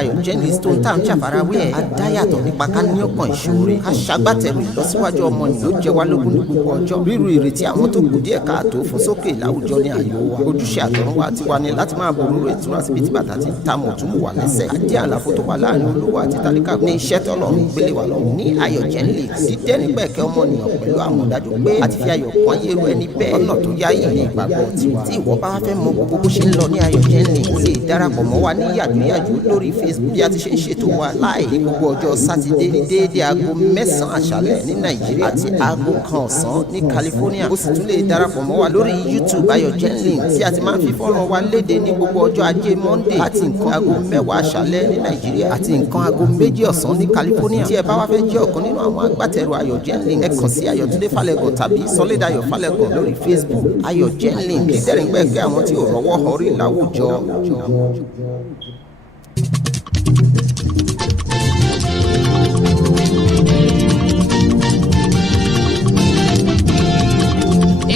Ayọ̀ Journalist tó ń tà ń ṣàfarawé ẹ̀ adáyàtọ̀ nípa ká ní ọkàn ìṣòro ká ṣàgbàtẹ̀rù ìlọsíwájú ọmọnìyàn jẹ́ wá lógún ní gbogbo ọjọ́ ríru ìrètí àwọn tó kù díẹ̀ káàtó fún sókè láwùjọ ní àyò wa ojúṣe àtọ̀runwá tiwa ni láti máa borúurú ìtura síbi tí bàtà ti ń ta mọ̀túnmù wà lẹ́sẹ̀ àdé àlàfo tó wà láàrin olówó àti tálíkà ní iṣẹ́ tọ́lọ́run gbélé wa lọ́wọ́ ní Ayọ̀ Journalist dídẹ́ nígbẹ̀kẹ́ ọmọnìyàn pẹ̀lú àmọ̀dájú pé àti fi ayọ̀ pọ́n yẹ̀rù ẹni bẹ́ẹ̀ ọ̀nà tó yáyì ní ìgbàgbọ́ tiwa tí ìwọ bá fẹ́ mọ gbogbo bó ṣe ń lọ ní Ayọ̀ Journalist lè darapọ̀ mọ́ wa ní yàjóyàjó lórí Facebook bí a ti ṣe ń ṣètò wa láì ní gbogbo ọjọ́ sátidé ní déédéé aago 9 àṣálẹ́ ní Nàìjíríà àti aago 1 ọ̀sán ní California ó sì tún lè darapọ̀ mọ́ wa lórí YouTube Ayọ̀ Journalist tí a ti máa ń fi fọ́nrán wa léde ní gbogbo ọjọ́ ajé Monday àti nǹkan aago 10 àṣálẹ́ ní Nàìjíríà àti nǹkan aago 2 ọ̀sán ní California tí ẹ bá wá fẹ́ jẹ́ ọ̀kan nínú àwọn agbátẹrù Ayọ̀ Journalist ẹ kàn sí Ayotunde Falegan tàbí Sọlédayọ̀ Falegan lórí Facebook Ayọ̀ Journalist dídẹ́rìngbẹ̀kẹ́ àwọn tí ò rọ́wọ́ họrí láwùjọ.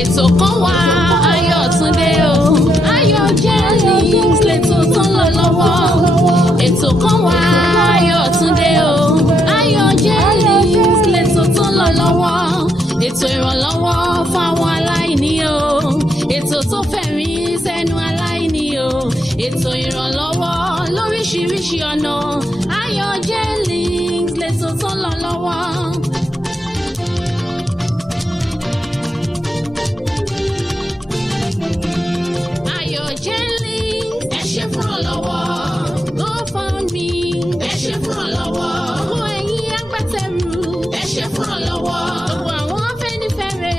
Ètò kan wà Ayọ̀túndé o Ayọ̀ Journalist lẹ́tọ̀ tó ń lọ lọ́wọ́. Ètò kan wà Ayọ̀túndé o Ayọ̀ Journalist lẹ́tọ̀ tó ń lọ lọ́wọ́. Ètò ìrànlọ́wọ́ fáwọn aláìní o ètò tó fẹ̀rí sẹ́nu aláìní o ètò ìrànlọ́wọ́ lóríṣiríṣi ọ̀nà Ayọ̀ Journalist lẹ́tọ̀ tó ń lọ lọ́wọ́. Ayọ̀ Journalist ẹ ṣe fún ọ lọ́wọ́ GoFundMe ẹ ṣe fún ọ lọ́wọ́ gbogbo ẹ̀yin agbátẹrù ẹ ṣe fún ọ lọ́wọ́ gbogbo àwọn afẹ́nifẹ́re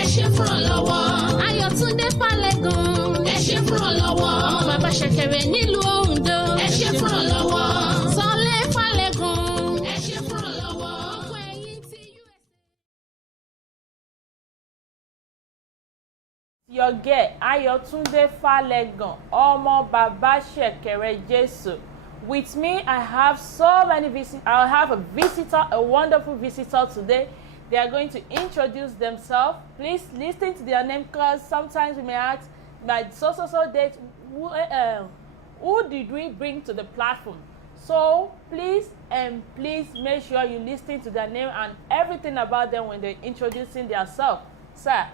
ẹ ṣe fún ọ lọ́wọ́ Ayọ̀túndé Falegan ẹ ṣe fún ọ lọ́wọ́ ọmọ bàbá ṣẹ̀kẹ̀rẹ̀ nílùú Oǹdó ẹ ṣe fún ọ lọ́wọ́ Sọlé Falegan ẹ ṣe fún ọ lọ́wọ́ gbogbo ẹ̀yin tí Your girl Ayotunde Falegan, ọmọ bàbá ṣẹ̀kẹ̀rẹ̀ Jésù. With me, I have so many visitors. I have a visitor, a wonderful visitor today. They are going to introduce themselves. Please listen to their name because sometimes we may ask, by so date, who did we bring to the platform? So please make sure you listen to their name and everything about them when they're introducing themselves. Sir.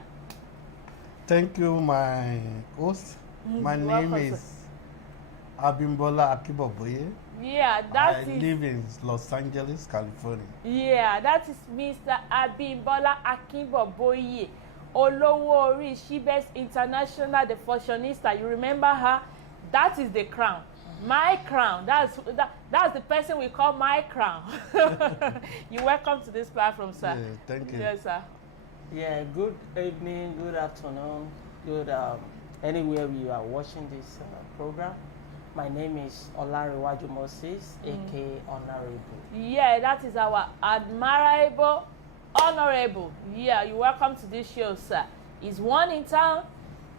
Thank you, my host. My name is Abimbola Akiboboye. Yeah, I live in Los Angeles, California. Yeah, that is Mr. Abimbola Akiboboye, Olowo Ori Shibes International, the fashionista. You remember her? That is the crown. My crown. That's the person we call my crown. You're welcome to this platform, sir. Yeah, thank you. Yes, sir. Yeah, good evening, good afternoon, good anywhere you are watching this program. My name is Olarewaju Moses, aka Honorable. Yeah, that is our admirable Honorable. Yeah, you're welcome to this show, sir. He's one in town.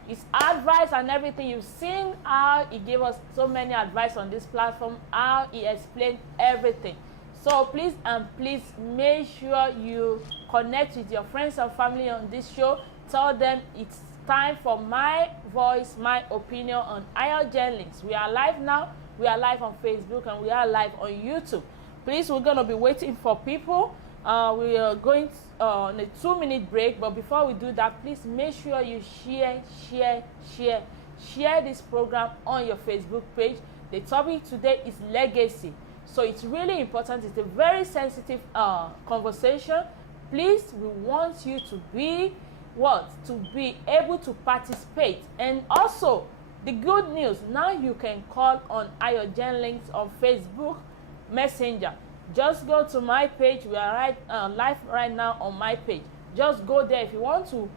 His advice and everything. You've seen how he gave us so many advice on this platform, how he explained everything. So please make sure you connect with your friends and family on this show. Tell them it's time for my voice, my opinion on Ayọ̀ Journalist. We are live now. We are live on Facebook and we are live on YouTube. Please, we're going to be waiting for people. We are going on a 2-minute break. But before we do that, please make sure you share this program on your Facebook page. The topic today is legacy. So it's really important. It's a very sensitive conversation. Please, we want you to be to be able to participate. And also, the good news, now you can call on Ayọ̀ Journalist on Facebook Messenger. Just go to my page. We are live right now on my page. Just go there if you want to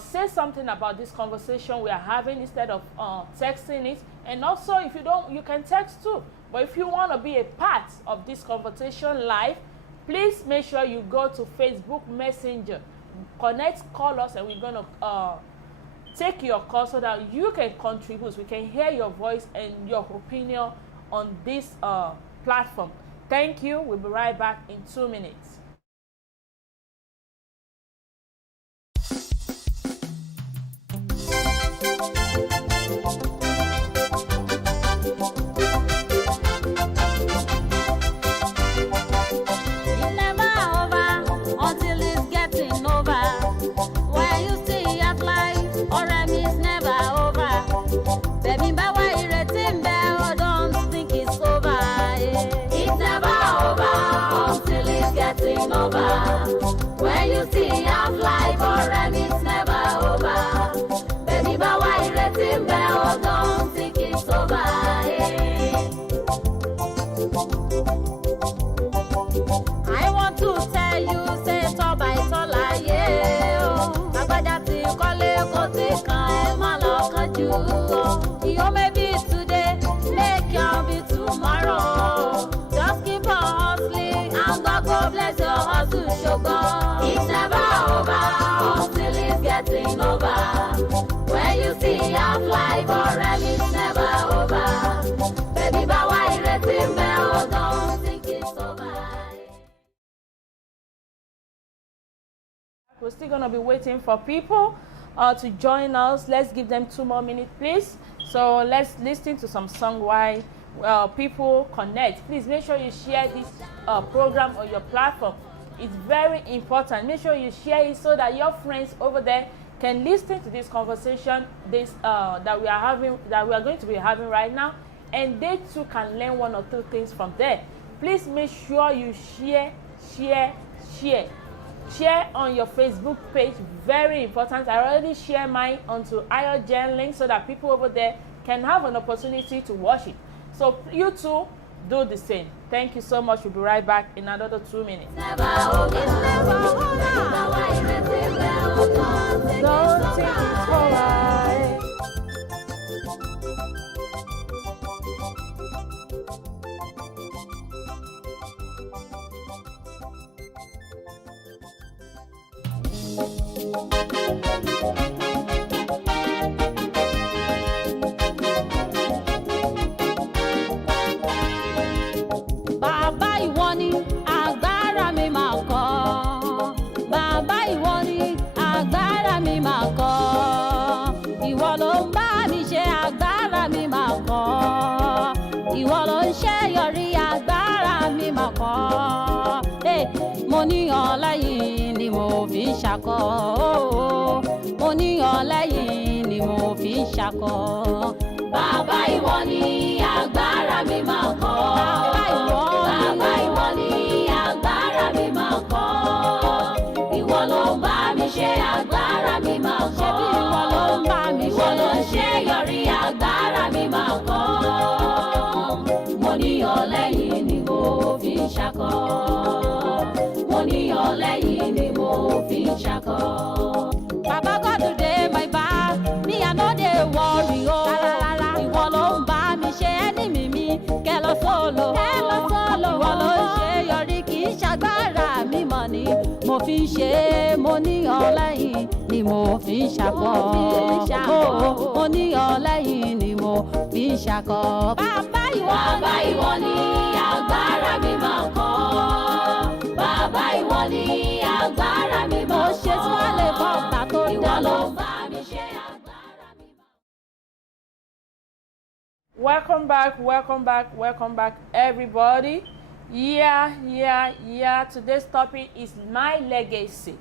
say something about this conversation we are having instead of texting it. And also, if you don't, you can text too. But if you want to be a part of this conversation live, please make sure you go to Facebook Messenger. Connect, call us, and we're going to take your call so that you can contribute. We can hear your voice and your opinion on this platform. Thank you. We'll be right back in 2 minutes. When you see half life already, it's never over. Baby, but why you letting me? Oh, don't think it's over. I want to tell you, say it's all by it's all I Agbaja ti kọ́lé kó ti kan ẹ má lọ kánjú. You may be today, make your be tomorrow. Just keep on hustling and God go bless your hustle, sugar. It's never over until it's getting over. When you see half life already, it's never over. Baby, but why you letting me? Oh, don't think it's over. We're still going to be waiting for people to join us. Let's give them 2 more minutes, please. So let's listen to some song while people connect. Please make sure you share this program on your platform. It's very important. Make sure you share it so that your friends over there can listen to this conversation that we are going to be having right now, and they too can learn 1 or 2 things from there. Please make sure you share. Share on your Facebook page, very important. I already share mine onto AIRTEL link so that people over there can have an opportunity to watch it. So you too, do the same. Thank you so much. We'll be right back in another 2 minutes. Never over. It's never over. Don't think it's alright. Bàbá ìwọ ni agbára mi máa kọ́. Bàbá ìwọ ni agbára mi máa kọ́. Ìwọ ló ń bá mi ṣe agbára mi máa kọ́. Ìwọ ló ń ṣe yọrí agbára mi máa kọ́. Mo ní ọ lẹ́yìn ni mo fi ń ṣakọ. Mo ní ọ lẹ́yìn ni mo fi ń ṣakọ. Bàbá ìwọ ni agbára mi máa kọ́. Bàbá ìwọ ni agbára mi máa kọ́. Ìwọ ló ń bá mi ṣe agbára mi máa kọ́. Ṣebí ìwọ ló ń bá mi ṣe. Ìwọ ló ń ṣe yọrí agbára mi máa kọ́. Mo ní ọ lẹ́yìn ni mo fi ń ṣakọ. Mo ní ọ lẹ́yìn ni mo fi ń ṣakọ. Baba God dey my back, me I no dey worry o. Ìwọ ló ń bá mi ṣe enemy mi, kẹ́ lọ solo. Ìwọ ló ń ṣe yọrí kì í ṣagbára mi mọ̀ ni. Mo fi ń ṣe mo ní ọ lẹ́yìn ni mo fi ń ṣakọ. Mo ní ọ lẹ́yìn ni mo fi ń ṣakọ. Bàbá ìwọ ni agbára mi máa kọ́. Bàbá ìwọ ni agbára mi máa kọ́. Mo ṣe tí wọ́n lè bọ́ ọ̀tá tó dá. Ìwọ ló ń bá mi ṣe agbára mi máa kọ́. Welcome back, everybody. Yeah. Today's topic is my legacy.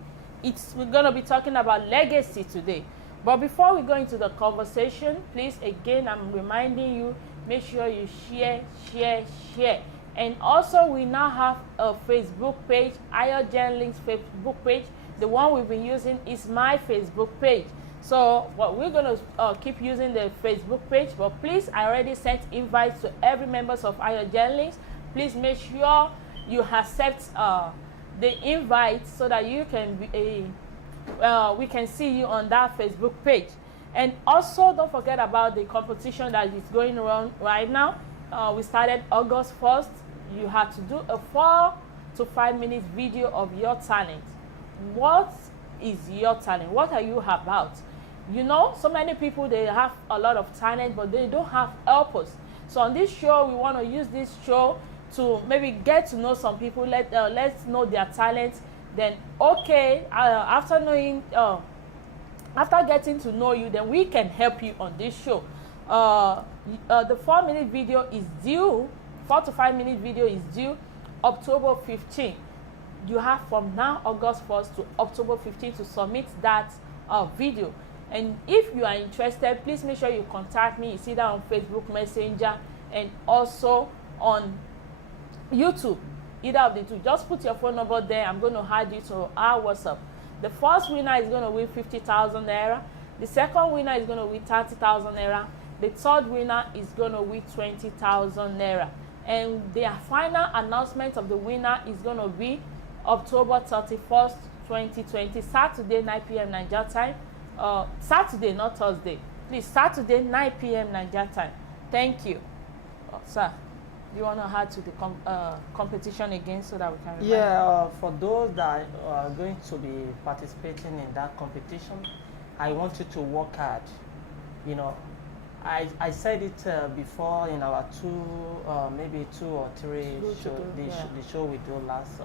We're going to be talking about legacy today. But before we go into the conversation, please, again, I'm reminding you, make sure you share. And also, we now have a Facebook page, AIRTEL Link's Facebook page. The one we've been using is my Facebook page. So we're going to keep using the Facebook page, but please, I already sent invites to every members of AIRTEL Links. Please make sure you accept the invite so that you can be we can see you on that Facebook page. And also, don't forget about the competition that is going on right now. We started August 1st. You have to do a 4 to 5 minutes video of your talent. What is your talent? What are you about? You know, so many people, they have a lot of talent, but they don't have helpers. So on this show, we want to use this show to maybe get to know some people, let's know their talent. Then, okay, after getting to know you, then we can help you on this show. The 4-minute video is due, 4 to 5 minute video is due October 15th. You have from now, August 1st to October 15th to submit that video. And if you are interested, please make sure you contact me. You see that on Facebook Messenger and also on YouTube. either of the two. Just put your phone number there. I'm going to add you to our WhatsApp. The first winner is going to win 50,000 naira. The second winner is going to win 30,000 naira. The third winner is going to win 20,000 naira. And the final announcement of the winner is going to be October 31st, 2020, Saturday, 9 p.m. Nigeria time. Saturday, not Thursday. Please, Saturday, 9 p.m. Nigeria time. Thank you. Sir, do you want to add to the competition again so that we can remind Yeah, for those that are going to be participating in that competition, I want you to work hard. You know, I said it before in our maybe two or three the show we do last.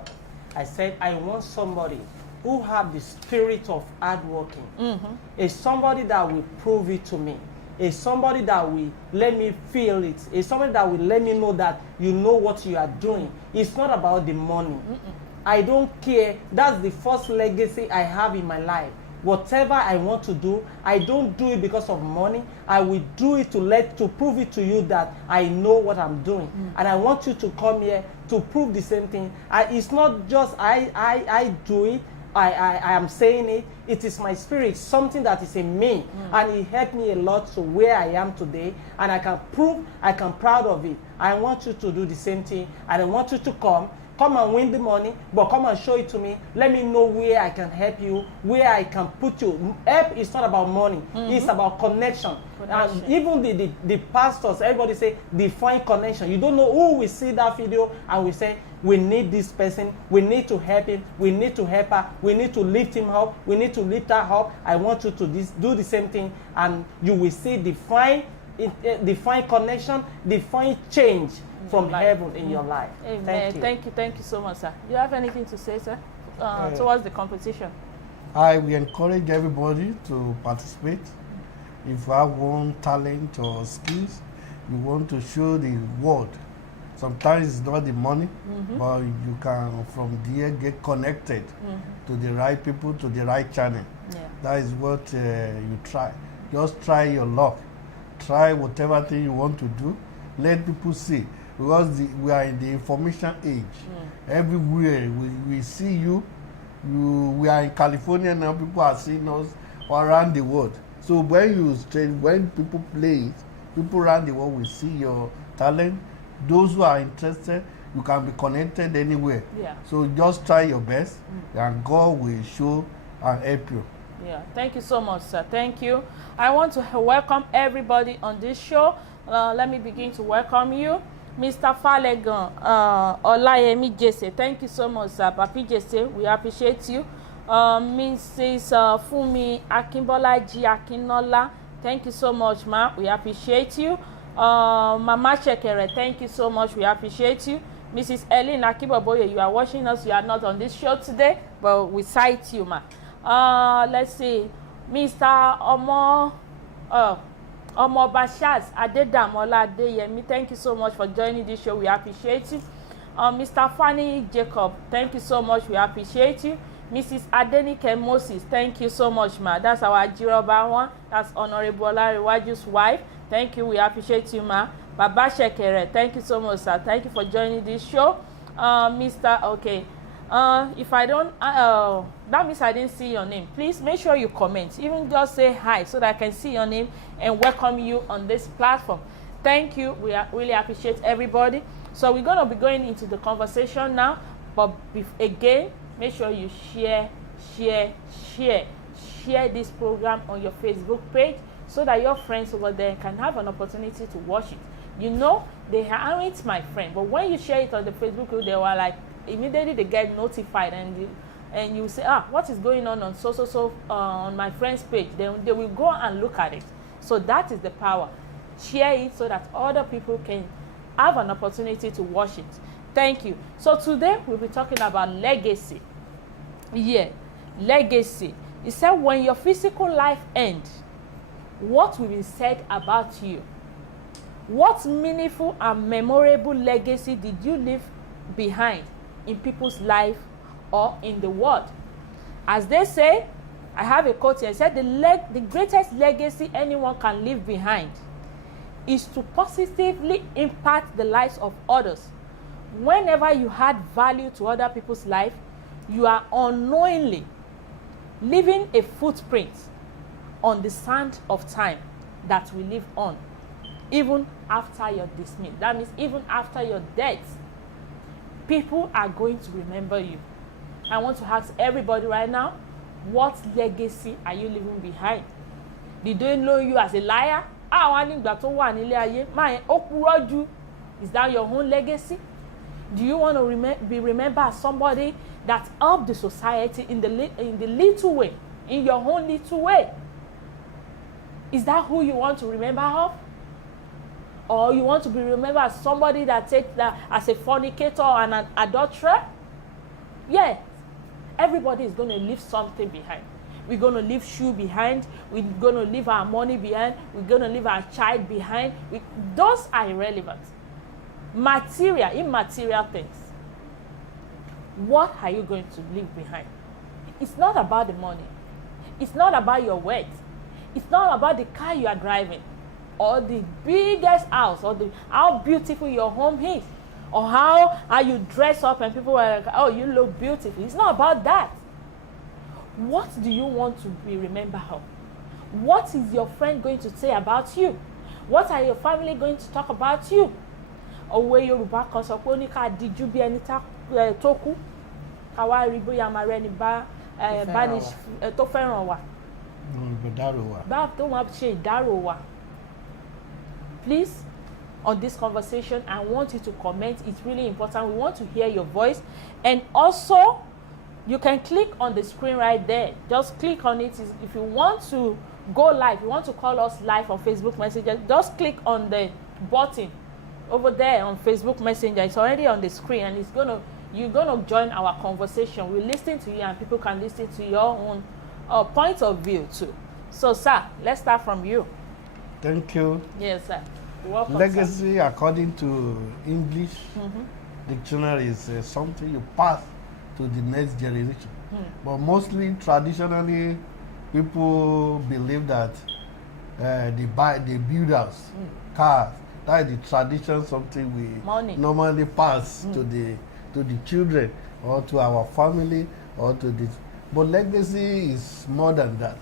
I said I want somebody who have the spirit of hard working. Is somebody that will prove it to me. Is somebody that will let me feel it. Is somebody that will let me know that you know what you are doing. It's not about the money. I don't care. That's the first legacy I have in my life. Whatever I want to do, I don't do it because of money. I will do it to prove it to you that I know what I'm doing. And I want you to come here to prove the same thing. It's not just I do it. I am saying it. It is my spirit, something that is in me, and it helped me a lot to where I am today. And I can prove, I can proud of it. I want you to do the same thing, and I want you to come and win the money, but come and show it to me. Let me know where I can help you, where I can put you. Help is not about money. It's about connection. And even the pastors, everybody say, define connection. You don't know who will see that video and we say, we need this person, we need to help him, we need to help her, we need to lift him up, we need to lift her up. I want you to do the same thing, and you will see define connection, define change from heaven in your life. Amen. Thank you so much, sir. Do you have anything to say, sir, towards the competition? I will encourage everybody to participate. If you have one talent or skills, you want to show the world. Sometimes it's not the money, but you can from there get connected to the right people, to the right channel. Yeah. That is what you try. Just try your luck. Try whatever thing you want to do. Let people see. Because we are in the information age. Everywhere we see you. We are in California now. People are seeing us around the world. So when people play it, people around the world will see your talent. Those who are interested, you can be connected anywhere. Yeah. So just try your best, and God will show and help you. Yeah. Thank you so much, sir. Thank you. I want to welcome everybody on this show. Let me begin to welcome you. Mr. Falegan Olayemi Jesse. Thank you so much, sir. Papi Jesse, we appreciate you. Mrs. Fumi Akinbolaji Akinola. Thank you so much, ma. We appreciate you. Mama Shekere, thank you so much. We appreciate you. Mrs. Ellen Akiboboye, you are watching us. You are not on this show today, but we cite you, ma. Let's see. Mr. Omo Bashaz Adedamola Adeyemi, thank you so much for joining this show. We appreciate you. Mr. Fanny Jacob, thank you so much. We appreciate you. Mrs. Adenike Moses, thank you so much, ma. That's our Jiroba one. That's Honorable Olariwaju's wife. Thank you. We appreciate you, ma. Baba Shekere, thank you so much, sir. Thank you for joining this show. If I don't, that means I didn't see your name. Please make sure you comment. Even just say hi so that I can see your name and welcome you on this platform. Thank you. We really appreciate everybody. So we're going to be going into the conversation now. But again, make sure you share this program on your Facebook page so that your friends over there can have an opportunity to watch it. You know, they aren't my friend, but when you share it on the Facebook group, they were like, immediately they get notified, and you say, what is going on on my friend's page? Then they will go and look at it. So that is the power. Share it so that other people can have an opportunity to watch it. Thank you. So today we'll be talking about legacy. Yeah, legacy. It said when your physical life ends, what will be said about you? What meaningful and memorable legacy did you leave behind in people's life or in the world? As they say, I have a quote here. It said the greatest legacy anyone can leave behind is to positively impact the lives of others whenever you add value to other people's life, you are unknowingly leaving a footprint on the sand of time that we live on, even after your dismiss. That means even after your death, people are going to remember you. I want to ask everybody right now, what legacy are you leaving behind? Did they know you as a liar? Is that your own legacy? Do you want to be remembered as somebody that helped the society in the little way, in your own little way? Is that who you want to remember of? Or you want to be remembered as somebody that takes that as a fornicator and an adulterer? Yes, everybody is going to leave something behind. We're going to leave shoe behind. We're going to leave our money behind. We're going to leave our child behind. Those are irrelevant. Material, immaterial things. What are you going to leave behind? It's not about the money. It's not about your wealth. It's not about the car you are driving, or the biggest house, or how beautiful your home is, or how you dress up and people are like, oh, you look beautiful. It's not about that. What do you want to be remembered of? What is your friend going to say about you? What are your family going to talk about you? Òwe Yorùbá kan sọ pé ó ní ká dijú bí ẹni tó kú, ká wá rí bóyá máa rẹ́ni bá ní tó fẹ́ràn wa. Bá tó wọn ṣe ìdárò wa. Please, on this conversation, I want you to comment. It's really important. We want to hear your voice. And also, you can click on the screen right there. Just click on it. If you want to go live, you want to call us live on Facebook Messenger, just click on the button over there on Facebook Messenger. It's already on the screen, and you're gonna join our conversation. We listen to you, and people can listen to your own point of view too. So, sir, let's start from you. Thank you. Yes, sir. You're welcome, Legacy, sir. according to English dictionary, is something you pass to the next generation. But mostly, traditionally, people believe that they build house, cars. That is the tradition, something we normally pass to the children, or to our family, or to this. But legacy is more than that,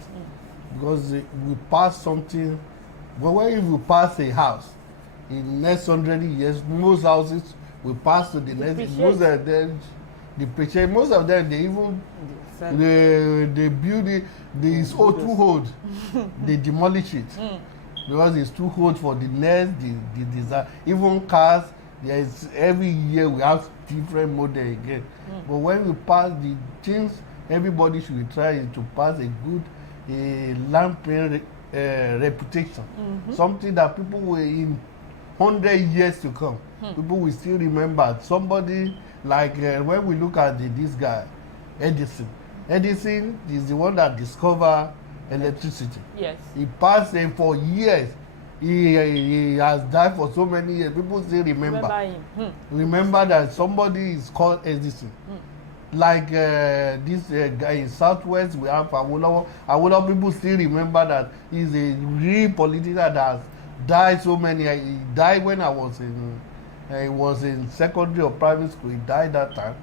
because we pass something. But when we pass a house, in the next 100 years, most houses will pass to the next. Most of them depreciate. Most of them they even they build it. It's too old. They demolish it. Because it's too old for the next, the design. Even cars, every year we have different model again. But when we pass the things, everybody should try to pass a good lamp reputation. Something that people will, in 100 years to come, people will still remember. Somebody like when we look at this guy, Edison. Edison is the one that discovered electricity. Yes. He passed for years. He has died for so many years. People still remember him. Remember that somebody is called Edison. Like this guy in Southwest, we have Awolowo. Awolowo, people still remember that he's a real politician that has died so many. He died when I was in secondary or private school. He died that time.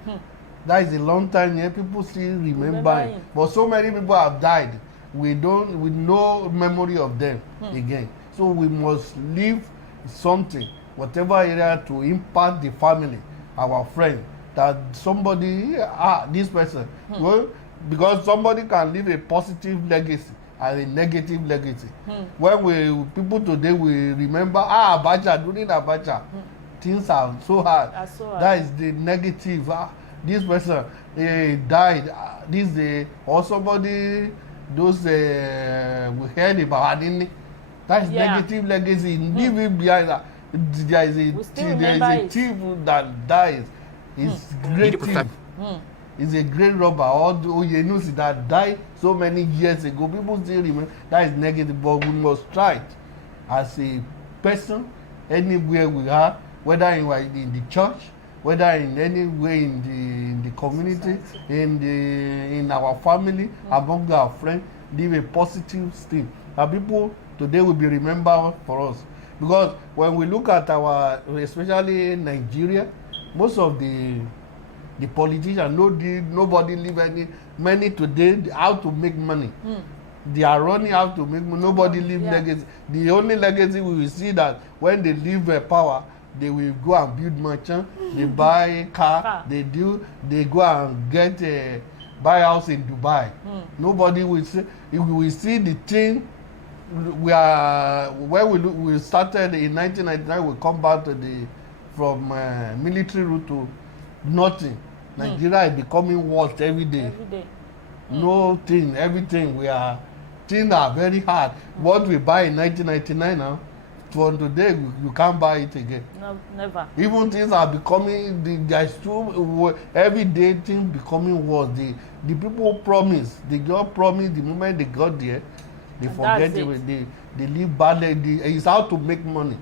That is a long time. Yeah, people still remember him. But so many people have died. We no memory of them again. So we must leave something, whatever area, to impact the family, our friend, that somebody, this person. Well, because somebody can leave a positive legacy and a negative legacy. When people today will remember, Abacha, during Abacha, things are so hard. That is the negative. This person died this day, or somebody. Those we heard about Adini. That's negative legacy. Leave it behind. There is a thief that dies. It's great thief. It's a great robber. Or Oyenusi that died so many years ago. People still remember. That is negative. But we must try it as a person, anywhere we are, whether in the church, whether in any way in the community, in our family, among our friends, leave a positive thing. And people today will be remembered for us. Because when we look at especially Nigeria, most of the politicians, nobody leave any money today how to make money. They are running out to make money. Nobody leave legacy. The only legacy we will see that when they leave power, they will go and build merchant, they buy car, they go and get buy house in Dubai. Nobody will see. If we will see the thing, we started in 1999, we come back to from military route to nothing. Nigeria is becoming worse every day. Everything, things are very hard. What we buy in 1999 now, for today you can't buy it again. No, never. Even things are becoming, there's too every day things becoming worse. The people promise, they just promise the moment they got there, they forget it. They live badly. It's how to make money.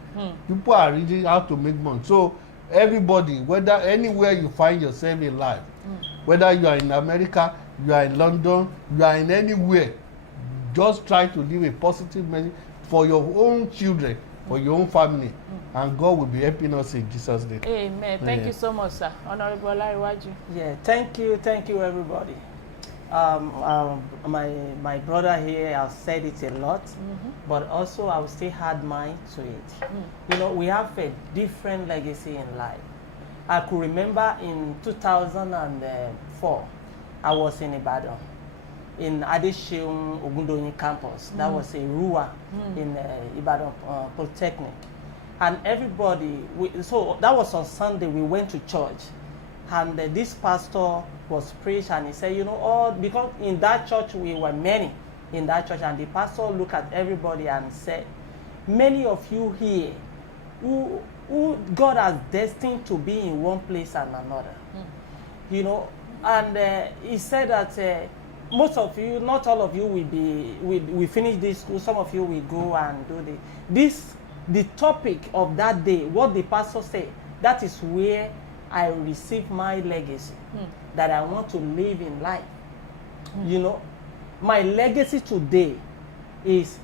People are really how to make money. So everybody, whether anywhere you find yourself in life, whether you are in America, you are in London, you are in anywhere, just try to live a positive message for your own children, for your own family, and God will be helping us in Jesus' name. Amen. Thank you so much, sir. Honorable Olariwaju. Yeah, thank you, everybody. My brother here has said it a lot, but also I will still add mine to it. You know, we have a different legacy in life. I could remember in 2004, I was in Ibadan, in Adesheun Ogundoyin campus. That was a RUA in Ibadan Polytechnic. And everybody, so that was on Sunday, we went to church. And this pastor was preached, and he said, you know, because in that church we were many in that church, and the pastor looked at everybody and said, many of you here who God has destined to be in one place and another. You know, and he said that most of you, not all of you will finish this school. Some of you will go and do the topic of that day, what the pastor said, that is where I receive my legacy that I want to live in life. You know, my legacy today is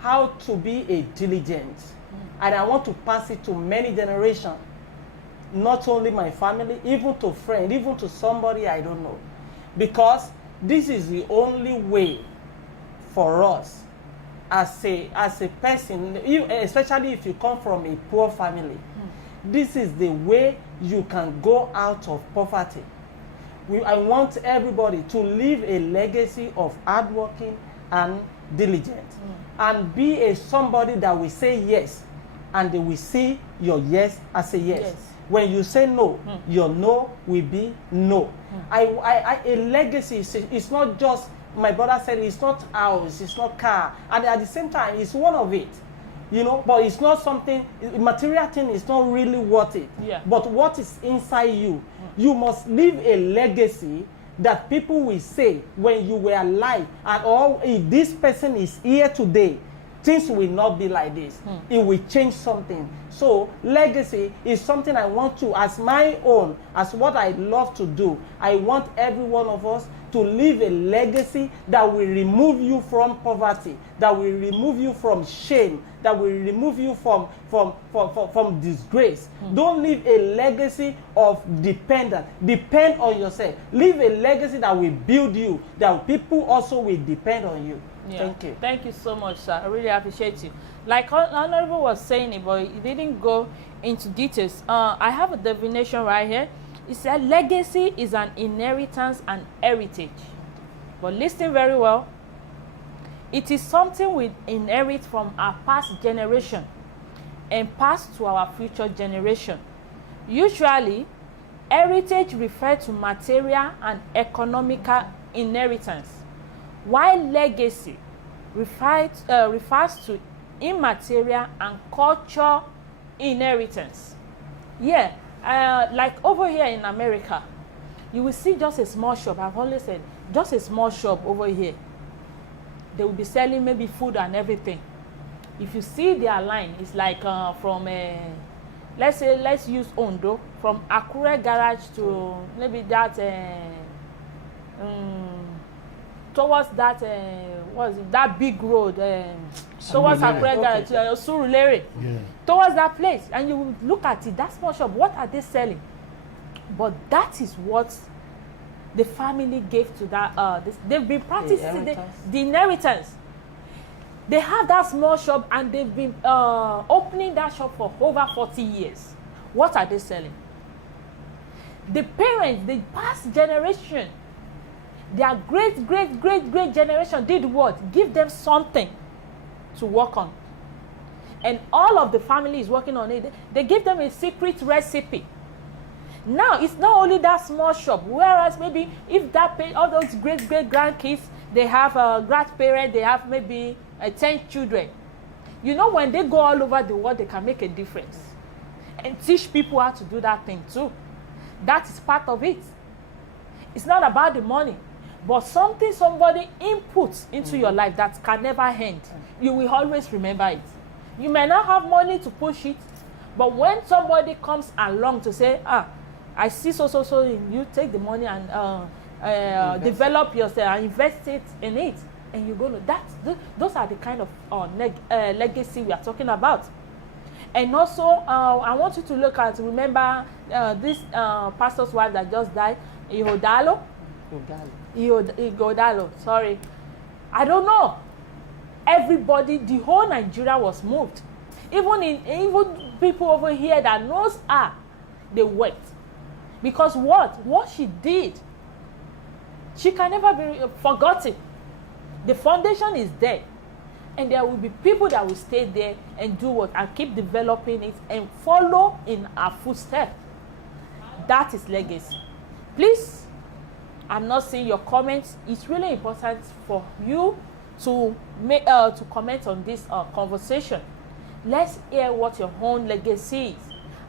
how to be a diligent, and I want to pass it to many generations, not only my family, even to friends, even to somebody I don't know, because this is the only way for us as a person, especially if you come from a poor family. This is the way you can go out of poverty. I want everybody to leave a legacy of hardworking and diligent, and be somebody that will say yes, and they will see your yes as a yes. When you say no, your no will be no. A legacy is not just, my brother said, it's not house, it's not car, and at the same time, it's one of it. You know, but it's not something, material thing is not really worth it. But what is inside you, you must leave a legacy that people will say when you were alive, and if this person is here today, things will not be like this. It will change something. So legacy is something I want to, as my own, as what I love to do. I want every one of us to leave a legacy that will remove you from poverty, that will remove you from shame, that will remove you from disgrace. Don't leave a legacy of dependence. Depend on yourself. Leave a legacy that will build you, that people also will depend on you. Thank you. Thank you so much, sir. I really appreciate you. Like Honorable was saying, but he didn't go into details. I have a definition right here. It said legacy is an inheritance and heritage. But listen very well. It is something we inherit from our past generation and pass to our future generation. Usually, heritage refers to material and economical inheritance, while legacy refers to immaterial and cultural inheritance. Like over here in America, you will see just a small shop. I've always said, just a small shop over here. They will be selling maybe food and everything. If you see their line, it's like from let's use Ondo, from Akure garage to maybe that towards that what is it, that big road towards Akure Surulere, towards that place, and you look at it, that small shop, what are they selling? But that is what the family gave to that. They've been practicing the inheritance. They have that small shop and they've been opening that shop for over 40 years. What are they selling? The parents, the past generation, their great generation did what? Give them something to work on. And all of the family is working on it. They give them a secret recipe. Now, it's not only that small shop, whereas maybe if that all those great grandkids, they have a grandparent, they have maybe 10 children. You know, when they go all over the world, they can make a difference and teach people how to do that thing too. That is part of it. It's not about the money, but something somebody inputs into your life that can never end. You will always remember it. You may not have money to push it, but when somebody comes along to say, I see so in you, take the money and develop yourself and invest it in it, and you go, those are the kind of legacy we are talking about. And also, I want you to remember this pastor's wife that just died, Ihodalo, sorry. I don't know. Everybody, the whole Nigeria was moved. Even people over here that knows her, they wept. Because what she did, she can never be forgotten. The foundation is there. And there will be people that will stay there and do what? And keep developing it and follow in her footsteps. That is legacy. Please, I'm not seeing your comments. It's really important for you to comment on this conversation. Let's hear what your own legacy is.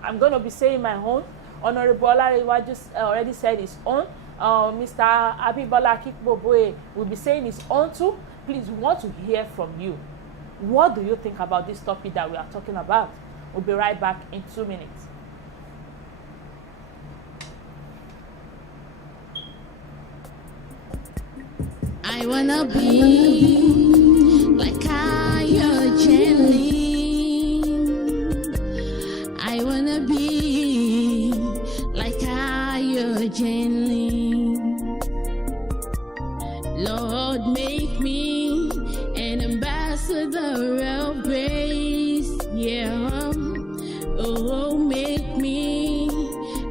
I'm going to be saying my own. Honorable Olariwa just already said his own. Mr. Abibola Akikboboe will be saying his own too. Please, we want to hear from you. What do you think about this topic that we are talking about? We'll be right back in 2 minutes. I wanna be like Ayotunde. I wanna be like Ayotunde. Lord, make me an ambassador of grace. Yeah. Oh, make me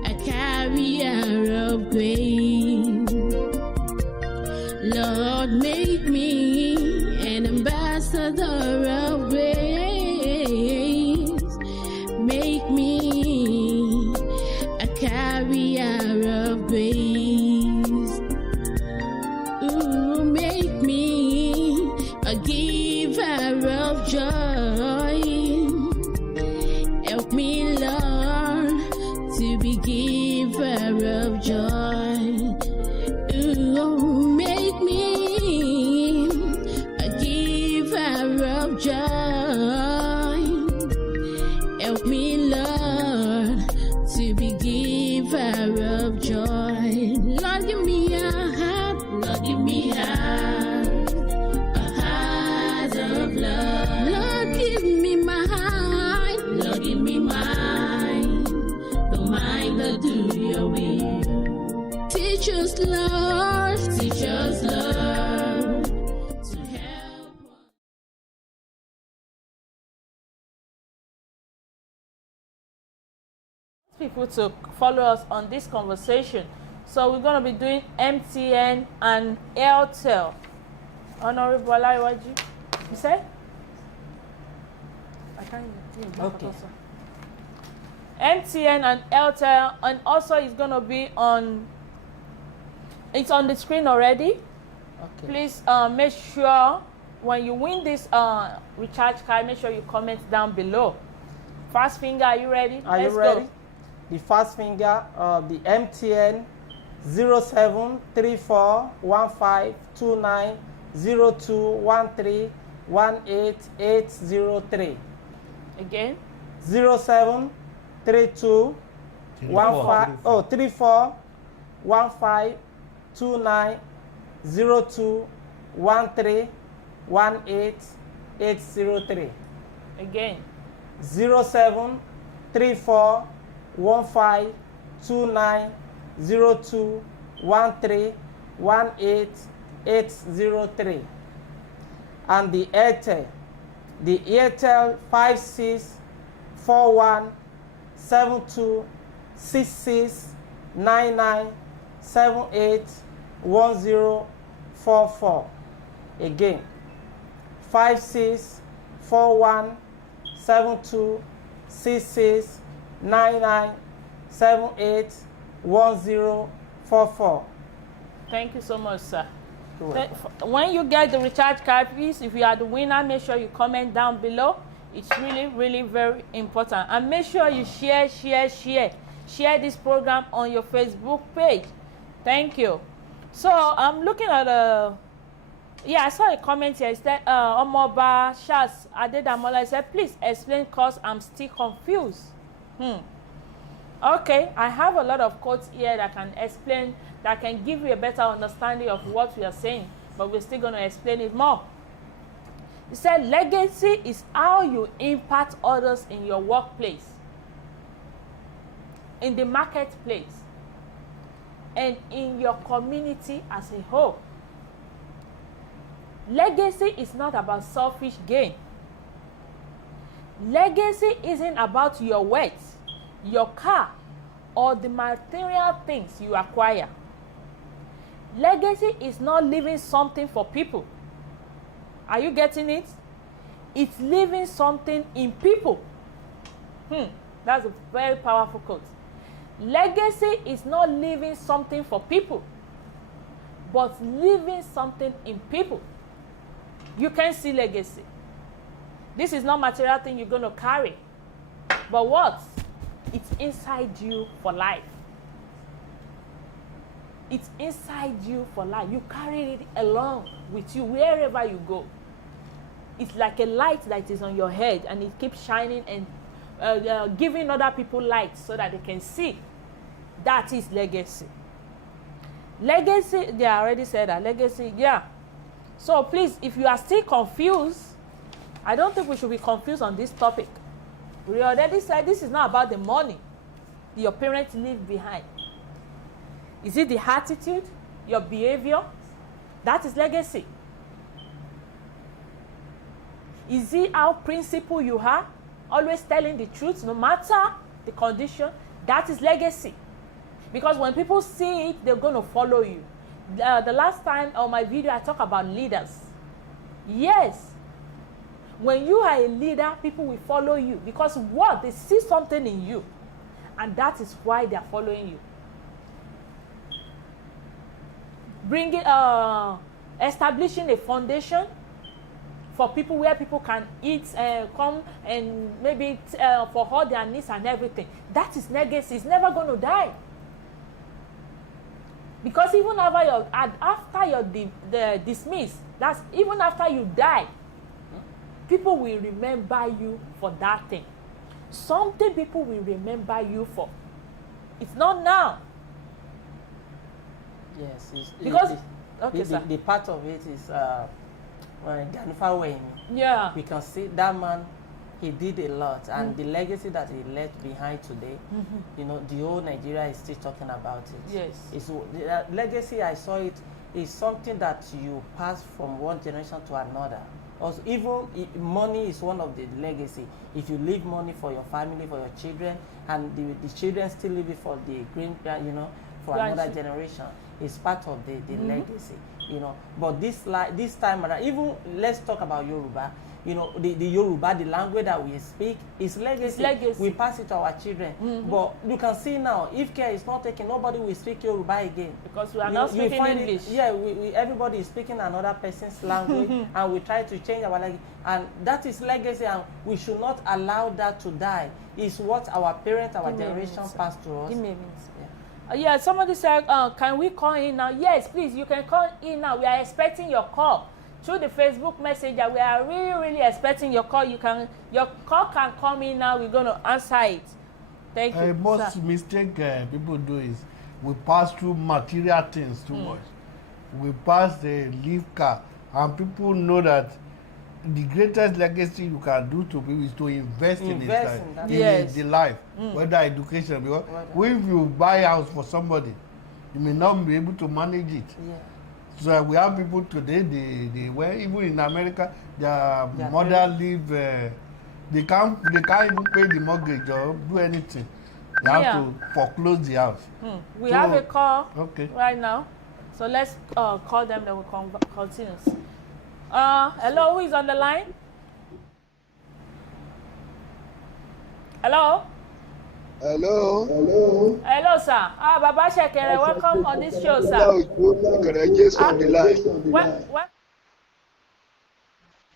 a carrier of grace. Lord, make me an ambassador of grace. Make me a carrier of grace. Ooh, make me a giver of joy. Help me, Lord, to be giver of joy. Ooh, make me a giver of joy. Help me, Lord, to be giver of joy. Lord, give me a heart. Lord, give me a heart of love. Lord, give me my heart. Lord, give me mine. The mind that do your will. Teach us, Lord. Teach us, Lord, to help. People to follow us on this conversation. So we're going to be doing MTN and AIRTEL. Honorable Olariwaju, you said? I can't hear you. Okay. MTN and AIRTEL, and also it's going to be on. It's on the screen already. Okay. Please make sure when you win this recharge card, make sure you comment down below. Fast finger, are you ready? Are you ready? The fast finger, the MTN 073415290213188803. Again. 0732 3415290213188803. 803. Again. 0734152902131883. And the AIRTEL 5641726699781044. Again, 5641726699781044. Thank you so much, sir. You're welcome. When you get the recharge card, please, if you are the winner, make sure you comment down below. It's really, really very important. And make sure you share this program on your Facebook page. Thank you. So I'm looking at I saw a comment here. It said, Omoba Shas Adedamola said, please explain cause I'm still confused. Okay, I have a lot of quotes here that can explain, that can give you a better understanding of what we are saying, but we're still going to explain it more. He said, legacy is how you impact others in your workplace, in the marketplace, and in your community as a whole. Legacy is not about selfish gain. Legacy isn't about your wealth, your car, or the material things you acquire. Legacy is not leaving something for people. Are you getting it? It's leaving something in people. That's a very powerful quote. Legacy is not leaving something for people, but leaving something in people. You can see legacy. This is not material thing you're going to carry. But what? It's inside you for life. It's inside you for life. You carry it along with you wherever you go. It's like a light that is on your head, and it keeps shining and giving other people light so that they can see. That is legacy. Legacy, I already said that. Legacy, yeah. So please, if you are still confused, I don't think we should be confused on this topic. We already said this is not about the money your parents leave behind. Is it the attitude, your behavior? That is legacy. Is it how principled you are? Always telling the truth, no matter the condition? That is legacy. Because when people see it, they're going to follow you. The last time on my video, I talked about leaders. Yes. When you are a leader, people will follow you. Because what? They see something in you. And that is why they are following you. Establishing a foundation for people where people can eat, come and maybe for all their needs and everything. That is legacy. It's never going to die. Because even after you're dismissed, that's even after you die, people will remember you for that thing. Something people will remember you for. It's not now. Yes, the part of it is Ganifa Wayne. Yeah. We can see that man, he did a lot, and the legacy that he left behind today, you know, the whole Nigeria is still talking about it. Yes. It's the legacy, I saw it, is something that you pass from one generation to another. Also, even money is one of the legacy. If you leave money for your family, for your children, and the children still leave it for the for another generation, it's part of the legacy, you know. But this time around, even let's talk about Yoruba. You know, the Yoruba, the language that we speak, is legacy. We pass it to our children. But you can see now, if care is not taken, nobody will speak Yoruba again. Because we are not speaking English. Everybody is speaking another person's language, and we try to change our language. And that is legacy, and we should not allow that to die. It's what our parents, our generation passed to us. Give me a minute. Yeah, somebody said, can we call in now? Yes, please, you can call in now. We are expecting your call. Through the Facebook Messenger, we are really, really expecting your call. Your call can come in now. We're going to answer it. Thank you. Most mistake people do is we pass through material things too much. We pass the leave car and people know that the greatest legacy you can do to people is to invest in his life, that. Yes. the life, whether education. Because if you buy a house for somebody, you may not be able to manage it. Yeah. So we have people today, they were even in America, their mother live, they can't even pay the mortgage or do anything. They have to foreclose the house. We have a call okay. right now. So let's call them, then we'll continue. Hello, who is on the line? Hello? Hello. Hello, sir. Baba Shekere, welcome on this show, sir. Hello, just on the line. What?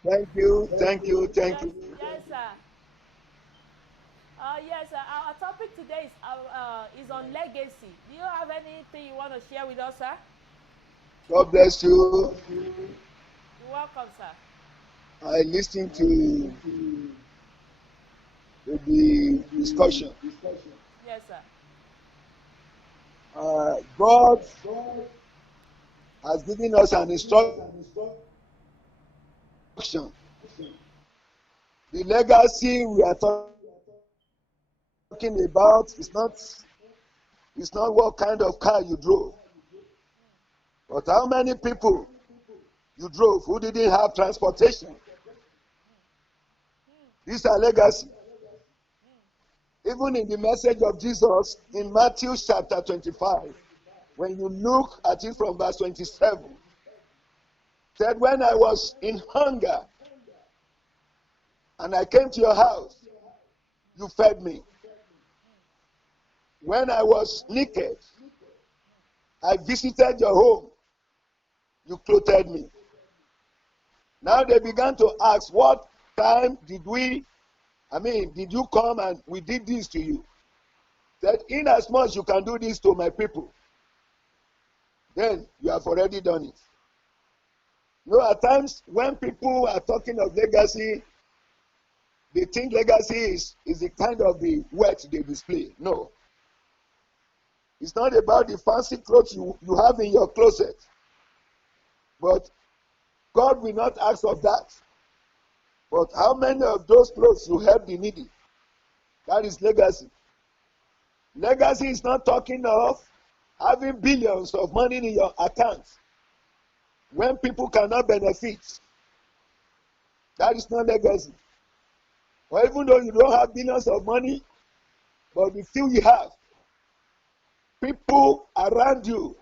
Thank you. Yes, sir. Yes, sir. Our topic today is on legacy. Do you have anything you want to share with us, sir? God bless you. You're welcome, sir. I listened to the discussion. Yes, sir. God has given us an instruction. The legacy we are talking about is not what kind of car you drove, but how many people you drove who didn't have transportation. These are legacy. Even in the message of Jesus in Matthew chapter 25, when you look at it from verse 27, said, when I was in hunger and I came to your house, you fed me. When I was naked, I visited your home, you clothed me. Now they began to ask, what time did you come and we did this to you? That inasmuch you can do this to my people, then you have already done it. You know, at times when people are talking of legacy, they think legacy is the kind of the wealth they display. No. It's not about the fancy clothes you have in your closet. But God will not ask of that. But how many of those clothes you help the needy? That is legacy. Legacy is not talking of having billions of money in your account when people cannot benefit. That is not legacy. Or even though you don't have billions of money, but the few you have, people around you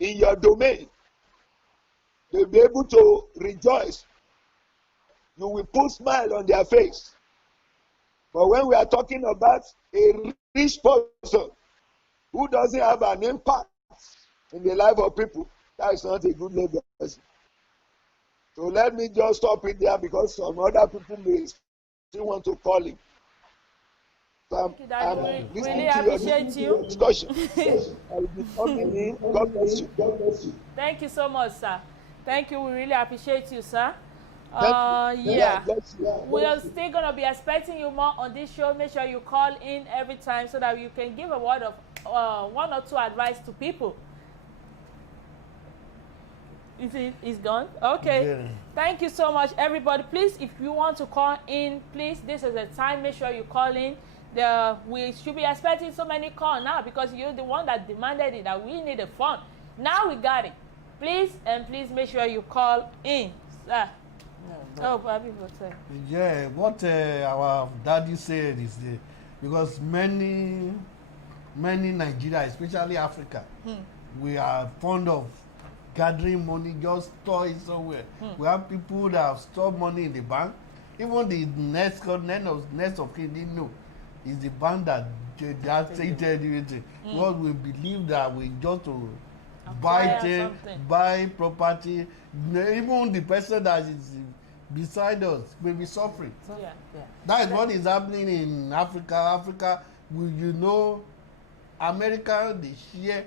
in your domain, they'll be able to rejoice. You will put smile on their face. But when we are talking about a rich person who doesn't have an impact in the life of people, that is not a good legacy. So let me just stop it there because some other people may still want to call him. So I'm listening to your discussion. I will be coming in. God bless you. Thank you so much, sir. Thank you. We really appreciate you, sir. Yeah. We are still going to be expecting you more on this show. Make sure you call in every time so that you can give a word of one or two advice to people. Is gone? Okay. Yeah. Thank you so much, everybody. Please, if you want to call in, please, this is the time. Make sure you call in. We should be expecting so many calls now because you're the one that demanded it, that we need a phone. Now we got it. Please make sure you call in. Yeah, what our daddy said is because many Nigeria, especially Africa, we are fond of gathering money, just store it somewhere. We have people that have stored money in the bank. Even the next of kin didn't know. It's the bank that stated everything. Because we believe that we just to buy property. Even the person that is beside us will be suffering. Yeah. That is what is happening in Africa. Africa, America, they share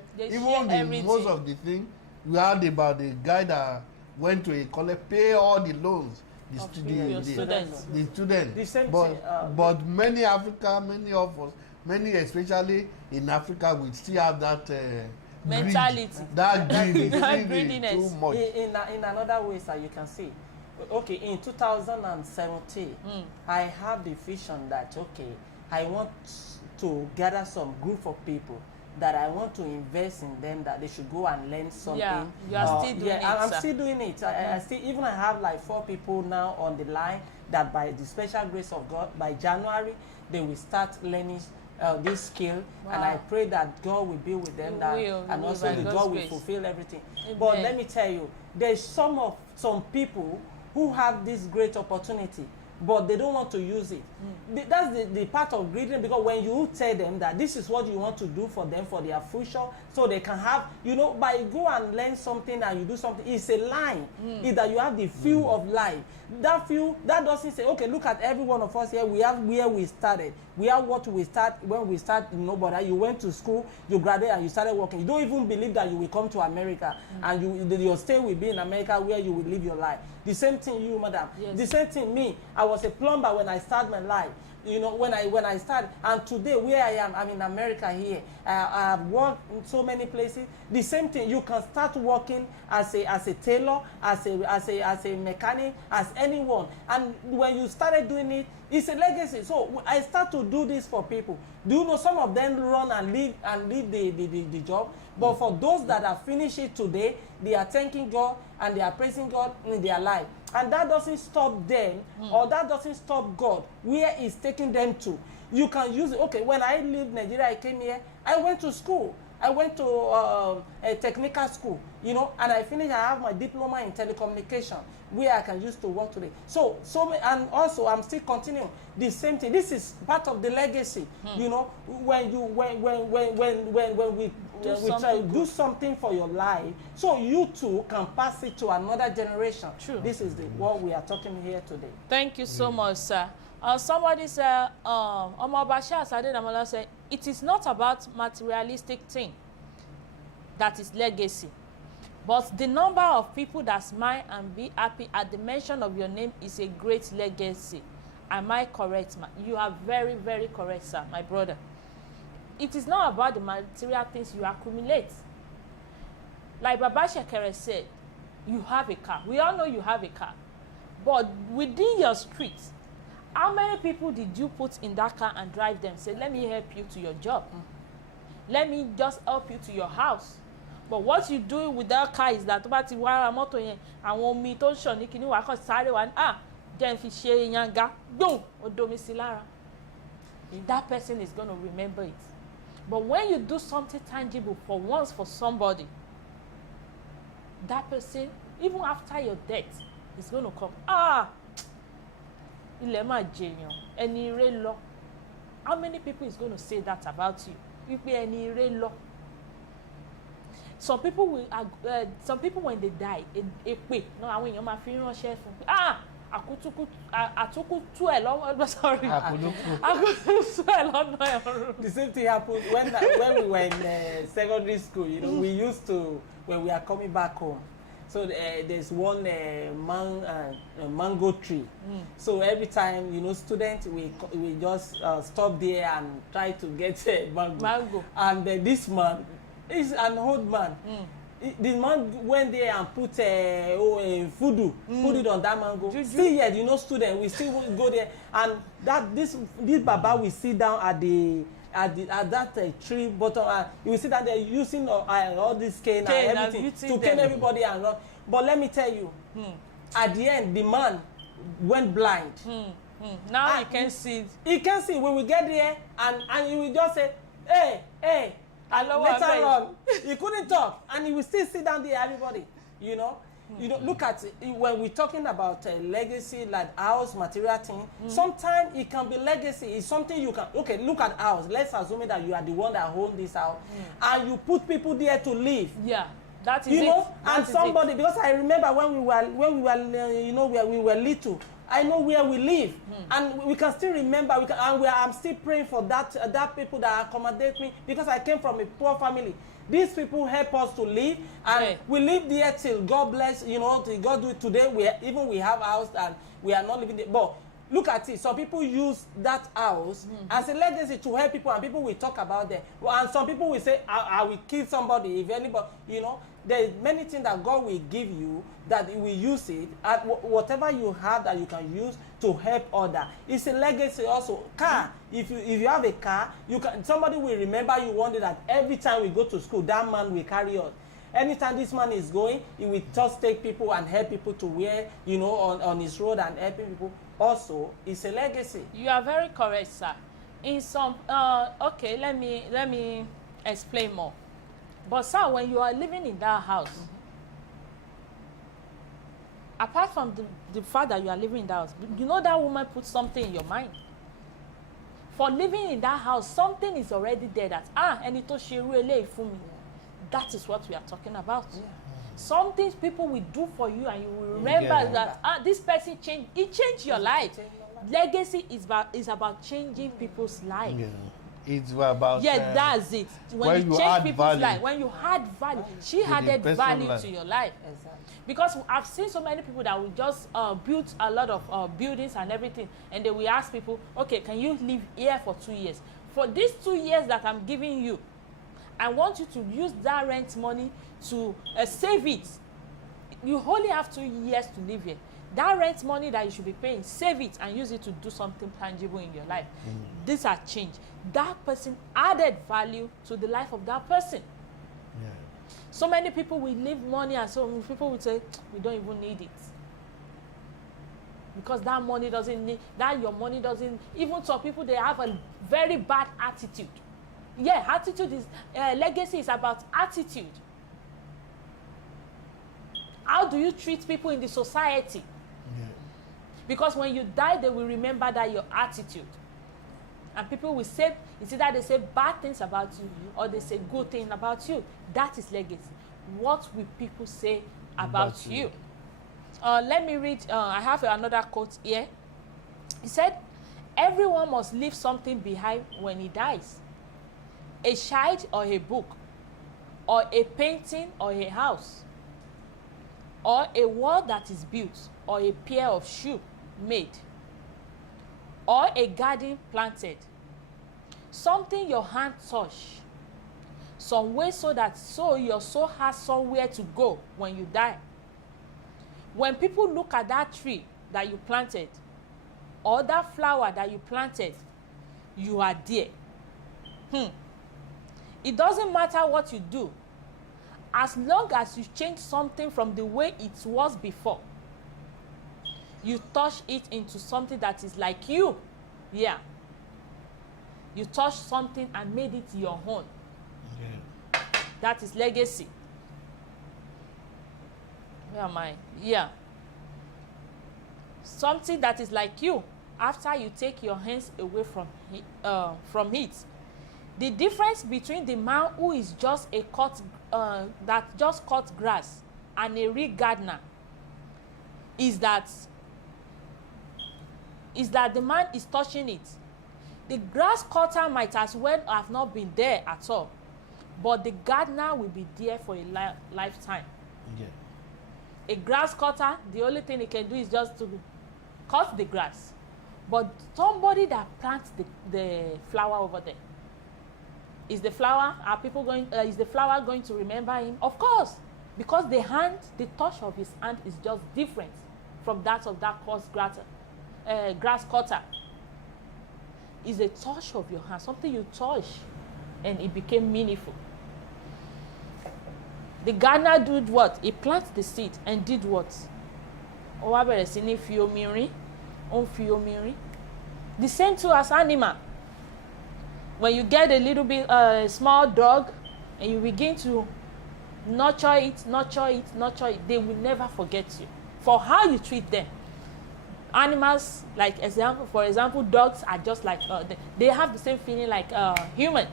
most of the thing. We heard about the guy that went to a college, pay all the loans. The students. The same but, thing. But many of us, especially in Africa, we still have that mentality. That greediness. too much. In another way, sir, you can see. Okay, in 2017, I have the vision that, okay, I want to gather some group of people that I want to invest in them, that they should go and learn something. Yeah, you are still doing it, I'm sir. still doing it. I still, even I have like 4 people now on the line that by the special grace of God, by January, they will start learning this skill. Wow. And I pray that God will be with them, and also the God will fulfill everything. Amen. But let me tell you, there's some people who have this great opportunity, but they don't want to use it. That's the part of greediness, because when you tell them that this is what you want to do for them, for their future, so they can have, by go and learn something and you do something, it's a lie. It's that you have the feel of life. That feel, that doesn't say, okay, look at every one of us here, we have where we started. We have what we start, when we start, but you went to school, you graduated and you started working. You don't even believe that you will come to America and your stay will be in America where you will live your life. The same thing you, madam. Yes. The same thing me. I was a plumber when I started my life. When I started, and today where I am, I'm in America here. I have worked in so many places. The same thing, you can start working as a tailor, as a mechanic, as anyone. And when you started doing it, it's a legacy. So I start to do this for people. Do you know some of them run and leave the job? But for those that have finished it today, they are thanking God and they are praising God in their life. And that doesn't stop them, or that doesn't stop God where He's taking them to. You can use it. Okay, when I leave Nigeria, I came here, I went to school. I went to a technical school, and I finished. I have my diploma in telecommunication, where I can use to work today. And also I'm still continuing the same thing. This is part of the legacy. When we try to do something for your life, so you too can pass it to another generation. True. This is what we are talking here today. Thank you so much, sir. Somebody said, Omobasha Sadenamola said, it is not about materialistic thing that is legacy, but the number of people that smile and be happy at the mention of your name is a great legacy. Am I correct, ma? You are very, very correct, sir, my brother. It is not about the material things you accumulate. Like Baba Shekere said, you have a car. We all know you have a car. But within your street, how many people did you put in that car and drive them? Say, let me help you to your job. Let me just help you to your house. But what you do with that car is that ti wara moto yen àwọn omi tó nṣàn ní kíní wá kàn sáré wá jẹ́ n fi ṣe yanga boom ó domi sí lára. That person is going to remember it. But when you do something tangible for once for somebody, that person, even after your death, is going to come. Ilẹ̀ máa jẹyàn, ẹni ire lọ. How many people is going to say that about you? Wípé ẹni ire lọ. Some people when they die, èpè náà àwọn èèyàn máa fi ránṣẹ́ fún pé àtúkùtù ẹ̀ lọ́wọ́ sorry. Àkútù ẹ̀ lọ́nà ẹ̀rọ. The same thing happened when we were in secondary school. We used to, when we are coming back home. So there's one mango tree. So every time, students, we just stop there and try to get mango. And this man is an old man. The man went there and put voodoo, put it on that mango. Still yet, student, we still go there, and this Baba will sit down at that tree bottom, you will sit down there using all this cane and everything to cane everybody and run. But let me tell you, at the end, the man went blind. Now he can see. He can see. When we get there, and he will just say, hey. And later on, he couldn't talk, and he will still sit down there, everybody, look at it, when we're talking about legacy, like house, material thing, sometimes it can be legacy. It's something you can, look at house. Let's assume that you are the one that owns this house, and you put people there to live. Yeah, that is it. And somebody, because I remember when we were little, I know where we live, and we can still remember. I'm still praying for that people that accommodate me, because I came from a poor family. These people help us to live, and we live there till God bless. God do it today. We have house and we are not living there. But look at it. Some people use that house as a legacy to help people, and people will talk about them. And some people will say, I will kill somebody if anybody, you know. There's many things that God will give you that He will use it, and whatever you have that you can use to help others. It's a legacy also. Car, if you have a car, somebody will remember you one day that every time we go to school, that man will carry us. Anytime this man is going, he will just take people and help people to where, you know, on his road and helping people. Also, it's a legacy. You are very correct, sir. In some, okay, let me explain more. But sir, when you are living in that house, apart from the fact that you are living in that house, you know that woman put something in your mind. For living in that house, something is already there that, ẹni tó ṣe irú eléyìí fún mi. That is what we are talking about. Yeah. Some things people will do for you, and you will remember that this person changed. It changed your life. Legacy is about changing people's life. Yeah. It's about that's it. When you change people's life, when you add value, she added value to your life. Exactly. Because I've seen so many people that will just build a lot of buildings and everything, and they will ask people, okay, can you live here for 2 years? For these 2 years that I'm giving you, I want you to use that rent money to save it. You only have 2 years to live here. That rent money that you should be paying, save it and use it to do something tangible in your life. These are change. That person added value to the life of that person. Yeah. So many people will leave money, and so many people will say, we don't even need it. Because that money doesn't need, that your money doesn't, even some people, they have a very bad attitude. Yeah, attitude is, legacy is about attitude. How do you treat people in the society? Yeah. Because when you die, they will remember that your attitude. And people will say, it's either they say bad things about you or they say good things about you. That is legacy. What will people say about you? Let me read, I have another quote here. He said, everyone must leave something behind when he dies. A child or a book, or a painting or a house, or a wall that is built, or a pair of shoes made, or a garden planted, something your hand touch, some way so your soul has somewhere to go when you die. When people look at that tree that you planted, or that flower that you planted, you are there. It doesn't matter what you do, as long as you change something from the way it was before. You touch it into something that is like you. Yeah. You touched something and made it your own. Yeah. That is legacy. Where am I? Yeah. Something that is like you after you take your hands away from it. The difference between the man who is just a that just cut grass and a real gardener is that the man is touching it. The grass cutter might as well have not been there at all, but the gardener will be there for a lifetime. Yeah. A grass cutter, the only thing he can do is just to cut the grass, but somebody that plants the flower over there, is the flower going to remember him? Of course, because the touch of his hand is just different from that of that grass cutter. Is a touch of your hand, something you touch, and it became meaningful. The gardener did what? He planted the seed and did what? The same too as animal. When you get a little bit small dog and you begin to nurture it, they will never forget you for how you treat them. Animals, for example, dogs are just like they have the same feeling like human.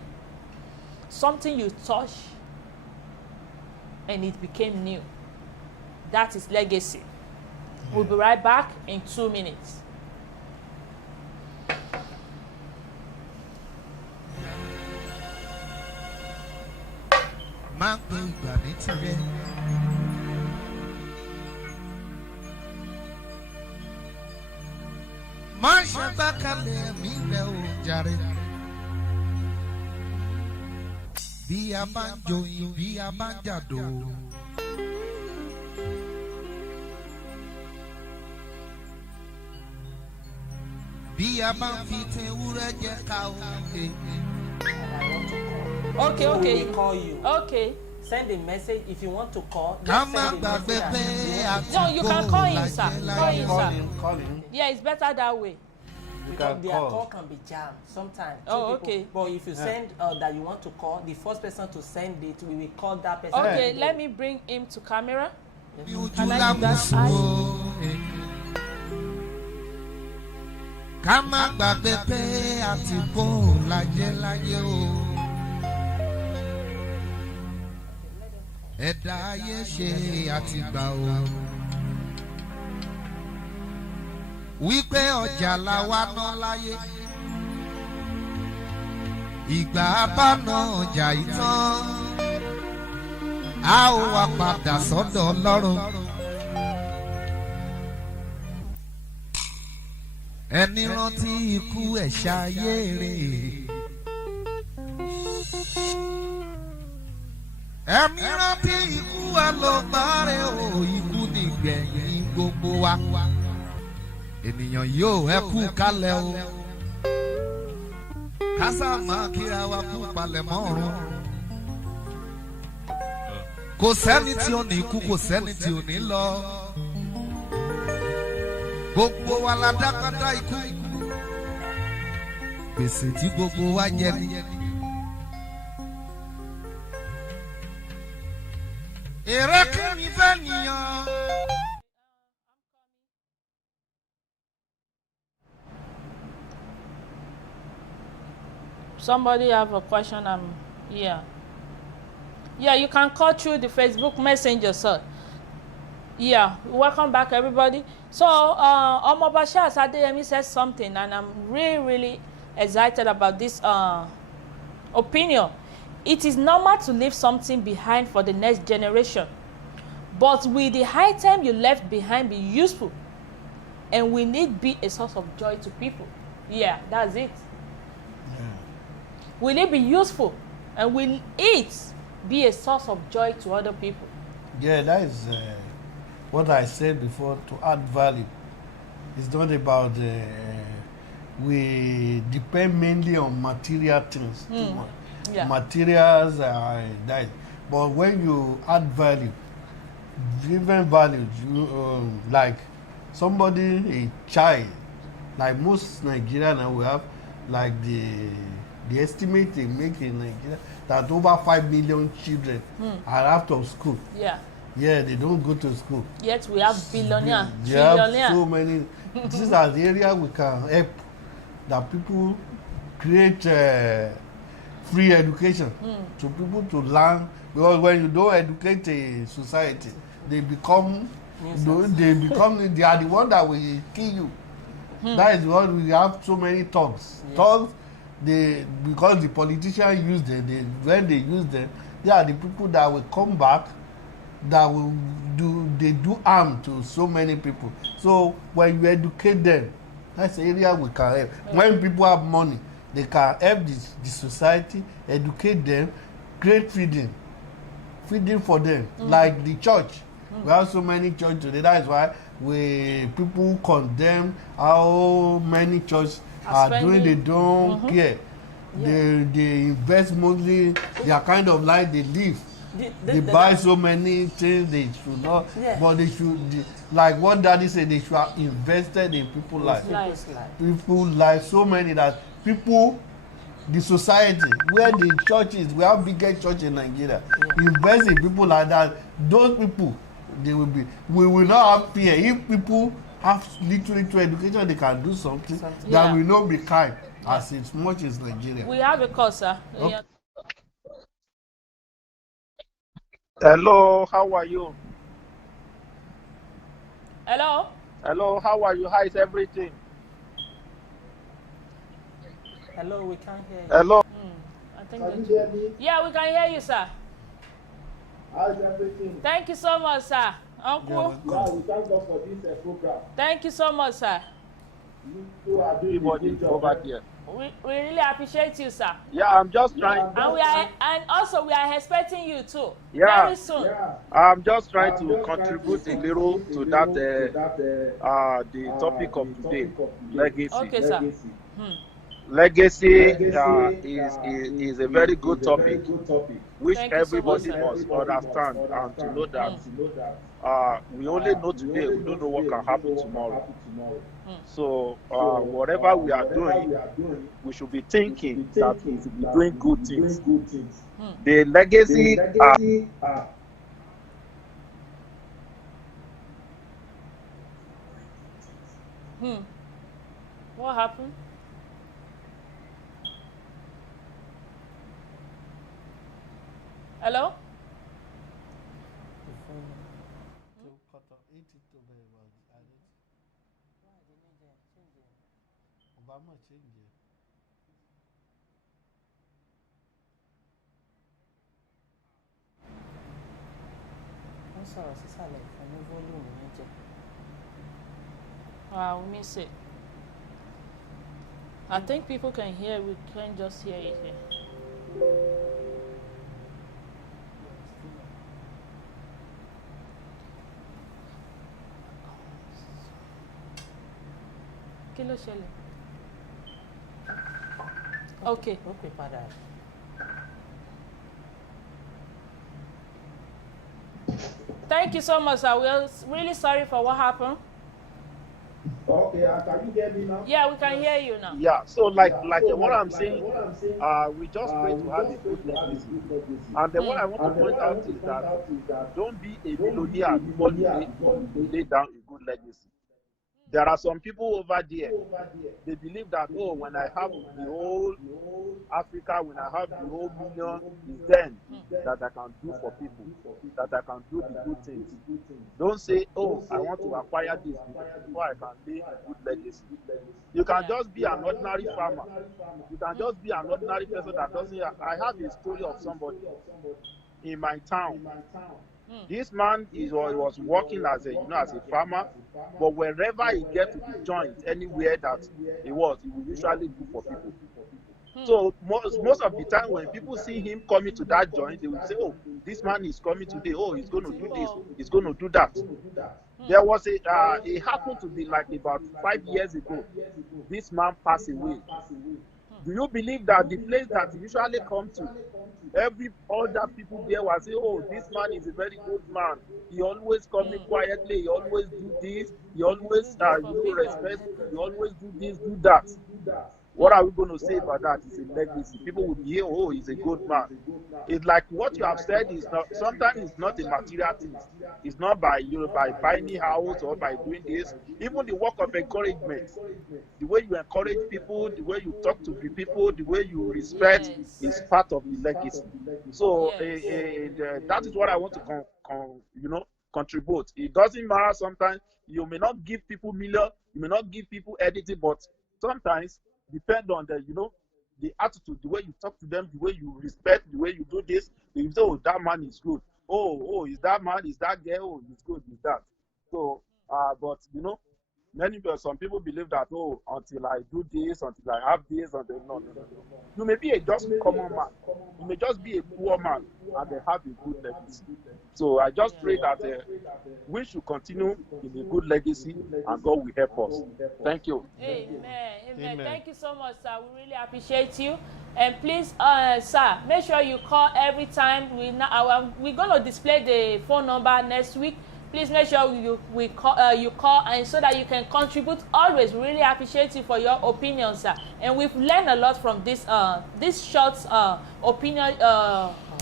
Something you touch and it became new. That is legacy. Yeah. We'll be right back in 2 minutes. Má gbẹ́kẹ̀lé mi rẹ̀ ò jàre. Bí a bá ń joyin, bí a bá ń jàdó. Bí a bá ń fi tewúrẹ́ jẹ ká o. Okay, Okay, okay. We call you. Okay. Send a message if you want to call. Ká Just má send a gbàgbé message pé and àti No, you can call him, sir. Call him, Call sir. him, call him. Yeah, it's better that way. You because can their call. call can be jammed sometimes. Oh, Two people- okay. But if you send that you want to call, the first person to send it, we will call that person. Okay, let me bring him to camera. bí ojú Can I do that? lámùsùn o. Ká má gbàgbé pé àti bó láyé o. Ẹ̀dá ayé ṣe àtìgbà o. Wípé ọjà la wá ná láyé. Ìgbà bá ná ọjà yìí tán. A ó wá padà sọ́dọ̀ Ọlọ́run. Ẹni rántí ikú ẹ̀ ṣayé rè. Ẹni rántí ikú ẹ̀ ló gbárẹ̀ o, ikú nìgbẹ̀yìn gbogbo wa. Ènìyàn yóò ẹ kú kálẹ̀ o. Kásá máa kíra wa kú palẹ̀mọ́ ọ̀run. Kò sẹ́ni tí ò ní kú, kò sẹ́ni tí ò ní lọ. Gbogbo wa la dákadá ikú. Gbèsè tí gbogbo wa jẹ ni. Èrè kí ni fẹ́ nìyàn. Somebody have a question? Yeah. Yeah, you can call through the Facebook Messenger, sir. Yeah, welcome back, everybody. So, Omobasha Adeyemi says something, and I'm really excited about this opinion. It is normal to leave something behind for the next generation, but will the item you left behind be useful, and will it be a source of joy to people? Yeah, that's it. Will it be useful, and will it be a source of joy to other people? Yeah, that is what I said before, to add value. It's not about, we depend mainly on material things too much. Yeah. Materials are that. But when you add value, different values, you, like somebody, a child, like most Nigerians now we have, like the estimate they make in Nigeria, that over 5 million children are out of school. Yeah. Yeah, they don't go to school. Yet we have billionaire, They have trillionaire. so many. These are the area we can help, that people create free education to people to learn. Because when you don't educate a society, they become they are the one that will kill you. That is what we have so many thugs. Yeah. Thugs, because the politicians use them, when they use them, they are the people that will come back, that will do harm to so many people. So when you educate them, that's the area we can help. When people have money, they can help the society, educate them, create feeding for them, like the church. We have so many churches today. That is why people condemn how many churches are doing. They don't care. Yeah. They invest mostly their kind of life they live. They buy so many things they should not. Yeah. But they should, like what Daddy said, they should have invested in people's life. People's life, so many that people, the society, where the church is, we have biggest church in Nigeria, invest in people like that. Those people, we will not have fear. If people have little education, they can do something. That will not be kind as much as Nigeria. We have a call, sir. Okay. Yeah. Hello, how are you? Hello? Hello, how are you? How is everything? Hello, we can't hear you. Hello. I think Can you hear me? Yeah, we can hear you, sir. How's everything? Thank you so much, sir. Uncle. Yeah, we thank God for this program. Thank you so much, sir. everybody over there. We really appreciate you, sir. Yeah, I'm just trying. And also we are expecting you too. Yeah. Very soon. I'm just trying to contribute a little to that the topic of today, legacy. Okay, sir. Legacy is a very good topic, which Thank you so much, everybody sir. must understand and to know that we only know today, we don't know what can happen tomorrow. So whatever we are doing, we should be thinking that we should be doing good things. The legacy What happened? Hello? Wow, we miss it. I think people can hear, we can't just hear it here. Kí ló ṣẹlẹ̀? Okay. Thank you so much, sir. We're really sorry for what happened. Okay, can you hear me now? Yeah, we can hear you now. Yeah, so like what I'm saying, we just pray to have a good legacy. And then what I want to point out is that don't be a millionaire before you lay down a good legacy. There are some people over there, they believe that, oh, when I have the whole Africa, when I have the whole million, it's then that I can do for people, that I can do the good things. Don't say, oh, I want to acquire this before I can lay a good legacy. You can just be an ordinary farmer. You can just be an ordinary person that doesn't. I have a story of somebody in my town. This man was working as a farmer, but wherever he gets to the joint, anywhere that he would usually do for people. So most of the time when people see him coming to that joint, they will say, oh, this man is coming today, oh, he's going to do this, he's going to do that. There was it happened to be like about 5 years ago. This man passed away. Do you believe that the place that he usually come to, every other people there will say, oh, this man is a very good man. He always come in quietly. He always do this. He always respect. He always do this, do that. What are we going to say about that? It's a legacy. People will hear, oh, he's a good man. It's like what you have said is not. Sometimes it's not a material thing. It's not by by buying a house or by doing this. Even the work of encouragement, the way you encourage people, the way you talk to the people, the way you respect is part of the legacy. So that is what I want to contribute. It doesn't matter. Sometimes you may not give people million, you may not give people anything, but sometimes depend on the attitude, the way you talk to them, the way you respect, the way you do this. They say, oh, that man is good. Oh, is that man, is that girl? Oh, he's good, is that. So, but some people believe that, oh, until I do this, until I have this, until no. You may be a just common man. You may just be a poor man and they have a good legacy. So I just pray that we should continue in a good legacy and God will help us. Thank you. Amen. Thank you so much, sir. We really appreciate you. And please, sir, make sure you call every time. We're going to display the phone number next week. Please make sure you call and so that you can contribute always. We really appreciate you for your opinion, sir. And we've learned a lot from this short opinion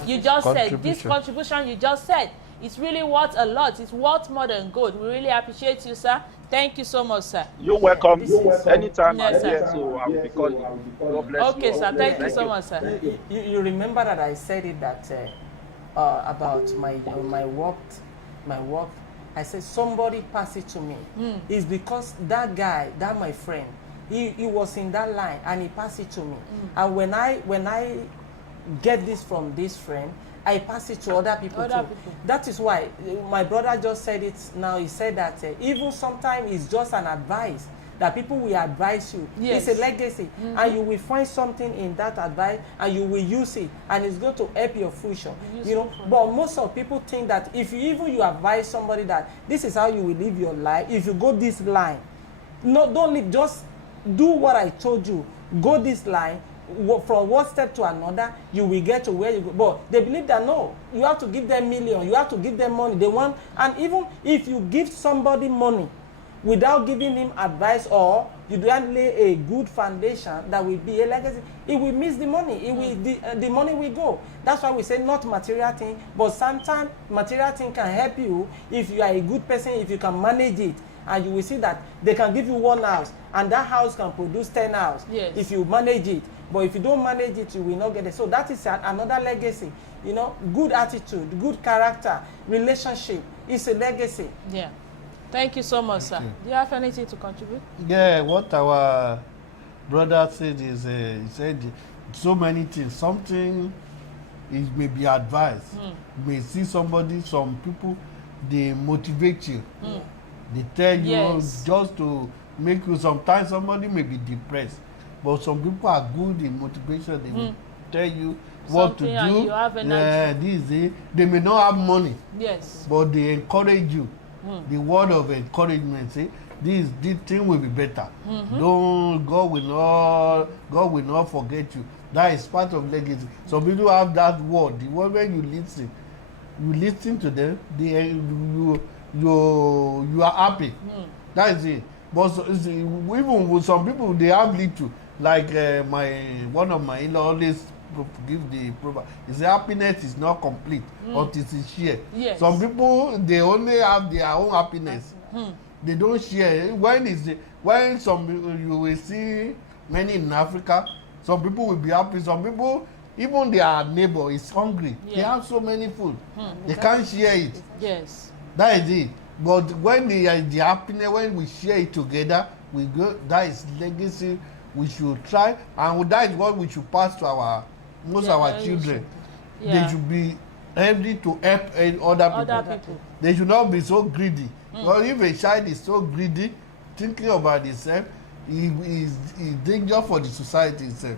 you just said. This contribution you just said. It's really worth a lot. It's worth more than gold. We really appreciate you, sir. Thank you so much, sir. You're welcome. Anytime I'm here, so I will be calling. God bless you. Okay, sir. Thank you so much, sir. You remember that I said it that about my work. I said somebody pass it to me. It's because that guy, that my friend, he was in that line and he passed it to me. And when I get this from this friend, I pass it to other people too. That is why my brother just said it now. He said that even sometimes it's just an advice that people will advise you. Yes. It's a legacy, and you will find something in that advice, and you will use it, and it's going to help your future. You know, but most of people think that if you advise somebody that this is how you will live your life, if you go this line, no, don't live, just do what I told you. Go this line. From one step to another, you will get to where you go. But they believe that no, you have to give them million, you have to give them money. They want, and even if you give somebody money without giving him advice, or you don't lay a good foundation that will be a legacy, it will miss the money. It will the money will go. That's why we say not material thing, but sometimes material thing can help you if you are a good person, if you can manage it. And you will see that they can give you one house, and that house can produce 10 houses if you manage it. But if you don't manage it, you will not get it. So that is another legacy. You know, good attitude, good character, relationship is a legacy. Yeah. Thank you so much, sir. Do you have anything to contribute? Yeah, what our brother said is, he said so many things. Something is maybe advice. You may see somebody, some people, they motivate you. They tell you just to make you, sometimes somebody may be depressed, but some people are good in motivation. They will tell you what to do. You have energy. They may not have money, but they encourage you. The word of encouragement, say this thing will be better. Don't, God will not forget you. That is part of legacy. Some people have that word. The word when you listen to them, you are happy. That is it. But even with some people, they have little. Like one of my in-laws always give the proverb. He say happiness is not complete until it is shared. Some people, they only have their own happiness. They don't share. When you will see many in Africa, some people will be happy. Some people, even their neighbor is hungry. They have so many food. They can't share it. That is it. But when the happiness, when we share it together, we go. That is legacy. We should try, and that is what we should pass to our children. They should be ready to help other people. They should not be so greedy. Because if a child is so greedy, thinking about himself, he is danger for the society itself.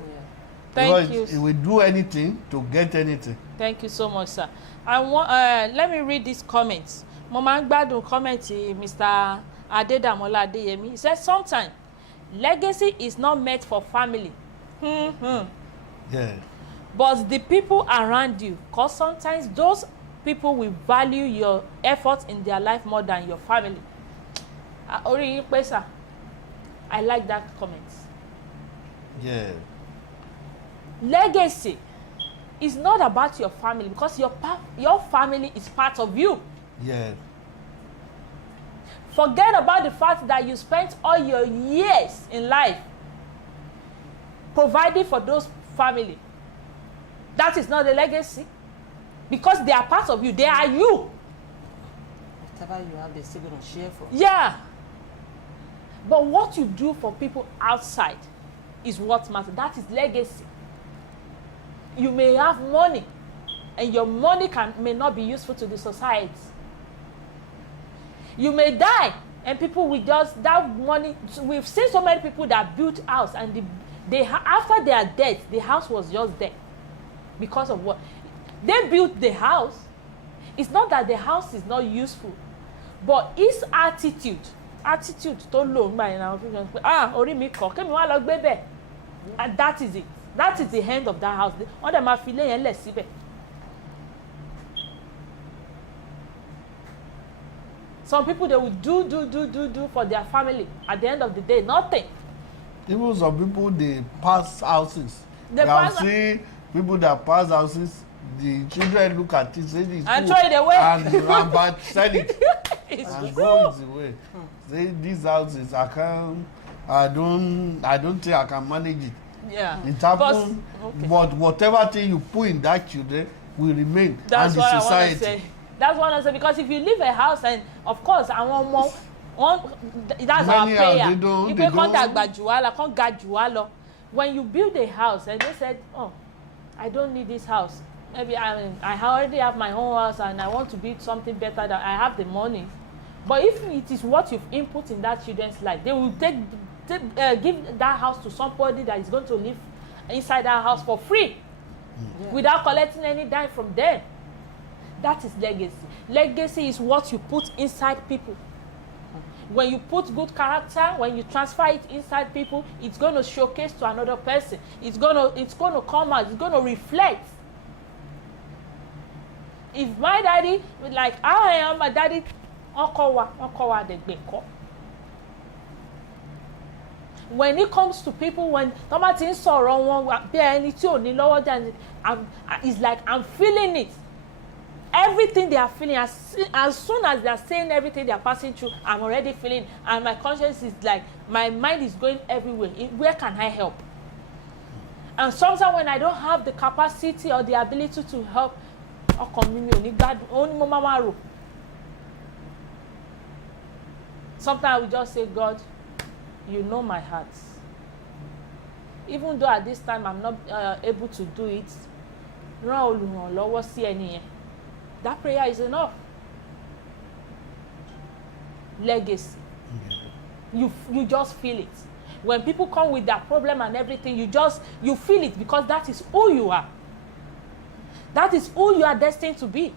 Thank you. He will do anything to get anything. Thank you so much, sir. Let me read these comments. Mo máa ń gbádùn comment Mr. Adedamola Adeyemi. He says sometimes legacy is not meant for family. But the people around you, because sometimes those people will value your effort in their life more than your family. Orí yín pé sir, I like that comment. Legacy is not about your family, because your family is part of you. Forget about the fact that you spent all your years in life providing for those family. That is not a legacy, because they are part of you. They are you. Whatever you have, they're still going to share from. But what you do for people outside is what matters. That is legacy. You may have money, and your money may not be useful to the society. You may die, and people will just, that money, we've seen so many people that built house, and after their death, the house was just there. Because of what? They built the house. It's not that the house is not useful, but his attitude tó lò ń gbà yẹn àwọn people orí mi kọ̀ kémi wá lọ gbé bẹ́ẹ̀, and that is it. That is the end of that house. Wọ́n dẹ̀ máa fi ilé yẹn lẹ̀ síbẹ̀. Some people, they will do for their family. At the end of the day, nothing. Even some people, they pass houses. They have seen people that pass houses. The children look at it, say this, and throw it away, and sell it, and go its way. Say these houses, I don't think I can manage it. It happens, but whatever thing you put in that children will remain. That's and what the society. I want to say. That's what I say, because if you leave a house, and of course, I want more. That's many our prayer. They don't. When you build a house, and they said, "Oh, I don't need this house. Maybe I already have my own house, and I want to build something better. That I have the money." But if it is what you've input in that children's life, they will take give that house to somebody that is going to live inside that house for free, without collecting any dime from them. That is legacy. Legacy is what you put inside people. When you put good character, when you transfer it inside people, it's going to showcase to another person. It's going to come out. It's going to reflect. If my daddy, like I am, my daddy, when it comes to people, when somebody sorrow one, it's like I'm feeling it. Everything they are feeling, as soon as they are saying everything they are passing through, I'm already feeling, and my conscience is like, my mind is going everywhere. Where can I help? And sometimes when I don't have the capacity or the ability to help, sometimes I will just say, God, you know my heart. Even though at this time I'm not able to do it, that prayer is enough. Legacy. You just feel it. When people come with their problem and everything, you feel it, because that is who you are. That is who you are destined to be.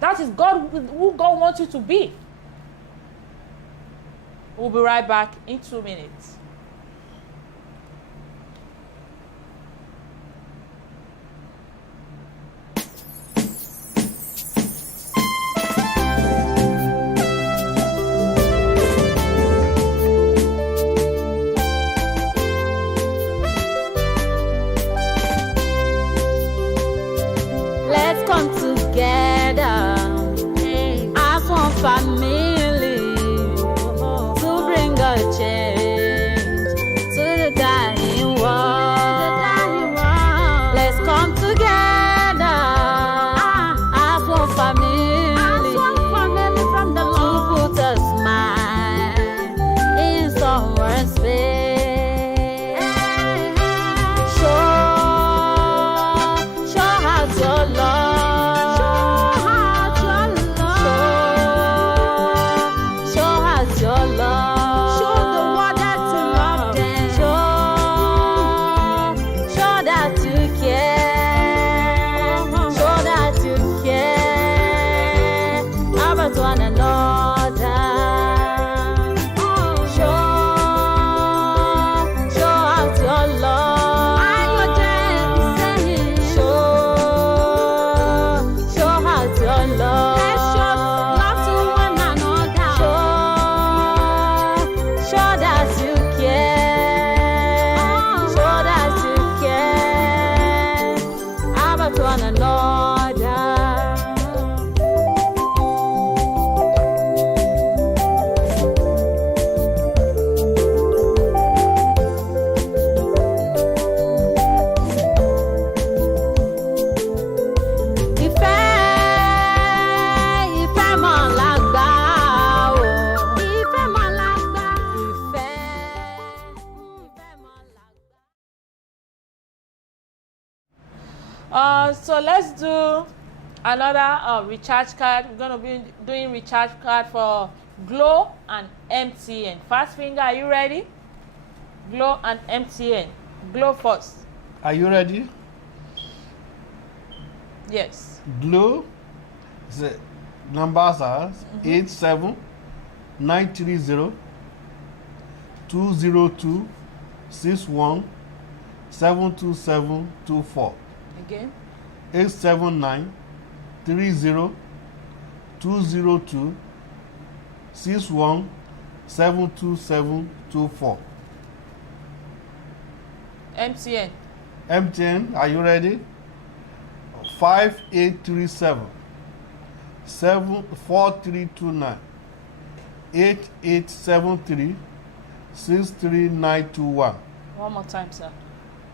That is who God wants you to be. We'll be right back in 2 minutes. Family to bring a change to the dying world. Let's come together as one family from the Lord, to put a smile in someone's face. Show out your love. So let's do another recharge card. We're going to be doing recharge card for Glow and MTN. Fast finger, are you ready? Glow and MTN. Glow first. Are you ready? Yes. Glow, the numbers are 87930 202 61 72724. Again. 879 30 202 61 72724. MTN. MTN, are you ready? 5837 4329 8873 63921. One more time, sir.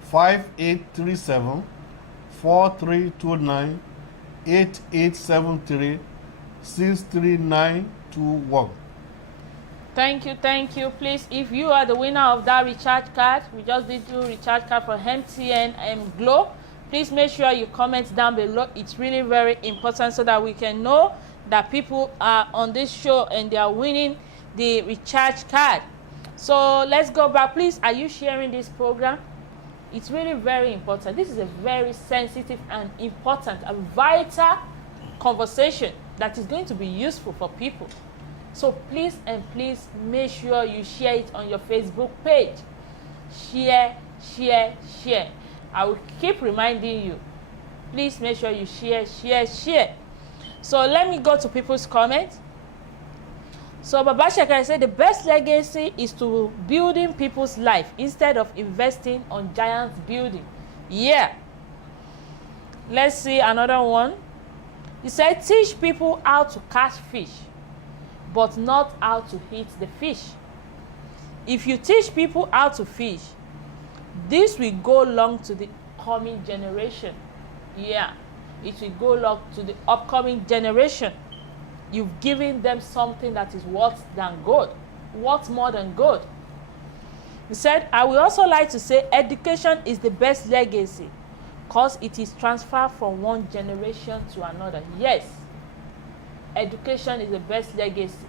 5837 4329 8873 63921. Thank you. Please, if you are the winner of that recharge card, we just did do recharge card for MTN and Glow. Please make sure you comment down below. It's really very important so that we can know that people are on this show and they are winning the recharge card. So let's go back. Please, are you sharing this program? It's really very important. This is a very sensitive and important and vital conversation that is going to be useful for people. So please and please make sure you share it on your Facebook page. Share, share, share. I will keep reminding you. Please make sure you share, share, share. So let me go to people's comments. So Baba Shekari said the best legacy is to building people's life instead of investing on giant building. Yeah. Let's see another one. He said teach people how to catch fish, but not how to hit the fish. If you teach people how to fish, this will go long to the coming generation. Yeah, it will go long to the upcoming generation. You've given them something that is worth than gold, worth more than gold. He said, I would also like to say education is the best legacy because it is transferred from one generation to another. Yes, education is the best legacy.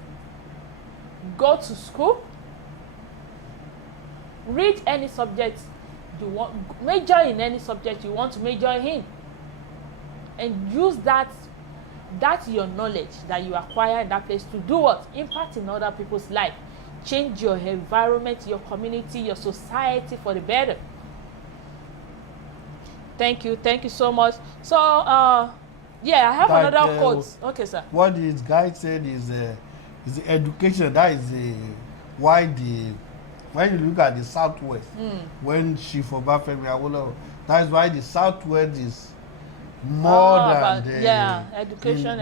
Go to school, read any subject you want, major in any subject you want to major in, and use that your knowledge that you acquire in that place to do what? Impact in other people's life. Change your environment, your community, your society for the better. Thank you so much. So yeah, I have another quote. Okay, sir. What this guy said is the education. That is why when you look at the Southwest, when Chief Obafemi Awolowo, that is why the Southwest is more than the education.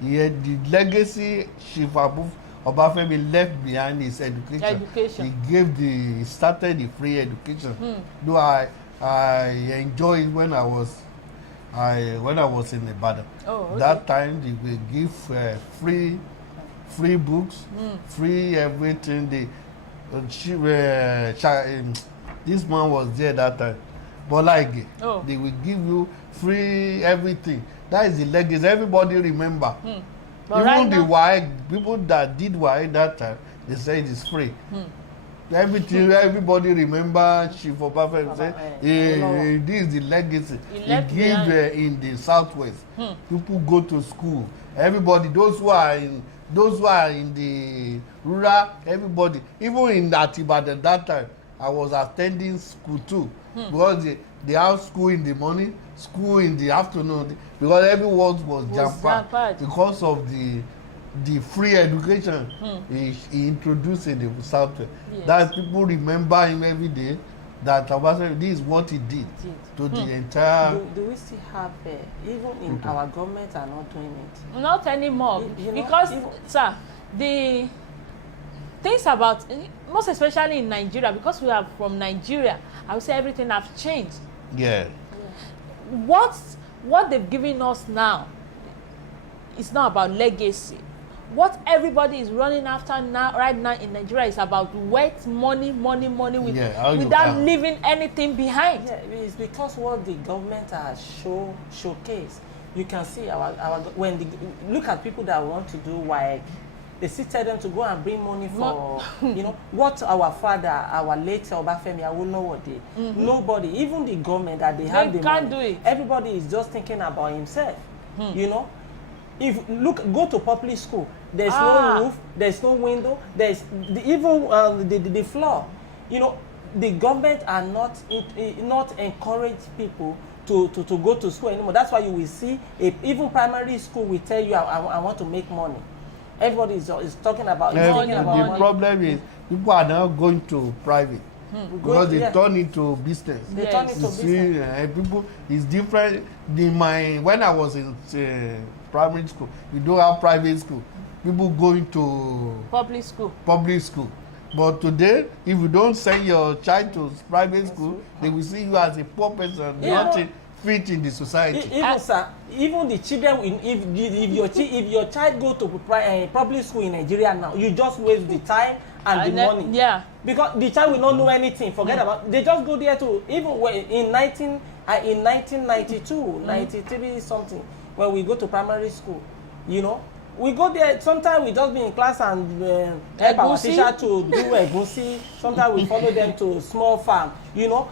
The legacy Chief Obafemi left behind is education. He started the free education. Though I enjoyed it when I was in Ibadan. Oh, okay. That time they will give free books, free everything. This man was there that time. But they will give you free everything. That is the legacy. Everybody remember. Even right the WAEC, people that did WAEC that time, they say it is free. Everything, everybody remember Chief Obafemi said, this is the legacy. He gave in the Southwest. People go to school. Everybody, those who are in the rural, everybody, even in Ibadan at that time, I was attending school too. Because they have school in the morning, school in the afternoon, because everyone was jam-packed because of the free education he introduced in the Southwest. Yes. That people remember him every day, that this is what he did to the entire... Do we still have, even in our government are not doing it? Not anymore, because, sir, the things about, most especially in Nigeria, because we are from Nigeria, I would say everything has changed. Yeah. What they've given us now is not about legacy. What everybody is running after now, right now in Nigeria, is about wealth, money without leaving anything behind. Yeah, it's because what the government has showcased. You can see look at people that want to do WAEC. They still tell them to go and bring money for, what our father, our late Obafemi Awolowo did. Nobody, even the government that they have the can't money, do it. Everybody is just thinking about himself. If go to public school, there's no roof, there's no window, there's the floor. The government are not encourage people to go to school anymore. That's why you will see even primary school will tell you I want to make money. Everybody is talking about money. The problem is people are now going to private because they turn into business. They turn into business. People is different. When I was in primary school, we don't have private school. People going to public school. But today, if you don't send your child to private school, they will see you as a poor person, not fit in the society. Even the children, if your child go to public school in Nigeria now, you just waste the time and the money. Yeah. Because the child will not know anything. Forget about. They just go there to even in 1992, 93 something, when we go to primary school, we go there, sometimes we just be in class and help our teacher to do egusi. Sometimes we follow them to small farm, you know.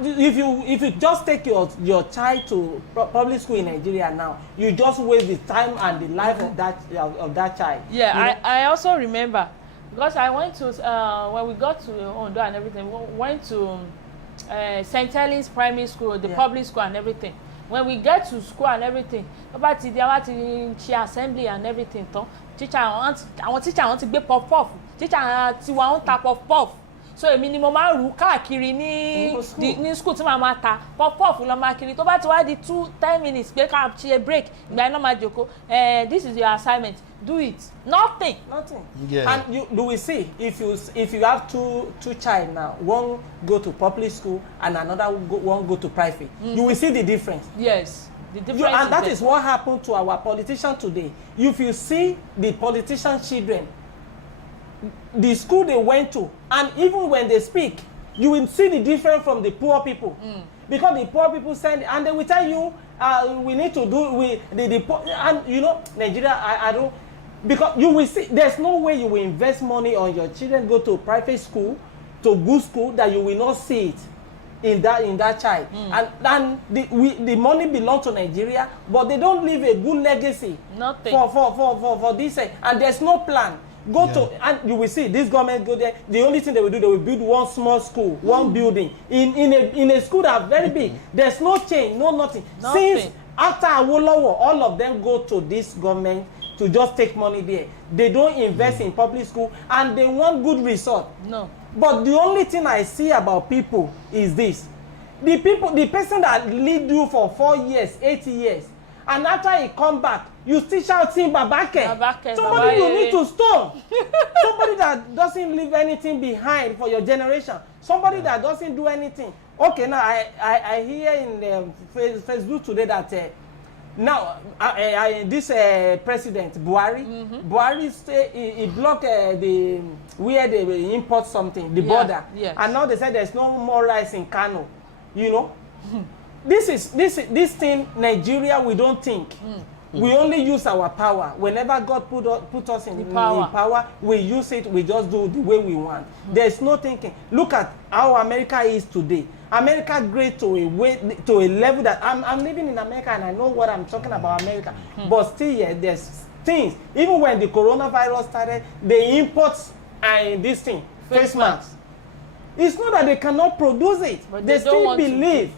If you just take your child to public school in Nigeria now, you just waste the time and the life of that child. Yeah, I also remember, because I went to when we got to Ondo and everything, we went to St. Helens Primary School, the public school and everything. When we get to school and everything, about the assembly and everything, teacher want to gbé puff puff, teacher tiwa wọ́n ta puff puff. So èmi ni mo máa rù káàkiri ní school tí màá máa ta puff puff lọ máa kiri tó bá ti wá di 10 minutes pé ká ṣe break ìgbà iná máa jókòó this is your assignment, do it. Nothing. Yeah. And you will see if you have two child now, one go to public school and another one go to private, you will see the difference. Yes. The difference and that is what happened to our politicians today. If you see the politician children, the school they went to, and even when they speak, you will see the difference from the poor people. Because the poor people send, and they will tell you, we need to do the poor, and you know, Nigeria, I don't, because you will see, there's no way you will invest money on your children go to private school, to good school, that you will not see it in that child. And the money belongs to Nigeria, but they don't leave a good legacy. Nothing. For this, and there's no plan. And you will see this government go there. The only thing they will do, they will build one small school, one building in a school that are very big. There's no change, nothing. Since after Awolowo, all of them go to this government to just take money there. They don't invest in public school, and they want good result. No. But the only thing I see about people is this: the person that lead you for 4 years, 8 years, and after he come back, you still shouting Babake. Somebody you need to stone. Somebody that doesn't leave anything behind for your generation. Somebody that doesn't do anything. Okay, now I hear in Facebook today that now this President Buhari say he blocked where they import something, the border. Yes. And now they said there's no more rice in Kano. You know? This thing, Nigeria, we don't think. We only use our power. Whenever God put us in power, we use it, we just do the way we want. There's no thinking. Look at how America is today. America great to a level that I'm living in America and I know what I'm talking about America. But still, there's things. Even when the coronavirus started, they import this thing, face masks. It's not that they cannot produce it. But they still believe.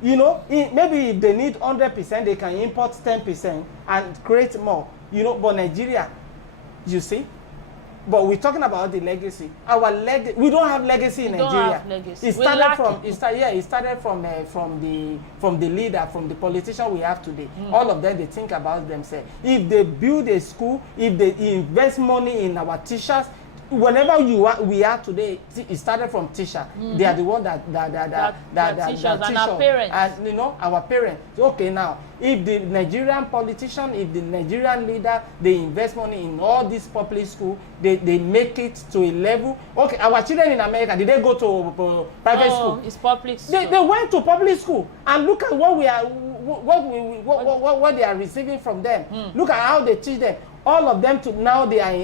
You know, maybe if they need 100%, they can import 10% and create more. You know, but Nigeria, you see. But we're talking about the legacy. We don't have legacy in Nigeria. Don't have legacy. It started from the leader, from the politician we have today. All of them, they think about themselves. If they build a school, if they invest money in our teachers, whenever we are today, it started from teacher. They are the one that teachers and our parents. And you know, our parents. Okay, now if the Nigerian politician, if the Nigerian leader, they invest money in all these public school, they make it to a level. Okay, our children in America, did they go to private school? It's public school. They went to public school, and look at what they are receiving from them. Look at how they teach them. All of them now they are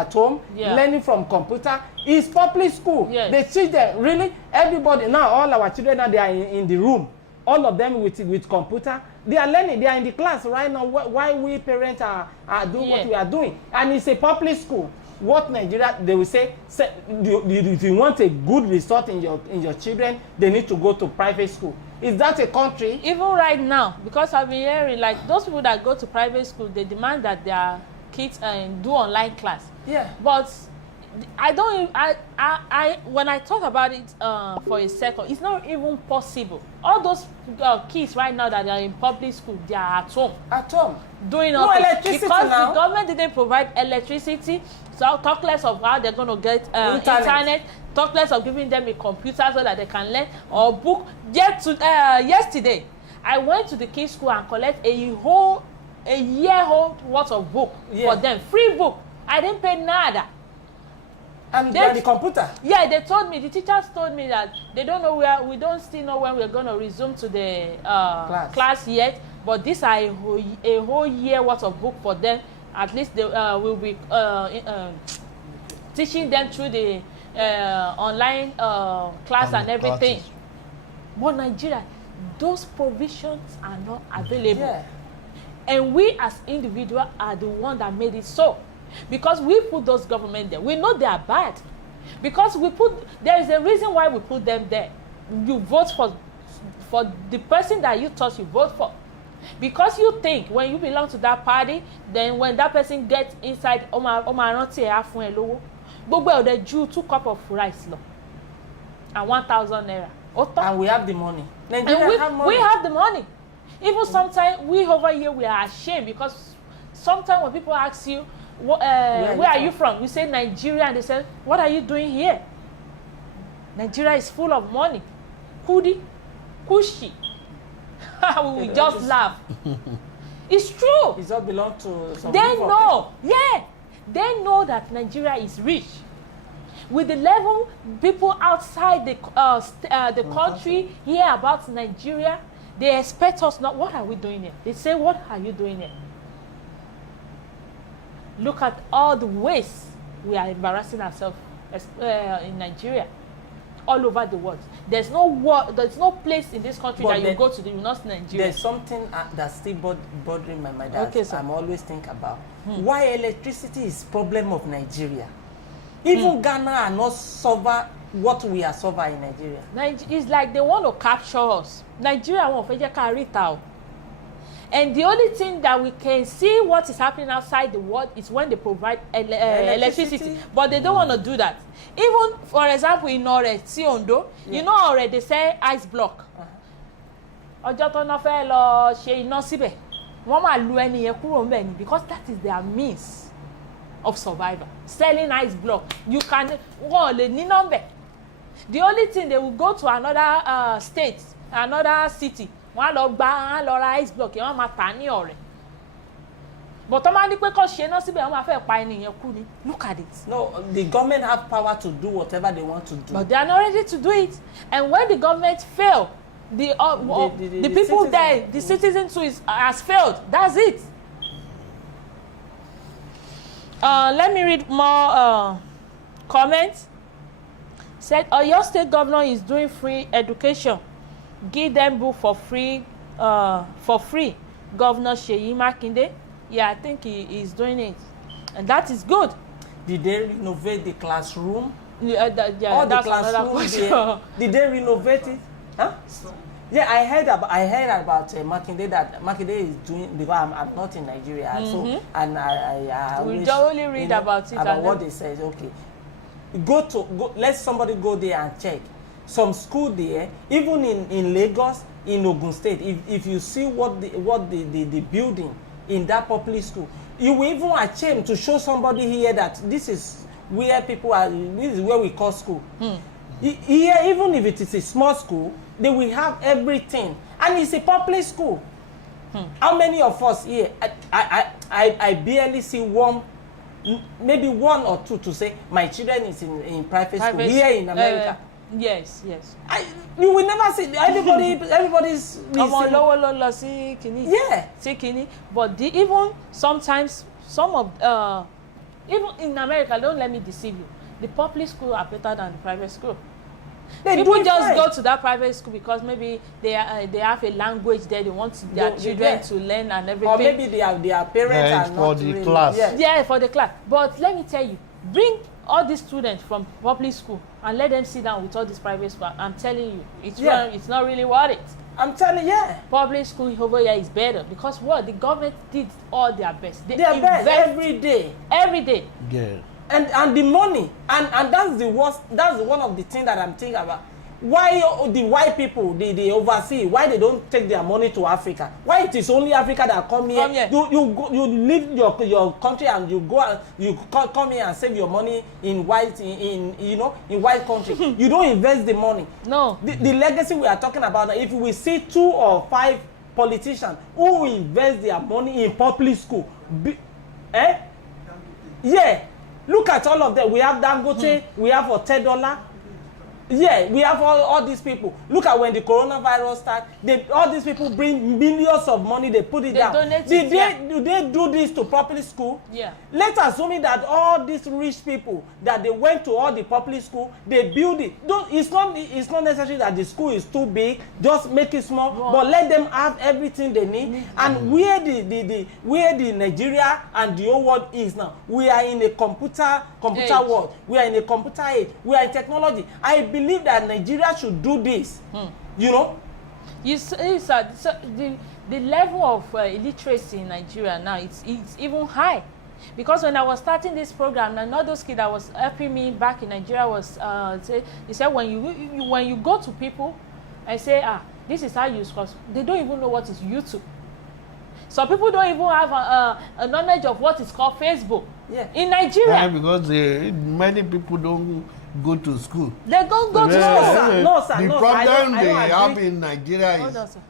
at home learning from computer. It's public school. Yes. They teach them really everybody now. All our children now they are in the room. All of them with computer. They are learning. They are in the class right now. Why we parents are doing what we are doing, and it's a public school. What Nigeria, they will say if you want a good result in your children, they need to go to private school. Is that a country? Even right now, because I've been hearing like those people that go to private school, they demand that their kids do online class. Yeah. But I when I thought about it for a second, it's not even possible. All those kids right now that are in public school, they are at home. At home. Doing no nothing. Electricity because now. The government didn't provide electricity. So I'll talk less of how they're going to get internet. Talk less of giving them a computer so that they can learn or book. Yesterday, I went to the kids' school and collect a year-old worth of book for them. Free book. I didn't pay nada. And the computer? Yeah, they told me, the teachers told me that they don't know we don't still know when we're going to resume to the class yet. but these are a whole year worth of book for them. At least they will be teaching them through the online class and everything. Classes. But Nigeria, those provisions are not available. Yeah. And we as individuals are the one that made it so. Because we put those government there. We know they are bad. Because there is a reason why we put them there. You vote for the person that you thought you vote for. Because you think when you belong to that party, then when that person gets inside, gbogbo ẹ̀ ọ̀dẹ̀ ju 2 cups of rice lọ and 1,000 naira. And we have the money. Nigeria have money. We have the money. Even sometimes we over here we are ashamed because sometimes when people ask you where are you from, you say Nigeria, and they say what are you doing here? Nigeria is full of money. Kudi, kushi. We just laugh. It's true. It all belong to some They people. know, yeah. They know that Nigeria is rich. With the level people outside the country hear about Nigeria, they expect us not. What are we doing here? They say, what are you doing here? Look at all the ways we are embarrassing ourselves in Nigeria, all over the world. There's no place in this country that you go to that you not see Nigeria. There's something that's still bothering my mind that Okay, sir. I'm always think about. Why electricity is problem of Nigeria? Even Ghana are not suffer what we are suffer in Nigeria. It's like they want to capture us. Nigeria won't carry it out. And the only thing that we can see what is happening outside the world is when they provide electricity. But they don't want to do that. Even, for example, in Ondo, you know already they say ice block. Ọjọ́ tó ná fẹ́ lọ ṣe iná síbẹ̀, wọ́n máa lu ẹni yẹn kúrò ńbẹ̀ ni because that is their means of survival. Selling ice block. You can lè ní nọ́mbẹ̀. The only thing they will go to another state, another city. Wọ́n á lọ ra ice block yẹn wọ́n máa tà ní ọ̀rẹ́. But tó máa ní pé kó ṣe iná síbẹ̀ wọ́n máa fẹ́ pa ẹni yẹn kú ni. Look at it. No, the government have power to do whatever they want to do. But they are not ready to do it. And when the government fail, the people there, the citizens too has failed. That's it. Let me read more comments. Said Oyo State Governor is doing free education. Give them book for free. Governor Seyi Makinde. Yeah, I think he is doing it, and that is good. Did they renovate the classroom? Yeah, All the that's another question. classrooms. Did they renovate it? Huh? Yeah, I heard about Makinde that Makinde is doing because I'm not in Nigeria, so and I We only read about it about and what then, they said. Okay, go. Let somebody go there and check. Some school there, even in Lagos, in Ogun State, if you see what the building in that public school, you will even ashamed to show somebody here that this is where people are. This is where we call school. Here, even if it is a small school, they will have everything, and it's a public school. How many of us here? I barely see one, maybe one or two to say my children is in private school here in America. Yes. You will never see everybody's. Yeah. But even sometimes some of even in America, don't let me deceive you. The public school are better than the private school. People just go to that private school because maybe they have a language there. They want their children to learn and everything. Or maybe their parents are not for the really, class. Yeah, for the class. But let me tell you, bring all these students from public school and let them sit down with all this private school. I'm telling you, it's not really worth it. I'm telling you, Public school over here is better because what the government did all their best. They best invest every day. Yeah. And the money and that's the worst. That's one of the things that I'm thinking about. Why the white people, the overseas, why they don't take their money to Africa? Why it is only Africa that come here? You leave your country and you go and you come here and save your money in white in white country. You don't invest the money. No. The legacy we are talking about. If we see 2 or 5 politicians who will invest their money in public school, yeah. Look at all of them. We have Dangote. We have $10. Yeah, we have all these people. Look at when the coronavirus started. All these people bring millions of money. They put it down. Donate Did it, do they do this to public school? Yeah. Let's assume that all these rich people that they went to all the public school, they build it. It's not necessary that the school is too big. Just make it small, but let them have everything they need. And where the Nigeria and the whole world is now, we are in a computer world. We are in a computer age. We are in technology. I believe that Nigeria should do this. You know. You see, so the level of illiteracy in Nigeria now, it's even high. Because when I was starting this program, another kid that was helping me back in Nigeria was he said when you go to people and say, this is how you use, because they don't even know what is YouTube. Some people don't even have a knowledge of what is called Facebook. Yeah. In Nigeria. Yeah, because many people don't go to school. They don't go to school. No, sir. The No, problem I they don't have agree. in Nigeria Hold is on, sir.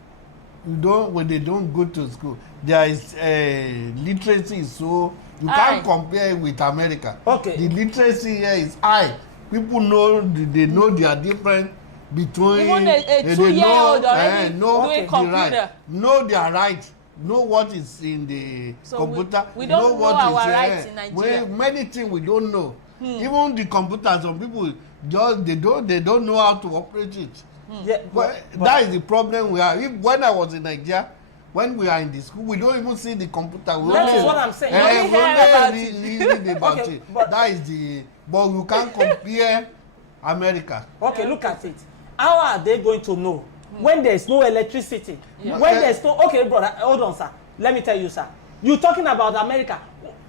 when they don't go to school, there is literacy is so you High. can't compare with America. Okay. The literacy here is high. People know they know their difference between Even a 2-year-old already know doing the computer. right, know their right, know what is in the So computer. we don't know our rights in Nigeria. Many things we don't know. Even the computer, some people just they don't know how to operate it. Yeah, But that is the problem we have. When I was in Nigeria, when we are in the school, we don't even see the computer. We That only- is what I'm saying. You only we hear only about read about Okay, it. but- That is but you can't compare America. Okay, look at it. How are they going to know when there's no electricity? Yeah. When there's no, okay, brother, hold on, sir. Let me tell you, sir. You're talking about America.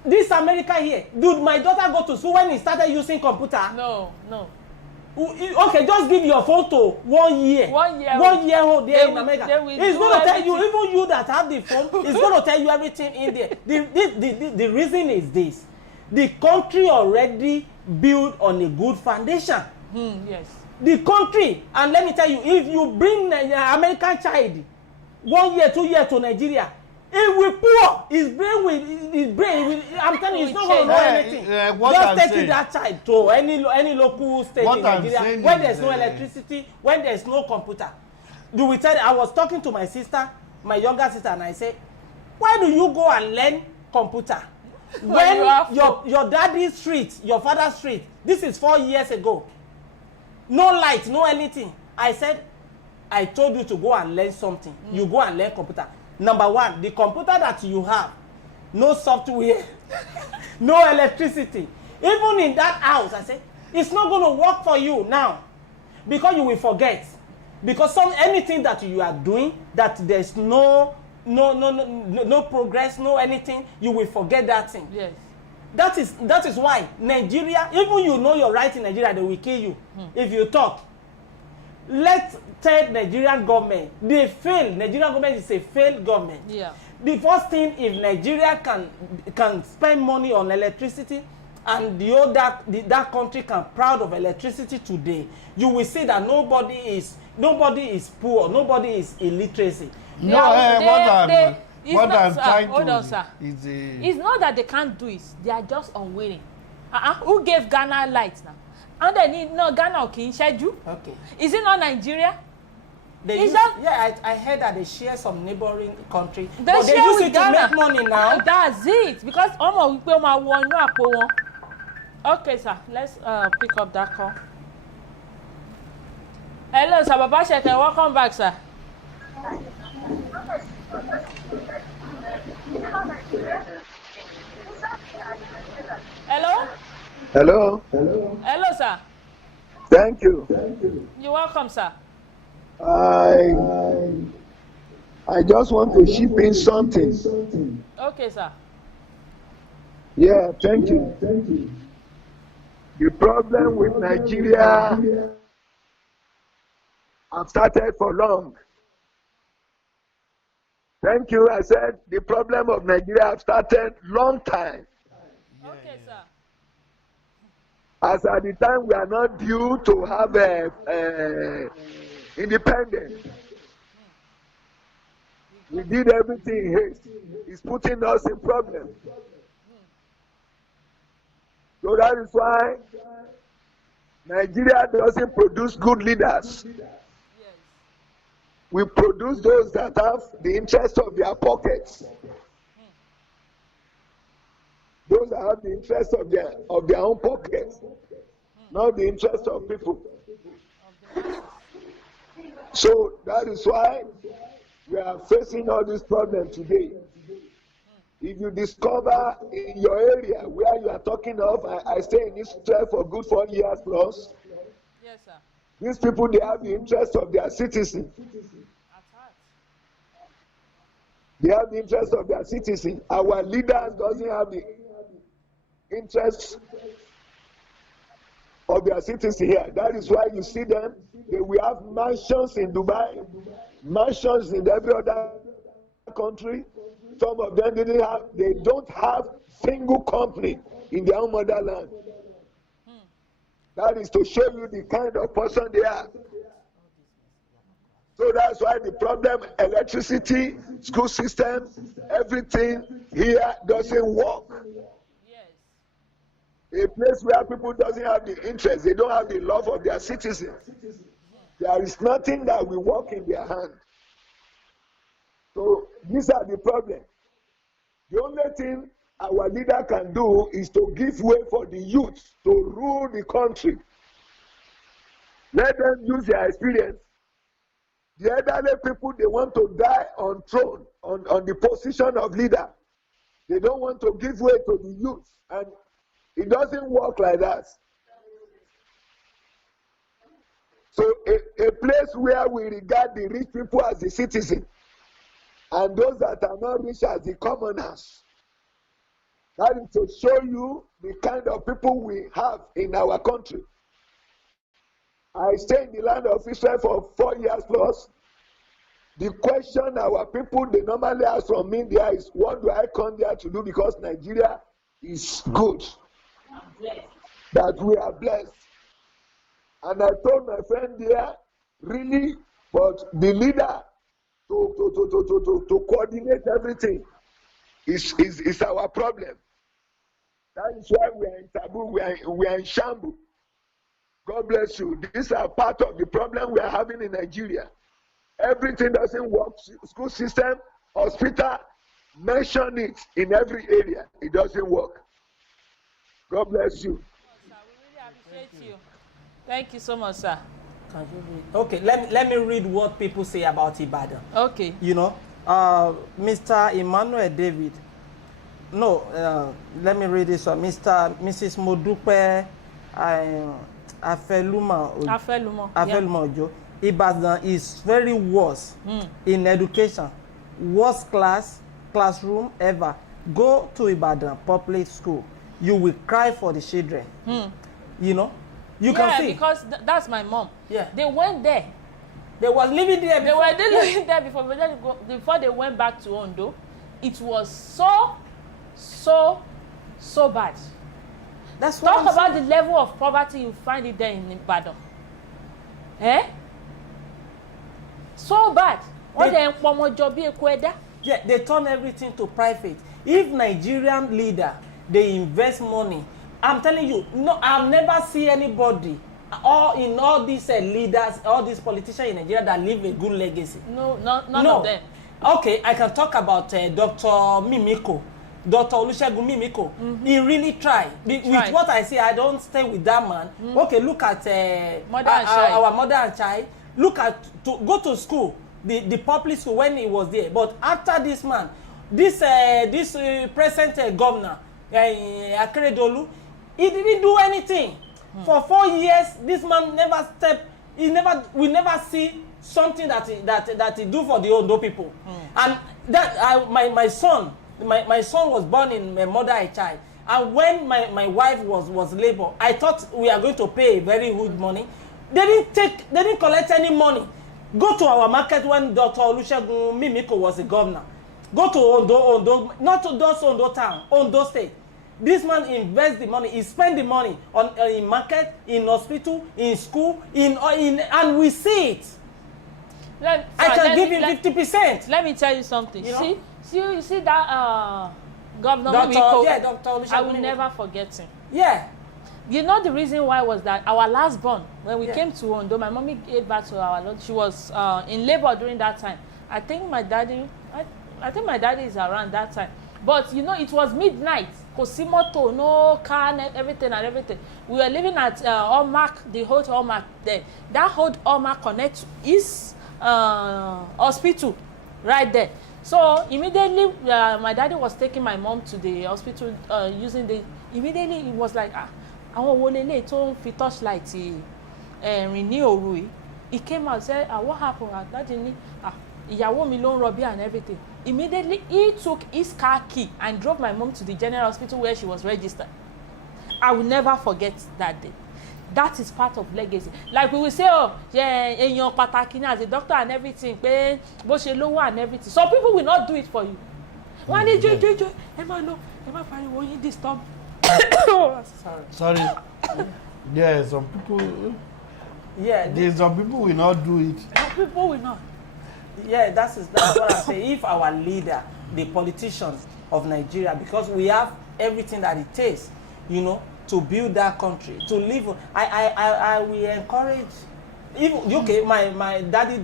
This America here, did my daughter go to school when he started using computer? No. Okay, just give your phone to 1 year. 1 year. 1 year old there They in will- America. they will It's do going to tell you, everything. even you that have the phone, it's going to tell you everything in there. The reason is this. The country already built on a good foundation. Yes. The country, and let me tell you, if you bring an American child 1 year, 2 years to Nigeria, it will poor. His brain. I'm telling you, it's not going to know anything. What Just I'm take saying- that child to any local state What in I'm Nigeria saying when is, there's no electricity, when there's no computer. You will tell. I was talking to my sister, my younger sister, and I said, "Why do you go and learn computer when you have your daddy's street, your father's street? This is 4 years ago. No light, no anything." I said, I told you to go and learn something. You go and learn computer. Number one, the computer that you have, no software, no electricity. Even in that house, I said, it's not going to work for you now because you will forget. Because anything that you are doing, that there's no progress, no anything, you will forget that thing. Yes. That is why Nigeria, even you know your right in Nigeria, they will kill you if you talk. Let's tell Nigerian government, they fail. Nigerian government is a failed government. Yeah. The first thing, if Nigeria can spend money on electricity, and that country can proud of electricity today, you will see that nobody is poor, nobody is illiteracy. No, what I'm trying hold on, to sir. is It's not that they can't do it; they are just unwilling. Who gave Ghana light now? And they need Ghana or Kinsheju. Okay. Is it not Nigeria? I heard that they share some neighboring country. They but they share use with it Ghana. to make money now. That's it. Because Omo wípé ó máa wọ inú àpò wọn. Okay, sir. Let's pick up that call. Hello, sir. Baba Sheke, welcome back, sir. Hello? Hello. Hello, sir. Thank you. You're welcome, sir. I just want to chip in something. Okay, sir. Yeah, thank you. The problem with Nigeria have started for long. Thank you. I said the problem of Nigeria have started long time. Okay, sir. As at the time we are not due to have independence. We did everything in haste. It's putting us in problem. So that is why Nigeria doesn't produce good leaders. We produce those that have the interest of their pockets. Those that have the interest of their own pockets, not the interest of people. So that is why we are facing all these problems today. If you discover in your area where you are talking of, I stay in Israel for good 4 years plus. Yes, sir. These people, they have the interest of their citizens. They have the interest of their citizens. Our leaders doesn't have the interest of their citizens here. That is why you see them. We have mansions in Dubai, mansions in every other country. Some of them they don't have single company in their own motherland. That is to show you the kind of person they are. So that's why the problem, electricity, school system, everything here doesn't work. A place where people doesn't have the interest, they don't have the love of their citizens. There is nothing that will work in their hand. So these are the problems. The only thing our leader can do is to give way for the youth to rule the country. Let them use their experience. The elderly people, they want to die on throne, on the position of leader. They don't want to give way to the youth. And it doesn't work like that. So a place where we regard the rich people as the citizen and those that are not rich as the commoners. That is to show you the kind of people we have in our country. I stay in the land of Israel for 4 years plus. The question our people, they normally ask from me there is, what do I come there to do? Because Nigeria is good. That we are blessed. And I told my friend there, really, but the leader to coordinate everything is our problem. That is why we are in taboo, we are in shambles. God bless you. These are part of the problem we are having in Nigeria. Everything doesn't work. School system, hospital, mention it in every area. It doesn't work. God bless you. We really appreciate you. Thank you so much, sir. Can you read? Okay, let me read what people say about Ibadan. Okay. You know, Mr. Emmanuel David. No, let me read this one. Mrs. Modupe Afeluma Ojo. Ibadan is very worse in education. Worst classroom ever. Go to Ibadan public school. You will cry for the children. You know, you can see. Yeah, because that's my mom. Yeah. They went there. They were living there. They were living there before they went back to Ondo. It was so bad. That's what Talk about the level of poverty you find it there in Ibadan. So bad. Yeah, they turn everything to private. If Nigerian leader, they invest money, I'm telling you, no, I've never seen anybody in all these leaders, all these politicians in Nigeria that leave a good legacy. No, none of them. Okay, I can talk about Dr. Mimiko. Dr. Olusegun Mimiko, he really tried. With what I say, I don't stay with that man. Okay, look at our mother and child. Look at, go to school, the public school when he was there. But after this man, this present governor, Akeredolu, he didn't do anything. For 4 years, this man never stepped. We never see something that he do for the Ondo people. And that my son was born in a mother and child. And when my wife was labor, I thought we are going to pay very good money. They didn't collect any money. Go to our market when Dr. Olusegun Mimiko was the governor. Go to Ondo, not to just Ondo town, Ondo state. This man invests the money, he spends the money in market, in hospital, in school, and we see it. I can give him 50%. Let me tell you something. You see that Governor Dr. Mimiko? Yeah, Dr. Olusegun. I will never forget him. Yeah. You know the reason why was that our last born, when we came to Ondo, my mommy gave birth to our Lord. She was in labor during that time. I think my daddy is around that time. But you know, it was midnight. Kosimoto, no car, everything and everything. We were living at Hallmark, the whole Hallmark there. That whole Hallmark connects to his hospital right there. So immediately, my daddy was taking my mom to the hospital using the. Immediately, it was like, àwọn wo lele tó ń fi torchlight rìn ní òru yìí. He came out said, what happened? Daddy ní, ìyàwó mi ló ń rọbí and everything. Immediately, he took his car key and drove my mom to the general hospital where she was registered. I will never forget that day. That is part of legacy. Like we will say, èèyàn pàtàkì as a doctor and everything, pé bó ṣe lówó and everything. Some people will not do it for you. Wọ́n ní jó, ẹ má pariwo yín disturb. Sorry. Yeah, some people. Yeah. Some people will not do it. Some people will not. Yeah, that's what I say. If our leader, the politicians of Nigeria, because we have everything that it takes, you know, to build that country, to live. I will encourage. Even okay, my daddy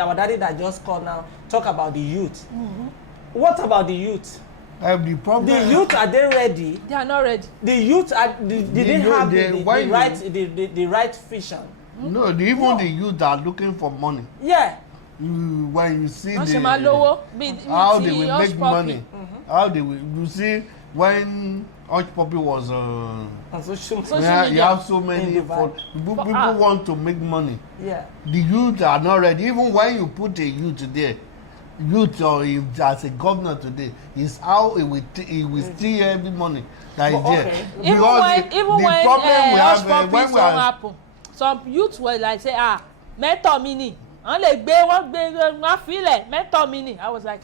our daddy that just called now talk about the youth. Mm-hmm. What about the youth? The problem. The youth, are they ready? They are not ready. The youth are. Did they have the right vision? No, even the youth are looking for money. Yeah. When you see how they will make money, how they will. You see when Hush Puppy was on social media. You have so many people want to make money. Yeah. The youth are not ready. Even when you put a youth there, or as a governor today, is how it will steal every money that is there. Okay. Even when Hush Puppy happen, some youth will like say, mentor me. I was like,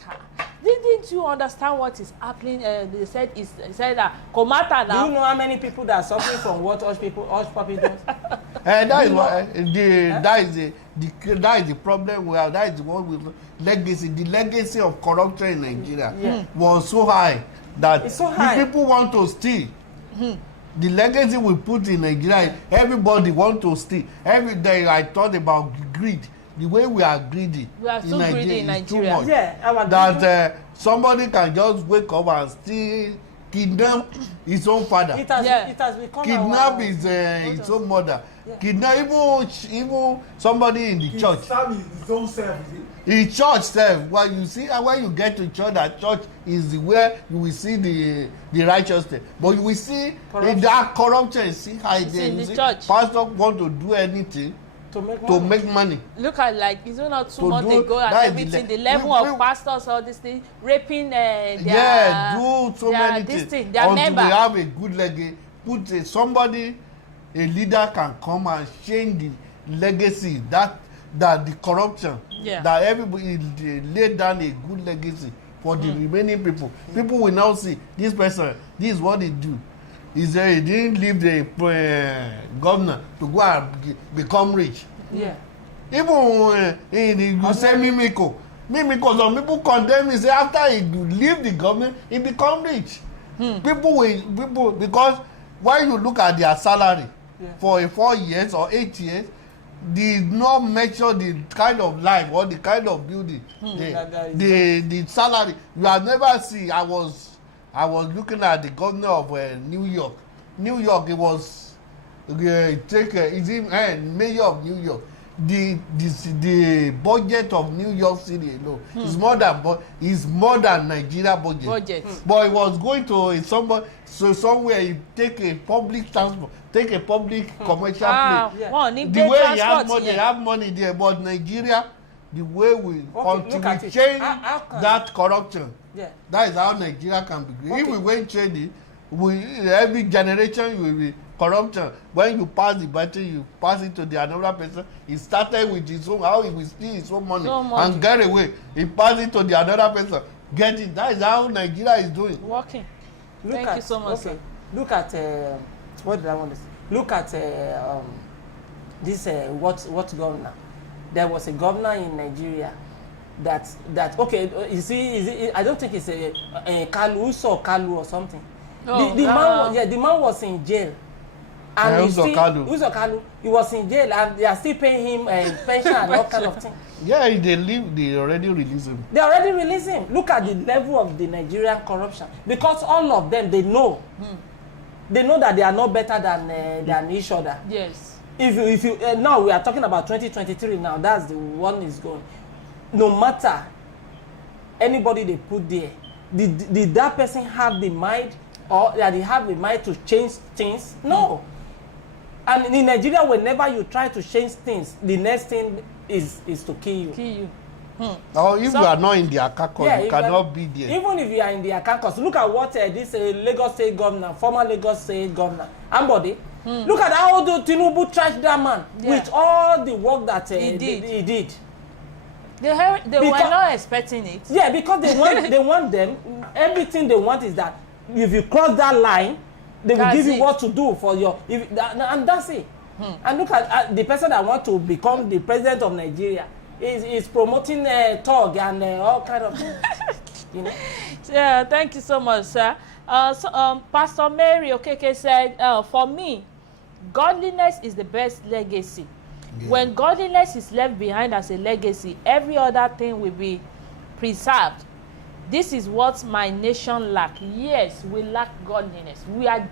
didn't you understand what is happening? They said that Komata now. Do you know how many people that are suffering from what Hush Puppy does? That is the problem we have. That is what we legacy. The legacy of corruption in Nigeria was so high that people want to steal. The legacy we put in Nigeria, everybody want to steal. Every day I thought about greed. The way we are greedy, we are so greedy in Nigeria. Too much. That somebody can just wake up and still kidnap his own father. It has become kidnap his own mother. Yeah. Kidnap even somebody in the church. His own self. In church self, when you see when you get to church, that church is where you will see the righteousness. But you will see in that corruption, see how the church. Pastor want to do anything. To make money. Look at is it not 2 months ago and everything, the level of pastors, all this thing, raping their do so many things. Their member. We have a good legacy. A leader can come and change the legacy that the corruption. Yeah. That everybody lay down a good legacy for the remaining people. People will now see this person, this is what he do. He didn't leave the governor to go and become rich. Yeah. Even you say Mimiko, some people condemn him. Say after he leave the government, he become rich. People because when you look at their salary for 4 years or 8 years, they not measure the kind of life or the kind of building. The salary you have never see. I was looking at the governor of New York. New York, it was mayor of New York. The budget of New York City alone is more than Nigeria budget. But it was going to somewhere you take a public transport, take a public commercial plane. The way you have money there. But Nigeria, the way until we change that corruption. Yeah. That is how Nigeria can be great. If we won't change it, every generation will be corruption. When you pass the battle, you pass it to the another person. He started with his own, how he will steal his own money and get away. He pass it to the another person. Get it. That is how Nigeria is doing. Working. Thank you so much. Okay. Look at what did I want to say? Look at this what governor. There was a governor in Nigeria that okay, you see, I don't think it's a Kalu or something. The man was in jail And Uzokalu. He was in jail and they are still paying him pension and all kind of things. Yeah, they already released him. They already released him. Look at the level of the Nigerian corruption. Because all of them, they know. They know that they are not better than each other. Yes. If you now we are talking about 2023 now, that's the one is going. No matter anybody they put there, did that person have the mind or that they have the mind to change things? No. And in Nigeria, whenever you try to change things, the next thing is to kill you. Or if you are not in their caucus, you cannot be there. Even if you are in their caucus, look at what this Lagos State governor, former Lagos State governor, Ambode, look at how Tinubu trashed that man with all the work that he did. They were not expecting it. Yeah, because they want them. Everything they want is that if you cross that line, they will give you what to do for your. And that's it. And look at the person that want to become the president of Nigeria is promoting talk and all kind of things. You know? Yeah, thank you so much, sir. Pastor Mary Okeke said, for me, godliness is the best legacy. Yeah. When godliness is left behind as a legacy, every other thing will be preserved. This is what my nation lack. Yes, we lack godliness. We are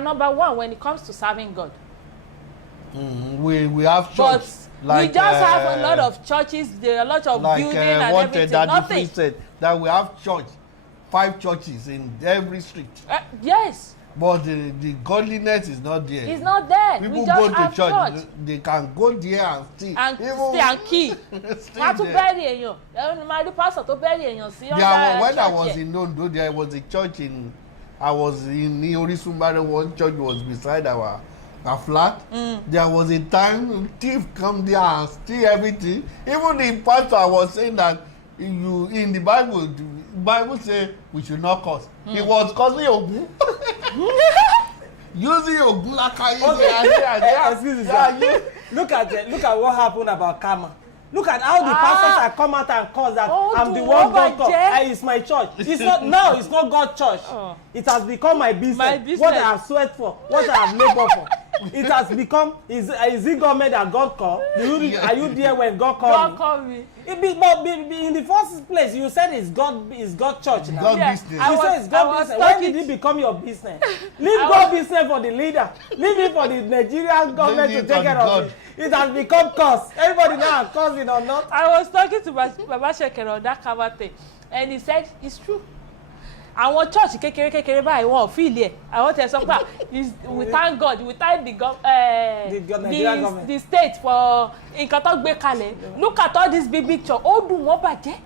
number one when it comes to serving God. We have church. But we just have a lot of churches, there are a lot of building and everything. Nothing. Said that we have church, 5 churches in every street. Yes. But the godliness is not there. It's not there. People go to church. They can go there and steal. And stay and key. Wọ́n tún bẹ́ẹ̀rì èèyàn. Ẹ̀rọ máa rí pásọ̀ tó bẹ́ẹ̀rì èèyàn sí ọ̀dà church. When I was in Ondo, there was a church I was in Orisunbare. One church was beside our flat. There was a time thief come there and steal everything. Even the pastor was saying that in the Bible say we should not curse. He was cursing Ogun. Using Ogun like excuse me, sir. Look at what happened about karma. Look at how the pastors have come out and caused that I'm the one God called. It's my church. It's not God's church. It has become my business. What I have sweat for, what I have labored for. It has become is it government that God called? Are you there when God called me? God called me. In the first place, you said it's God church now. God business. You said it's God business. When did it become your business? Leave God business for the leader. Leave it for the Nigerian government to take care of it. It has become cost. Everybody now are causing or not. I was talking to Baba Shekere on that cover thing, and he said it's true. Àwọn church kékeré báyìí wọn ò fi ilé ẹ̀ àwọn tẹ̀ sọ pé we thank God, we thank the state for nǹkan tó gbé kalẹ̀. Look at all this big church ó dùn wọ́n bàjẹ́.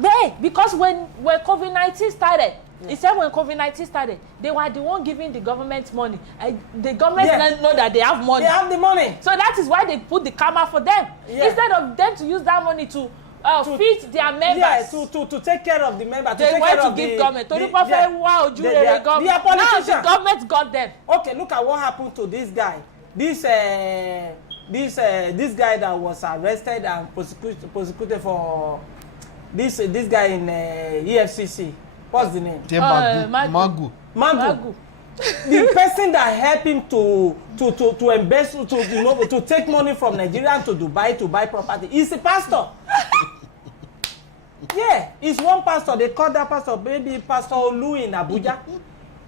Bẹ́ẹ̀ because when COVID-19 started, he said when COVID-19 started, they were the one giving the government money. The government didn't know that they have money. They have the money. So that is why they put the camera for them. Instead of them to use that money to feed their members. Yes, to take care of the members. They went to give government. Now the government got them. Okay, look at what happened to this guy. This guy that was arrested and prosecuted for this guy in EFCC. What's the name? Magu. The person that helped him to embezzle, to take money from Nigeria to Dubai to buy property is a pastor. Yeah, it's one pastor. They call that pastor maybe Pastor Olu in Abuja.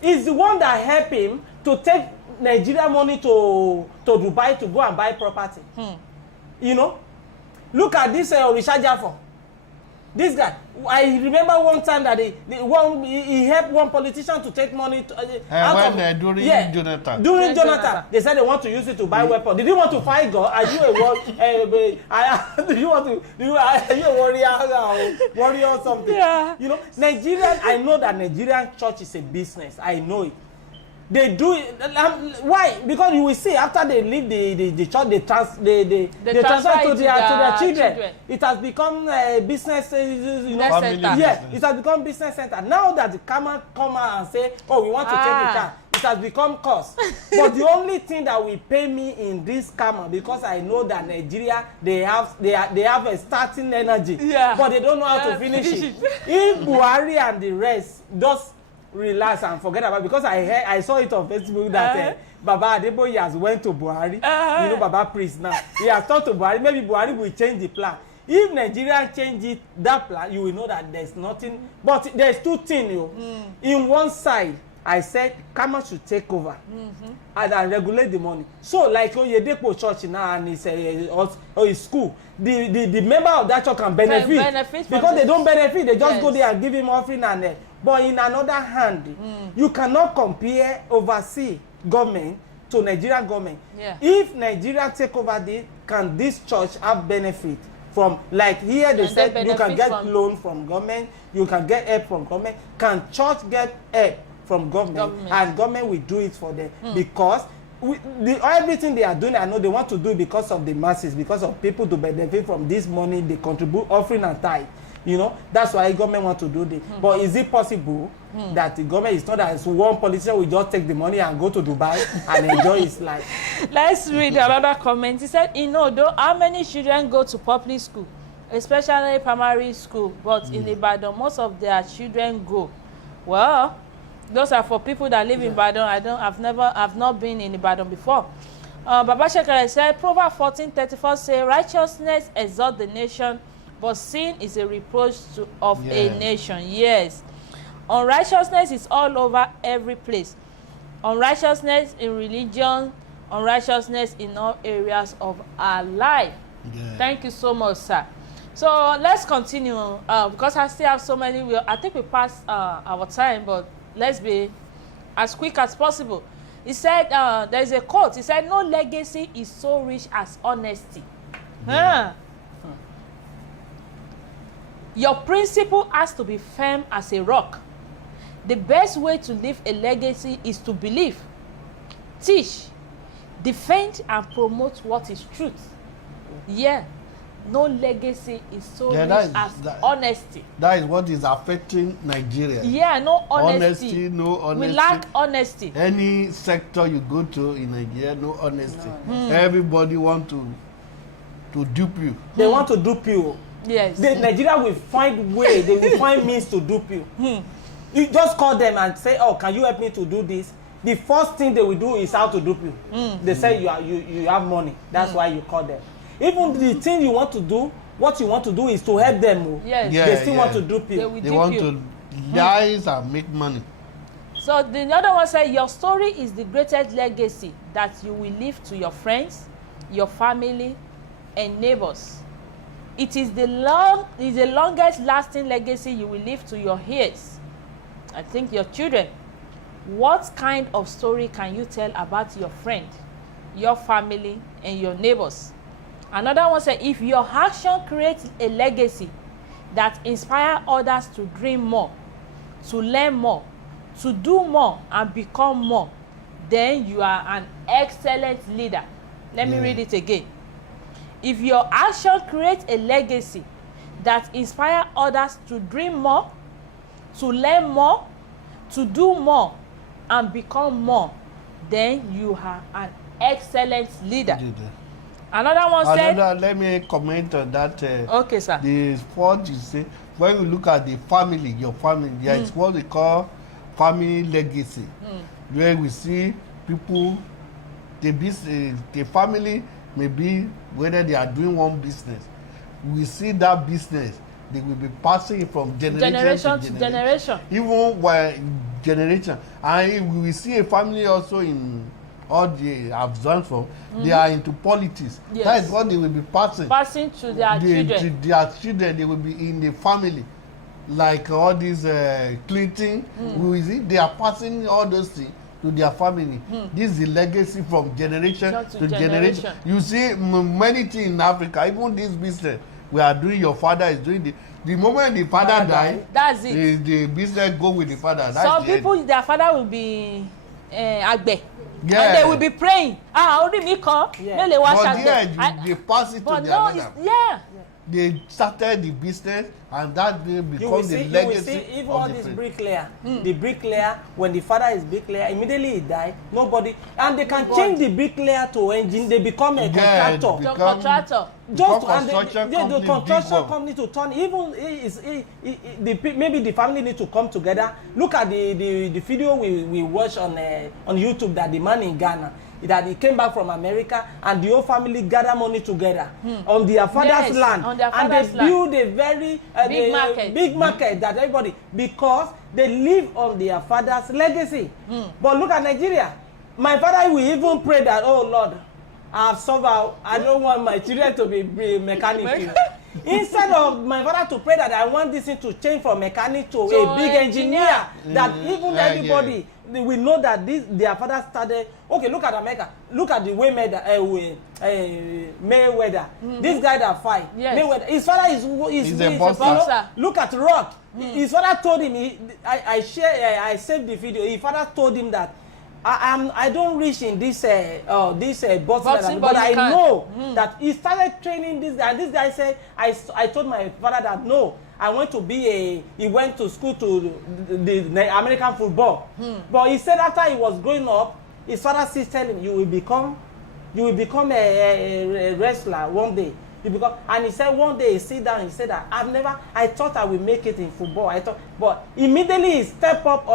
He's the one that helped him to take Nigeria money to Dubai to go and buy property. You know, look at this Orisha Jafo. This guy, I remember one time that he helped one politician to take money during Jonathan. During Jonathan, they said they want to use it to buy weapons. Did you want to fight God? Are you a warrior or something? Yeah. You know, I know that Nigerian church is a business. I know it. They do it. Why? Because you will see after they leave the church, they transfer to their children. It has become a business, center. Yeah, it has become business center. Now that the come out and say, "Oh, we want to take the car," it has become cost. But the only thing that will pay me in this karma, because I know that Nigeria they have a starting energy, but they don't know how to finish it. If Buhari and the rest just relax and forget about it, because I saw it on Facebook that Baba Adeboye has went to Buhari. You know, Baba priest now. He has talked to Buhari. Maybe Buhari will change the plan. If Nigeria change that plan, you will know that there's nothing. But there's two things, you. In one side, I said Kama should take over and regulate the money. So like Oyedepo church now and his school, the member of that church can benefit because they don't benefit. They just go there and give him offering and but in another hand, you cannot compare overseas government to Nigerian government. Yeah. If Nigeria take over can this church have benefit from, like here they said you can get loan from government, you can get help from government. Can church get help from government? And government will do it for them because everything they are doing, I know they want to do it because of the masses, because of people to benefit from this money they contribute, offering and tithe. You know, that's why government want to do this. But is it possible that the government is not as one politician will just take the money and go to Dubai and enjoy his life? Let's read another comment. He said, in Odo, how many children go to public school, especially primary school, but in Ibadan, most of their children go? Well, those are for people that live in Ibadan. I've not been in Ibadan before. Baba Shekere said, Proverbs 14:34 say, righteousness exalts the nation, but sin is a reproach of a nation. Yes. Unrighteousness is all over every place. Unrighteousness in religion, unrighteousness in all areas of our life. Yeah. Thank you so much, sir. So let's continue because I still have so many. I think we passed our time, but let's be as quick as possible. He said, there's a quote. He said, no legacy is so rich as honesty. Yeah. Your principle has to be firm as a rock. The best way to leave a legacy is to believe, teach, defend, and promote what is truth. Yeah. No legacy is so rich as honesty. That is what is affecting Nigeria. Yeah, no honesty. No honesty. We lack honesty. Any sector you go to in Nigeria, no honesty. Everybody want to dupe you. They want to dupe you. Yes. Nigeria will find way. They will find means to dupe you. You just call them and say, "Oh, can you help me to do this?" The first thing they will do is how to dupe you. They say you have money. That's why you call them. Even the thing you want to do, what you want to do is to help them. Yes. They still want to dupe you. They want to lies and make money. So the other one said, your story is the greatest legacy that you will leave to your friends, your family, and neighbors. It is the longest lasting legacy you will leave to your heirs. I think your children. What kind of story can you tell about your friend, your family, and your neighbors? Another one said, if your action creates a legacy that inspires others to dream more, to learn more, to do more, and become more, then you are an excellent leader. Let me read it again. If your action creates a legacy that inspires others to dream more, to learn more, to do more, and become more, then you are an excellent leader. Another one said... Let me comment on that. Okay, sir. The point you say, when you look at the family, your family, there is what we call family legacy, where we see people, the family, maybe whether they are doing one business, we see that business, they will be passing from generation to generation. Even while generation. And we see a family also in all they have done for, they are into politics. Yes. That is what they will be passing to their children. To their children, they will be in the family. Like all these Clinton, we see they are passing all those things to their family. This is the legacy from generation to generation. You see many things in Africa, even this business we are doing, your father is doing the moment the father dies, that's it. The business go with the father. That's some people, their father will be agbe. Yeah. And they will be praying. Only me come. But yeah, they pass it to the other. they started the business, and that they You become will the see, legacy even of all the this place. bricklayer, the bricklayer, when the father is bricklayer, immediately he die, nobody, and they can change the bricklayer to engine, they become a contractor. The contractor. Just Become construction company, the construction big one. company to turn, even maybe the family need to come together. Look at the video we watch on YouTube, that the man in Ghana, that he came back from America and the whole family gather money together on their father's land, on their and father's they land. build a very big market that everybody, because they live on their father's legacy. But look at Nigeria. My father will even pray that, oh Lord, I have suffered, I don't want my children to be mechanic. Instead of my father to pray that I want this thing to change from mechanic to a big engineer, that even everybody we know that their father started. Okay, look at America. Look at the way Mayweather. This guy that fight. Yes. Mayweather. His father is a boxer. Look at Rock. His father told him. I saved the video. His father told him that I don't reach in this boxing, but I know that he started training this guy. And this guy said, I told my father that no, I want to be he went to school to the American football. But he said after he was growing up, his father still telling him, you will become a wrestler one day. And he said one day he sit down, he said that I thought I will make it in football. But immediately he stepped up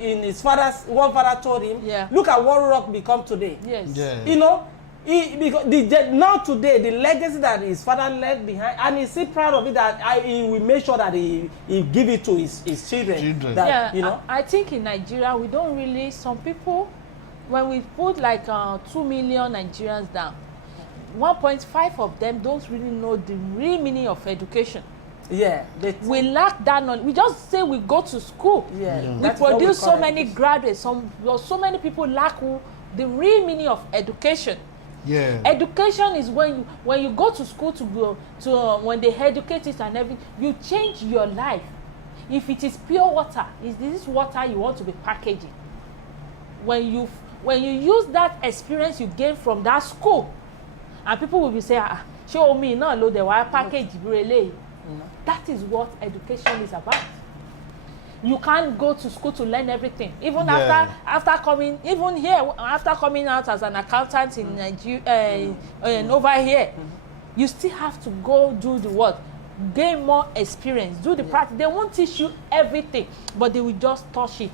in his what father told him. Yeah. Look at what Rock become today. Yes. Yeah. You know, because now today the legacy that his father left behind, and he's still proud of it, that he will make sure that he give it to his children. That, yeah, you know. I think in Nigeria we don't really, some people, when we put like 2 million Nigerians down, 1.5 of them don't really know the real meaning of education. Yeah, we lack that knowledge. We just say we go to school. Yeah. We produce so many graduates. So many people lack the real meaning of education. Yeah. Education is when you go to school when they educate it and everything, you change your life. If it is pure water, is this water you want to be packaging? When you use that experience you gain from that school, and people will be saying, show me no lo the wire package really. That is what education is about. You can't go to school to learn everything. Even after coming out as an accountant in Nigeria and over here, you still have to go do the work, gain more experience, do the practice. They won't teach you everything, but they will just touch it,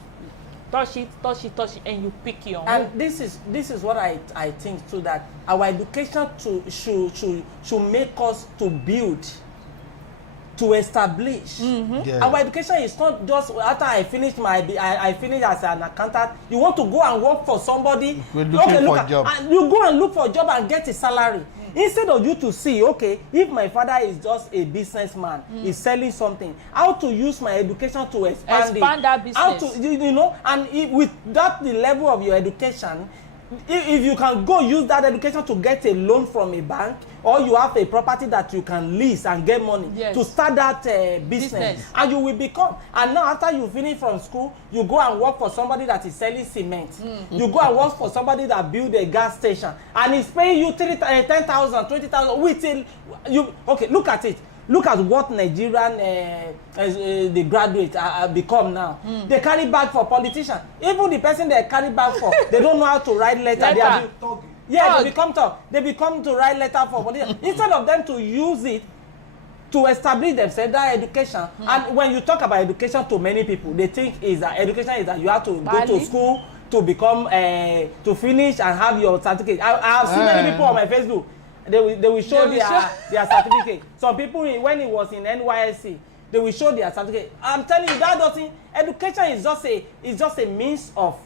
and you pick your own. And this is what I think too, that our education should make us to build, to establish. Our education is not just after I finish I finish as an accountant. You want to go and work for somebody. And you go and look for a job and get a salary. Instead of you to see, okay, if my father is just a businessman, he's selling something, how to use my education to expand that business. How to, and with that the level of your education, if you can go use that education to get a loan from a bank, or you have a property that you can lease and get money to start that business, and you will become. And now after you finish from school, you go and work for somebody that is selling cement. You go and work for somebody that build a gas station, and he's paying you 10,000, 20,000. Okay, look at it. Look at what Nigerian the graduates become now. They carry bag for politicians. Even the person they carry bag for, they don't know how to write letter. They become tough. They become to write letter for politicians. Instead of them to use it to establish themselves, that education. And when you talk about education to many people, they think education is that you have to go to school to become to finish and have your certificate. I have seen many people on my Facebook. They will show their certificate. Some people, when it was in NYSC, they will show their certificate. I'm telling you, that doesn't. Education is just a means of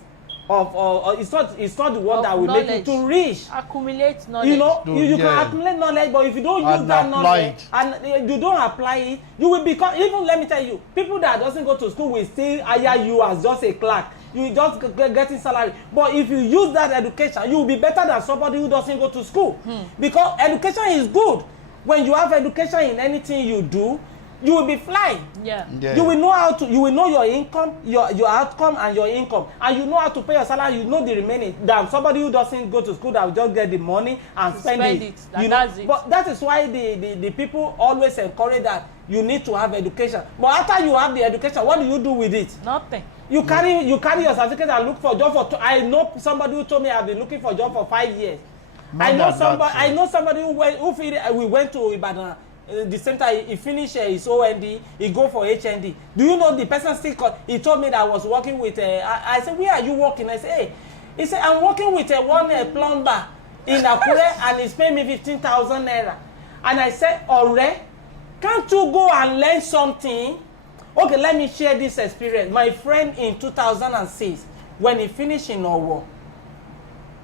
it's not the one that will make you to reach. Accumulate knowledge. You can accumulate knowledge, but if you don't use that knowledge and you don't apply it, you will become. Even let me tell you, people that doesn't go to school will still hire you as just a clerk. You just getting salary. But if you use that education, you will be better than somebody who doesn't go to school. Because education is good. When you have education in anything you do, you will be flying. Yeah. You will know how to, you will know your income, your outcome and your income. And you know how to pay your salary, you know the remaining. Than somebody who doesn't go to school that will just get the money and spend it. That's it. But that is why the people always encourage that you need to have education. But after you have the education, what do you do with it? Nothing. You carry your certificate and look for a job for I know somebody who told me I've been looking for a job for 5 years. I know somebody who we went to Ibadan. The same time he finished his OND, he go for HND. Do you know the person still called? He told me that I was working with I said, where are you working? I said, hey. He said, I'm working with one plumber in Akure and he's paying me 15,000 naira. And I said, alright, can't you go and learn something? Okay, let me share this experience. My friend in 2006, when he finished in Owo,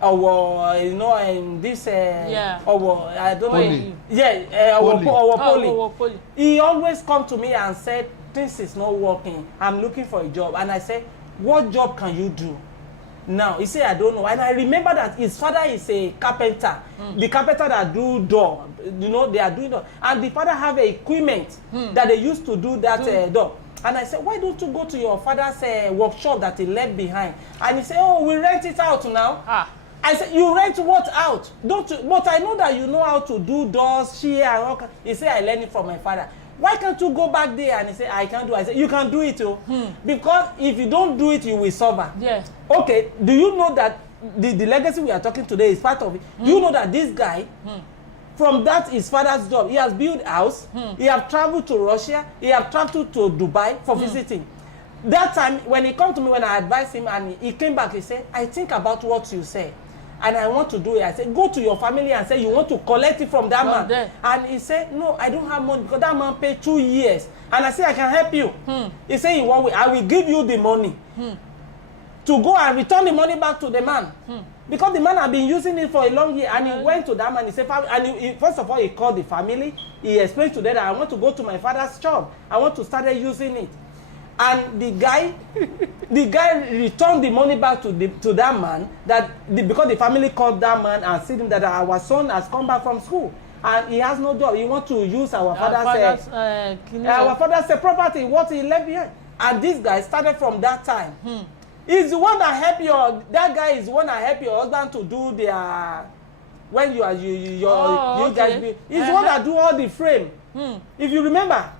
you know, in this Owo, I don't know. Yeah, Owo Poly. He always come to me and said, things is not working. I'm looking for a job. And I said, what job can you do? Now, he said, I don't know. And I remember that his father is a carpenter. The carpenter that do door. You know, they are doing door. And the father have a equipment that they used to do that door. And I said, why don't you go to your father's workshop that he left behind? And he said, oh, we rent it out now. I said, you rent what out? Don't you? But I know that you know how to do doors, shear, and all. He said, I learned it from my father. Why can't you go back there? And he said, I can't do it. I said, you can do it too. Because if you don't do it, you will suffer. Yeah. Okay, do you know that the legacy we are talking today is part of it? Do you know that this guy, from that his father's job, he has built a house, he have traveled to Russia, he have traveled to Dubai for visiting. That time, when he come to me, when I advised him, and he came back, he said, I think about what you say. And I want to do it. I said, go to your family and say you want to collect it from that man. There. And he said, no, I don't have money because that man paid 2 years. And I said, I can help you. He said, in one way, I will give you the money to go and return the money back to the man. Because the man had been using it for a long year. And he went to that man. He said, and first of all, he called the family. He explained to them that I want to go to my father's shop. I want to start using it. And the guy returned the money back to that man because the family called that man and said him that our son has come back from school and he has no job. He wants to use our father's property, what he left behind. And this guy started from that time. He's the one that helped that guy is the one that helped your husband to do their when you are guys. He's the one that do all the frame. If you remember.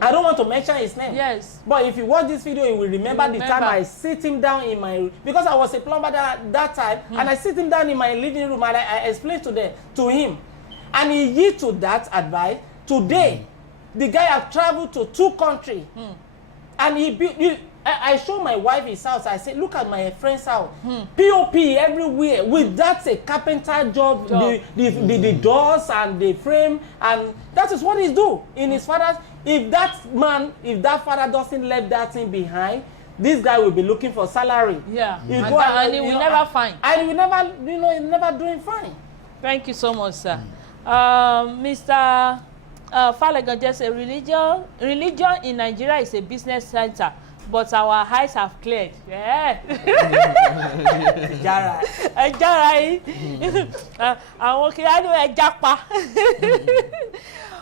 I don't want to mention his name. Yes. But if you watch this video, you will remember the time I sit him down in my... Because I was a plumber that time. And I sit him down in my living room and I explained to him. And he yielded to that advice. Today, the guy have traveled to 2 countries. And I showed my wife his house. I said, look at my friend's house. POP everywhere. With that's a carpenter job. The doors and the frame. And that is what he do in his father's... If that father doesn't leave that thing behind, this guy will be looking for salary. Yeah. And he will never find. And he will never, never doing fine. Thank you so much, sir. Mr. Falegan just said religion in Nigeria is a business center, but our eyes have cleared. Yeah.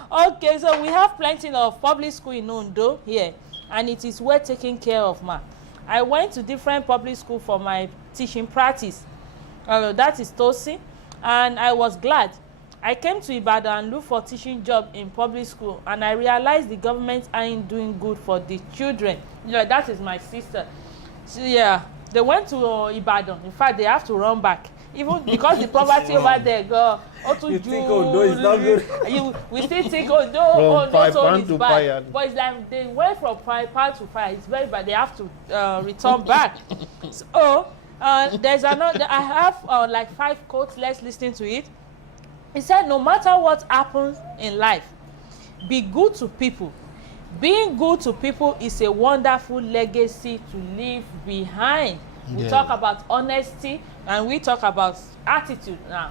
Okay, so we have plenty of public school in Ondo here, and it is well taken care of, ma. I went to different public school for my teaching practice. That is Tosin, and I was glad. I came to Ibadan and looked for teaching job in public school, and I realized the government ain't doing good for the children. That is my sister. So, yeah, they went to Ibadan. In fact, they have to run back. Even because the poverty over there, you think Ondo is not good. We still think Ondo is bad. But it's like they went from fire to fire. It's very bad. They have to return back. So there's another. I have like 5 quotes. Let's listen to it. He said, no matter what happens in life, be good to people. Being good to people is a wonderful legacy to leave behind. We talk about honesty and we talk about attitude now.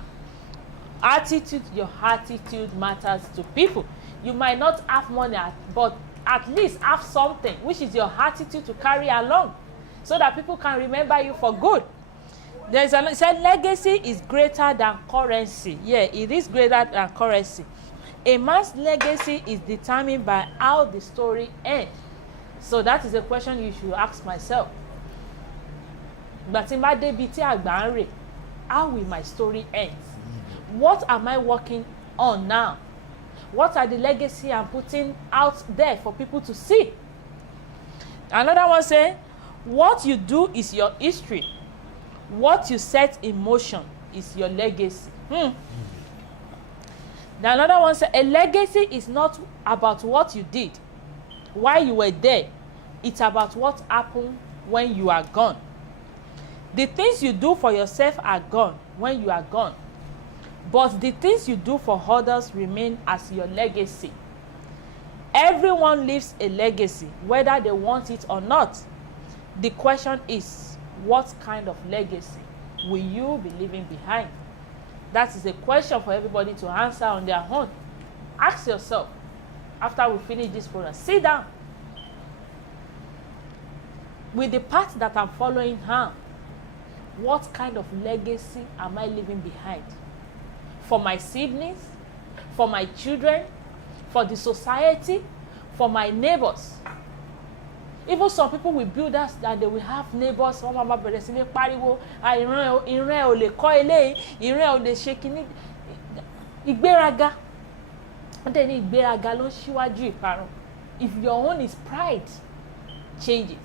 Your attitude matters to people. You might not have money, but at least have something, which is your attitude to carry along, so that people can remember you for good. It said legacy is greater than currency. Yeah, it is greater than currency. A man's legacy is determined by how the story ends. So that is a question you should ask myself. But in my débi tí àgbà ń rè, how will my story end? What am I working on now? What are the legacy I'm putting out there for people to see? Another one say, what you do is your history. What you set in motion is your legacy. Another one say, a legacy is not about what you did while you were there. It's about what happened when you are gone. The things you do for yourself are gone when you are gone. But the things you do for others remain as your legacy. Everyone leaves a legacy, whether they want it or not. The question is, what kind of legacy will you be leaving behind? That is a question for everybody to answer on their own. Ask yourself, after we finish this program, sit down. With the path that I'm following now, what kind of legacy am I leaving behind? For my siblings, for my children, for the society, for my neighbors. Even some people will build us and they will have neighbors. Wọ́n máa bẹ̀rẹ̀ sí ní pariwo, ìran ò lè kọ́ eléyìí, ìran ò lè ṣe kíní. Ìgbéraga. Wọ́n tẹ̀ ní ìgbéraga ló ń ṣíwájú ìparun. If your own is pride, changes.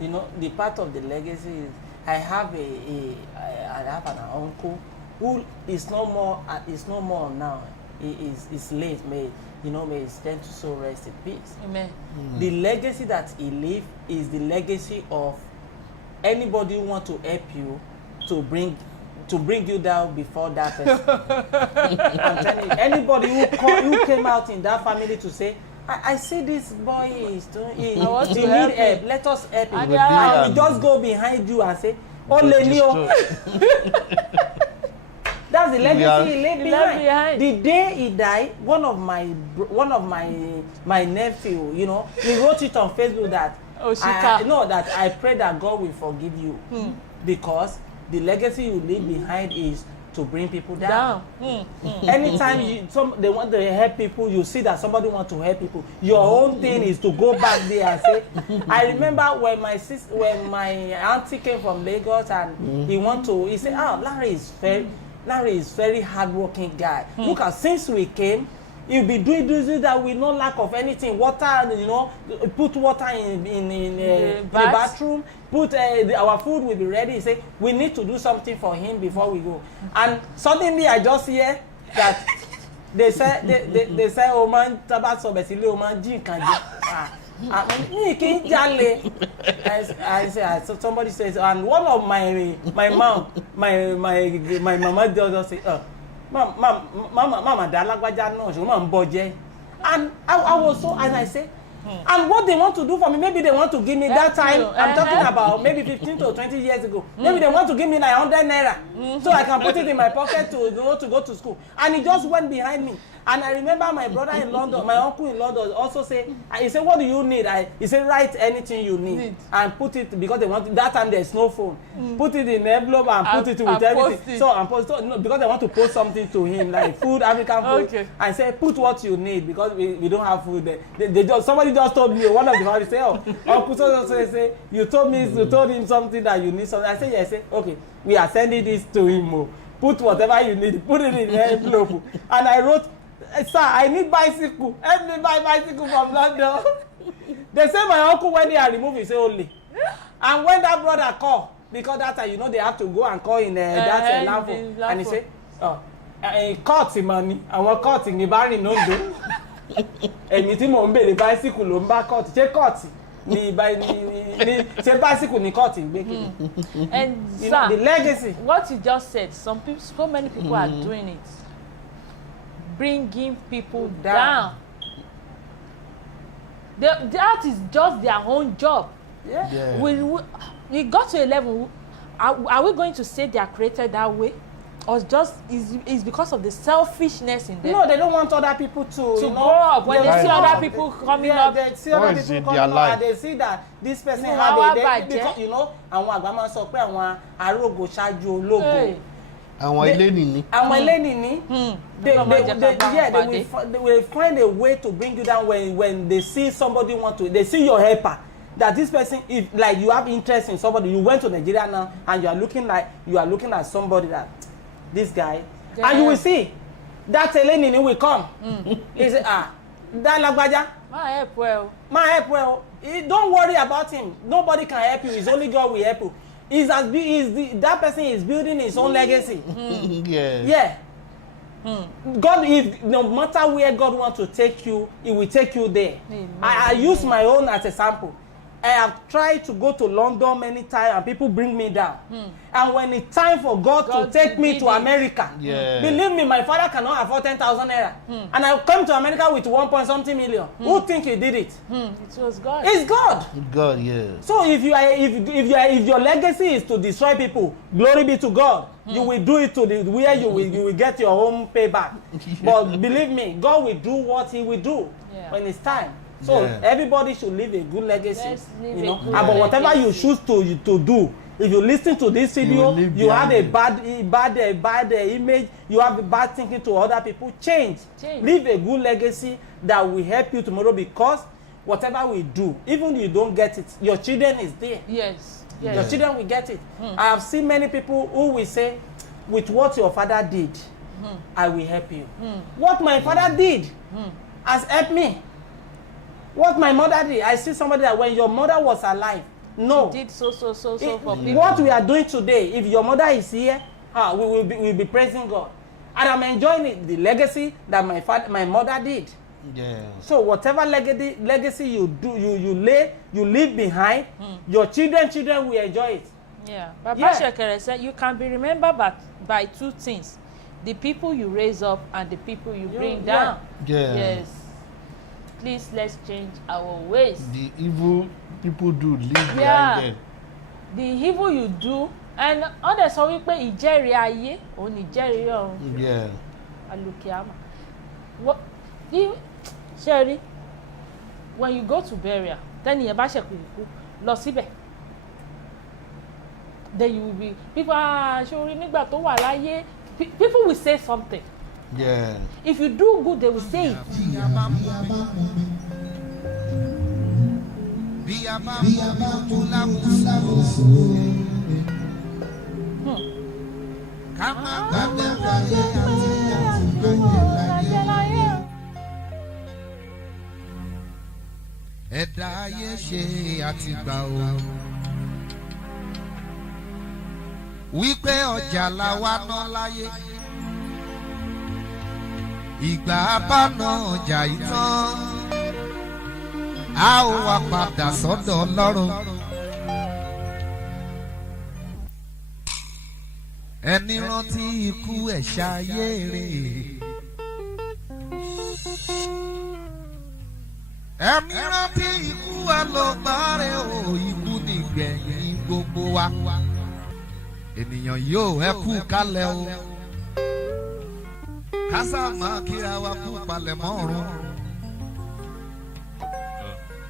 You know, the part of the legacy is I have an uncle who is no more now. He is late. May he stand to so rest in peace. Amen. The legacy that he leave is the legacy of anybody who want to help you to bring you down before that person. I'm telling you, anybody who came out in that family to say, I see this boy is doing. He need help. Let us help him. And we just go behind you and say, "Oh, Lenio." That's the legacy he left behind. The day he died, one of my nephew, he wrote it on Facebook that I pray that God will forgive you because the legacy you leave behind is to bring people down. Anytime they want to help people, you see that somebody want to help people. Your own thing is to go back there and say, I remember when my auntie came from Lagos and he said, Larry is very hardworking guy. Look at, since we came, he'll be doing that with no lack of anything. Water, put water in the bathroom. Our food will be ready. He say, we need to do something for him before we go. And suddenly I just hear that they say, oh man, tabaso besile, oh man, jin kanje. Somebody says, and one of my mama just say, Mama, Dalagwaja no, she won't budget. And I was so, and I say, and what they want to do for me, maybe they want to give me that time. I'm talking about maybe 15 to 20 years ago. Maybe they want to give me like 100 naira, so I can put it in my pocket to go to school. And he just went behind me. And I remember my brother in London, my uncle in London also say, he said, what do you need? He said, write anything you need and put it, because they want, that time there's no phone. Put it in an envelope and put it with everything. So because they want to post something to him, like food, African food. Okay. And say, put what you need, because we don't have food there. Somebody just told me, one of the family say, Uncle so say, you told him something that you need something. I said, yes. Okay, we are sending this to him. Put whatever you need, put it in an envelope. And I wrote, sir, I need bicycle. Help me buy bicycle from London. They say my uncle, when they are removed, he say only. And when that brother call, because that time, they have to go and call in that landfall. And he say, court money. I want court in Ibari no do. Èmi tí mo ń bèrè bicycle ló ń bá court. Ṣé court ni ṣé bicycle ni court ń gbé kiri. And sir, the legacy. What you just said, so many people are doing it. Bringing people down. That is just their own job. Yeah. We got to a level. Are we going to say they are created that way, or just is because of the selfishness in them? No, they don't want other people to grow up. When they see other people coming up, they see other people coming up, and they see that this person had because àwọn àgbà máa sọ pé àwọn arógo ṣáájú ológo. àwọn ilé nìní. àwọn ilé nìní. They will find a way to bring you down when they see somebody they see your helper. That this person, if like you have interest in somebody, you went to Nigeria now and you are looking at somebody that this guy, and you will see that Eleni will come. He say, that Lagbaja. My help well. Don't worry about him. Nobody can help you. It's only God will help you. That person is building his own legacy. Yeah. God, no matter where God wants to take you, He will take you there. I use my own as a sample. I have tried to go to London many times and people bring me down. And when it's time for God to take me to America, believe me, my father cannot afford 10,000 naira. And I come to America with 1.something million. Who think he did it? It was God. It's God. God, yeah. So if your legacy is to destroy people, glory be to God. You will do it to where you will get your own payback. But believe me, God will do what He will do when it's time. So everybody should leave a good legacy, But whatever you choose to do, if you listen to this video, you have a bad image, you have a bad thinking to other people, change. Leave a good legacy that will help you tomorrow, because whatever we do, even if you don't get it, your children is there. Yes. Your children will get it. I have seen many people who will say, with what your father did, I will help you. What my father did has helped me. What my mother did, I see somebody that when your mother was alive, no. She did so for people. What we are doing today, if your mother is here, we'll be praising God. And I'm enjoying the legacy that my mother did. Yeah. So whatever legacy you do, you leave behind, your children will enjoy it. Yeah. But Shekere said you can be remembered by two things: the people you raise up and the people you bring down. Yeah. Yes. Please, let's change our ways. The evil people do leave behind them. The evil you do, and others sọ wípé ìjẹ́rìí ayé òun ni ìjẹ́rìí ọ̀run. Yeah. Alukiama. What? Sherry, when you go to burial, then you bá ṣẹ̀kù ikú lọ síbẹ̀. Then you will be people ṣorí nígbà tó wà láyé. People will say something. Yeah. If you do good, they will say it. Ẹ̀dá ayé ṣe àtìgbà o. Wípé ọjà la wá ná láyé. Ìgbà abáná ọjà ìtàn, a ó wá padà sọ́dọ̀ Ọlọ́run. Ẹni rántí ikú ẹ̀ ṣayé rè. Ẹni rántí ikú ẹ̀ ló gbárẹ̀ o, ikú nìgbẹ̀yìn gbogbo wa. Ènìyàn yóò ẹ kú kálẹ̀ o. Kásá máa kíra wa kú palẹ̀mọ́ ọ̀run.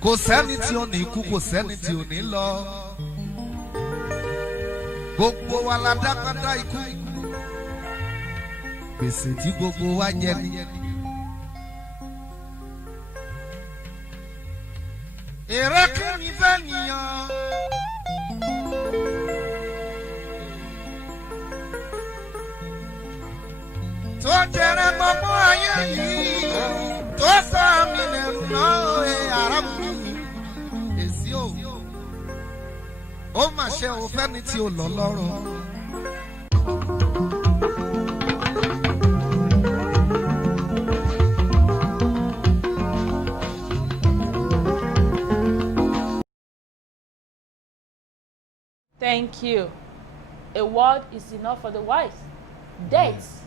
Kò sẹ́ni tí ò ní kú, kò sẹ́ni tí ò ní lọ. Gbogbo wa la dákadá ikú. Gbèsè tí gbogbo wa jẹ ni. Èrè kí ni fẹ́ nìyàn. Tó jẹrẹ gbogbo ayé yìí, tó sọ àmì lẹ́nu náà ara mi. Èsì o, ó mà ṣe o fẹ́ni tí o lọ lọ́rùn. Thank you. A word is enough for the wise. Death.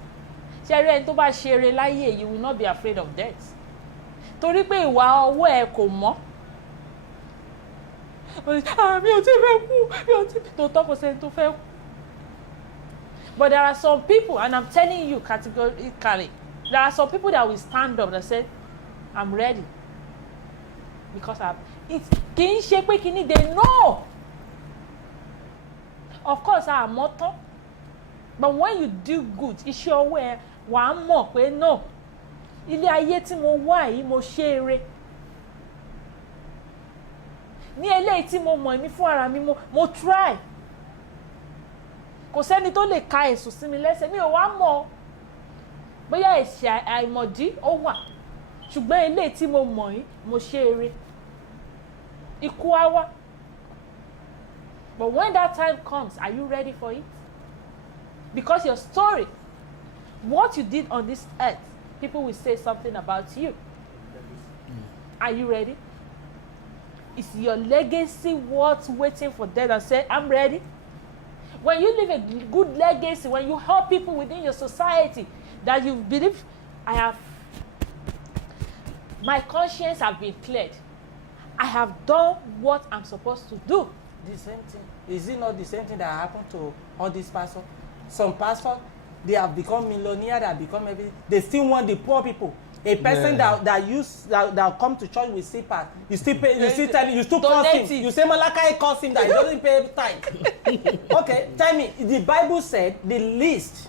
Ṣẹ́rí ẹni tó bá ṣeré láyé, you will not be afraid of death. Torí pé ìwà ọwọ́ ẹ kò mọ́. Mi ò tí fẹ́ kú, mi ò tí tó tọ́ kò sẹ́ni tó fẹ́ kú. But there are some people, and I'm telling you categorically, there are some people that will stand up and say, I'm ready. Because kì í ṣe pé kí ni they know. Of course, àmọ́ tán. but when you do good iṣẹ́ ọwọ́ ẹ wà á mọ̀ pé no ilé ayé tí mo wá yìí mo ṣe eré ní eléyìí tí mo mọ̀ èmi fún ara mi mo try kò sẹ́ni tó lè ka èsùn sí mi lẹ́sẹ̀ mi ò wá mọ̀ bóyá ẹ̀ṣẹ̀ àìmọ̀dí ó wà ṣùgbọ́n eléyìí tí mo mọ̀ yìí mo ṣe eré ikú á wá but when that time comes are you ready for it because your story what you did on this earth people will say something about you are you ready is your legacy worth waiting for them and say I'm ready when you leave a good legacy when you help people within your society that you believe my conscience have been cleared I have done what I'm supposed to do. The same thing. Is it not the same thing that happened to all these pastors? Some pastors, they have become millionaires, they have become everything. They still want the poor people. A person that come to church with CPAC, you still pay, you still tell, you still curse him. You say Malachi curse him that he doesn't pay tithe. Okay, tell me, the Bible said the least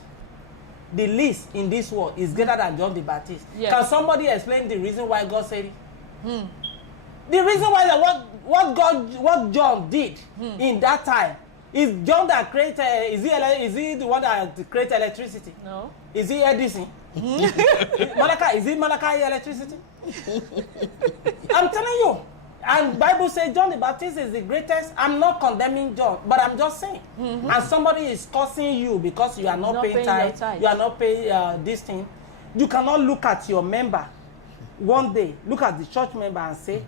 in this world is greater than John the Baptist. Yes. Can somebody explain the reason why God said it? The reason why what John did in that time is John that created. Is he the one that created electricity? No. Is he Edison? Malachi, is it Malachi electricity? I'm telling you. And Bible says John the Baptist is the greatest. I'm not condemning John, but I'm just saying. And somebody is cursing you because you are not paying tithe. You are not paying this thing. You cannot look at your member one day. Look at the church member and say,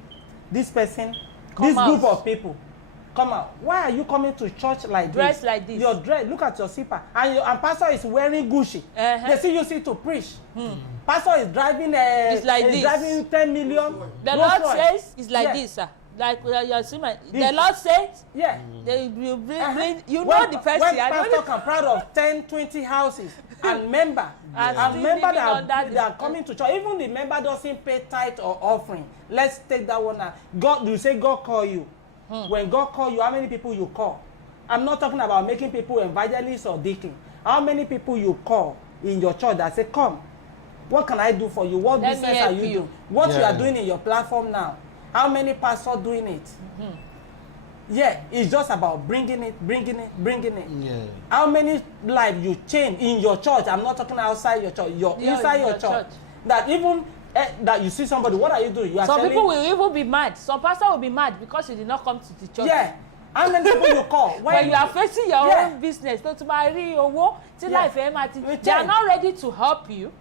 this person, this group of people, come out. Why are you coming to church like dress this? Like this. Your dress. Look at your slipper. And pastor is wearing Gucci. They see you to preach. Pastor is driving driving 10 million. The Lord says it's like this, sir. Like you see the Lord says, they will bring you know the person. When pastor can proud of 10, 20 houses and member that are coming to church, even the member doesn't pay tithe or offering. Let's take that one now. God, you say God call you. When God call you, how many people you call? I'm not talking about making people evangelists or deacon. How many people you call in your church that say, come, what can I do for you? What business are you doing? What you are doing in your platform now? How many pastors doing it? Yeah, it's just about bringing it. Yeah. How many lives you change in your church? I'm not talking outside your church. Inside your church. That even that you see somebody, what are you doing? You are some people will even be mad. Some pastor will be mad because you did not come to the church. Yeah. How many people you call? When you are facing your own business, don't marry or life, they are not ready to help you.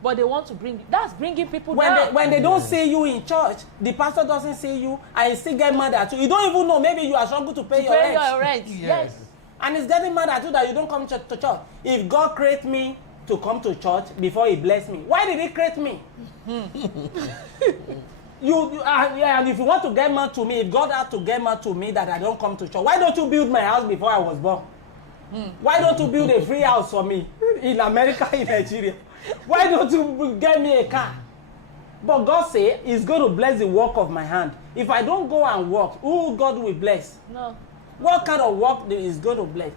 But they want to bring you. That's bringing people down. When they don't see you in church, the pastor doesn't see you, and he still get mad at you. You don't even know. Maybe you are struggling to pay your rent. Yes. And he's getting mad at you that you don't come to church. If God created me to come to church before he blessed me, why did he create me? And if you want to get mad to me, if God had to get mad to me that I don't come to church, why don't you build my house before I was born? Why don't you build a free house for me in America, in Nigeria? Why don't you get me a car? But God said he's going to bless the work of my hand. If I don't go and work, who God will bless? No. What kind of work is going to bless?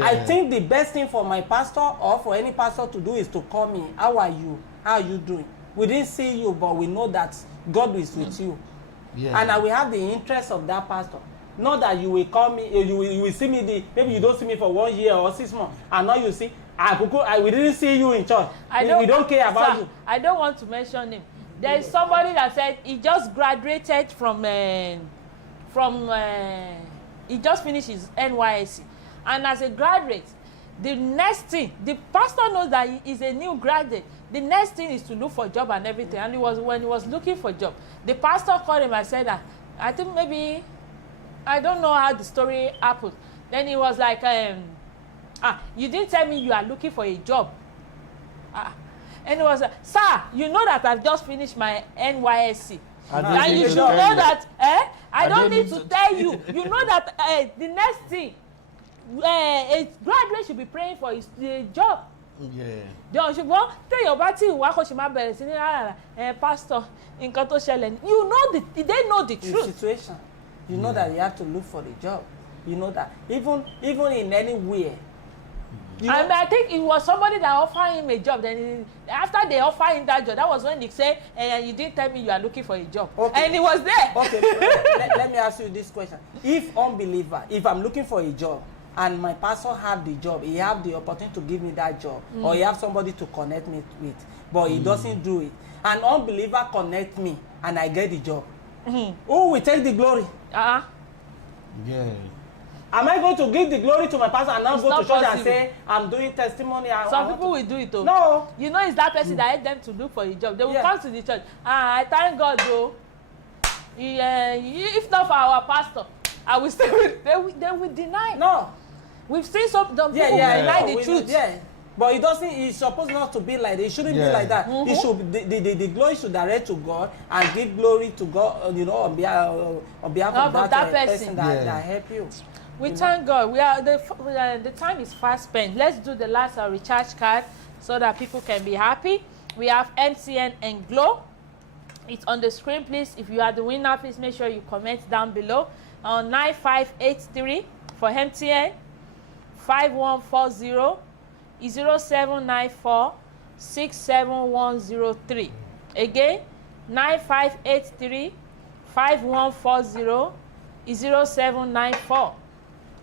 I think the best thing for my pastor or for any pastor to do is to call me. How are you? How are you doing? We didn't see you, but we know that God is with you. Yeah. And I will have the interest of that pastor. Not that you will call me, you will see me, maybe you don't see me for 1 year or 6 months. And now you see, we didn't see you in church. We don't care about you. I don't want to mention him. There is somebody that said he just graduated he just finished his NYSC. And as a graduate, the next thing, the pastor knows that he is a new graduate. The next thing is to look for a job and everything. And when he was looking for a job, the pastor called him and said that, I think maybe, I don't know how the story happened. Then he was like, you didn't tell me you are looking for a job. And he was like, sir, you know that I've just finished my NYSC. And you should know that, I don't need to tell you. You know that the next thing, a graduate should be praying for his job. Yeah. Ṣùgbọ́n téèyàn bá tí ìwà kò ṣe máa bẹ̀rẹ̀ sí ní pastor nǹkan tó ṣẹlẹ̀ you know they know the truth. The situation, you know that you have to look for the job. You know that even in anywhere, I think it was somebody that offered him a job. Then after they offered him that job, that was when they say, you didn't tell me you are looking for a job. Okay. And he was there. Okay, let me ask you this question. If I'm looking for a job, and my pastor have the job, he have the opportunity to give me that job, or he have somebody to connect me with, but he doesn't do it. An unbeliever connect me, and I get the job. Who will take the glory? Yeah. Am I going to give the glory to my pastor and now go to church and say, I'm doing testimony? Some people will do it though. No. You know, it's that person that helped them to look for a job. They will come to the church. I thank God though. If not for our pastor, I will stay with they will deny. No. We've seen some people deny the truth. Yeah. But it doesn't. It's supposed not to be like that. It shouldn't be like that. It should. The glory should direct to God and give glory to God. On behalf of that person that help you. We thank God. We are the time is fast spent. Let's do the last recharge card so that people can be happy. We have MTN and Glow. It's on the screen, please. If you are the winner, please make sure you comment down below. 9583 for MTN, 5140 0794 67103. Again, 9583 5140 0794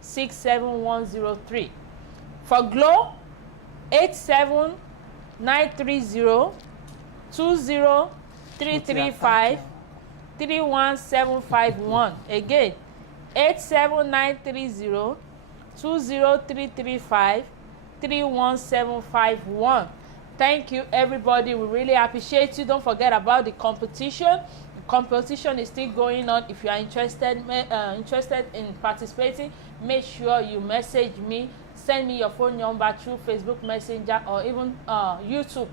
67103. For Glow, 87930 20335 31751. Again, 87930 20335 31751. Thank you, everybody. We really appreciate you. Don't forget about the competition. The competition is still going on. If you are interested in participating, make sure you message me. Send me your phone number through Facebook Messenger or even YouTube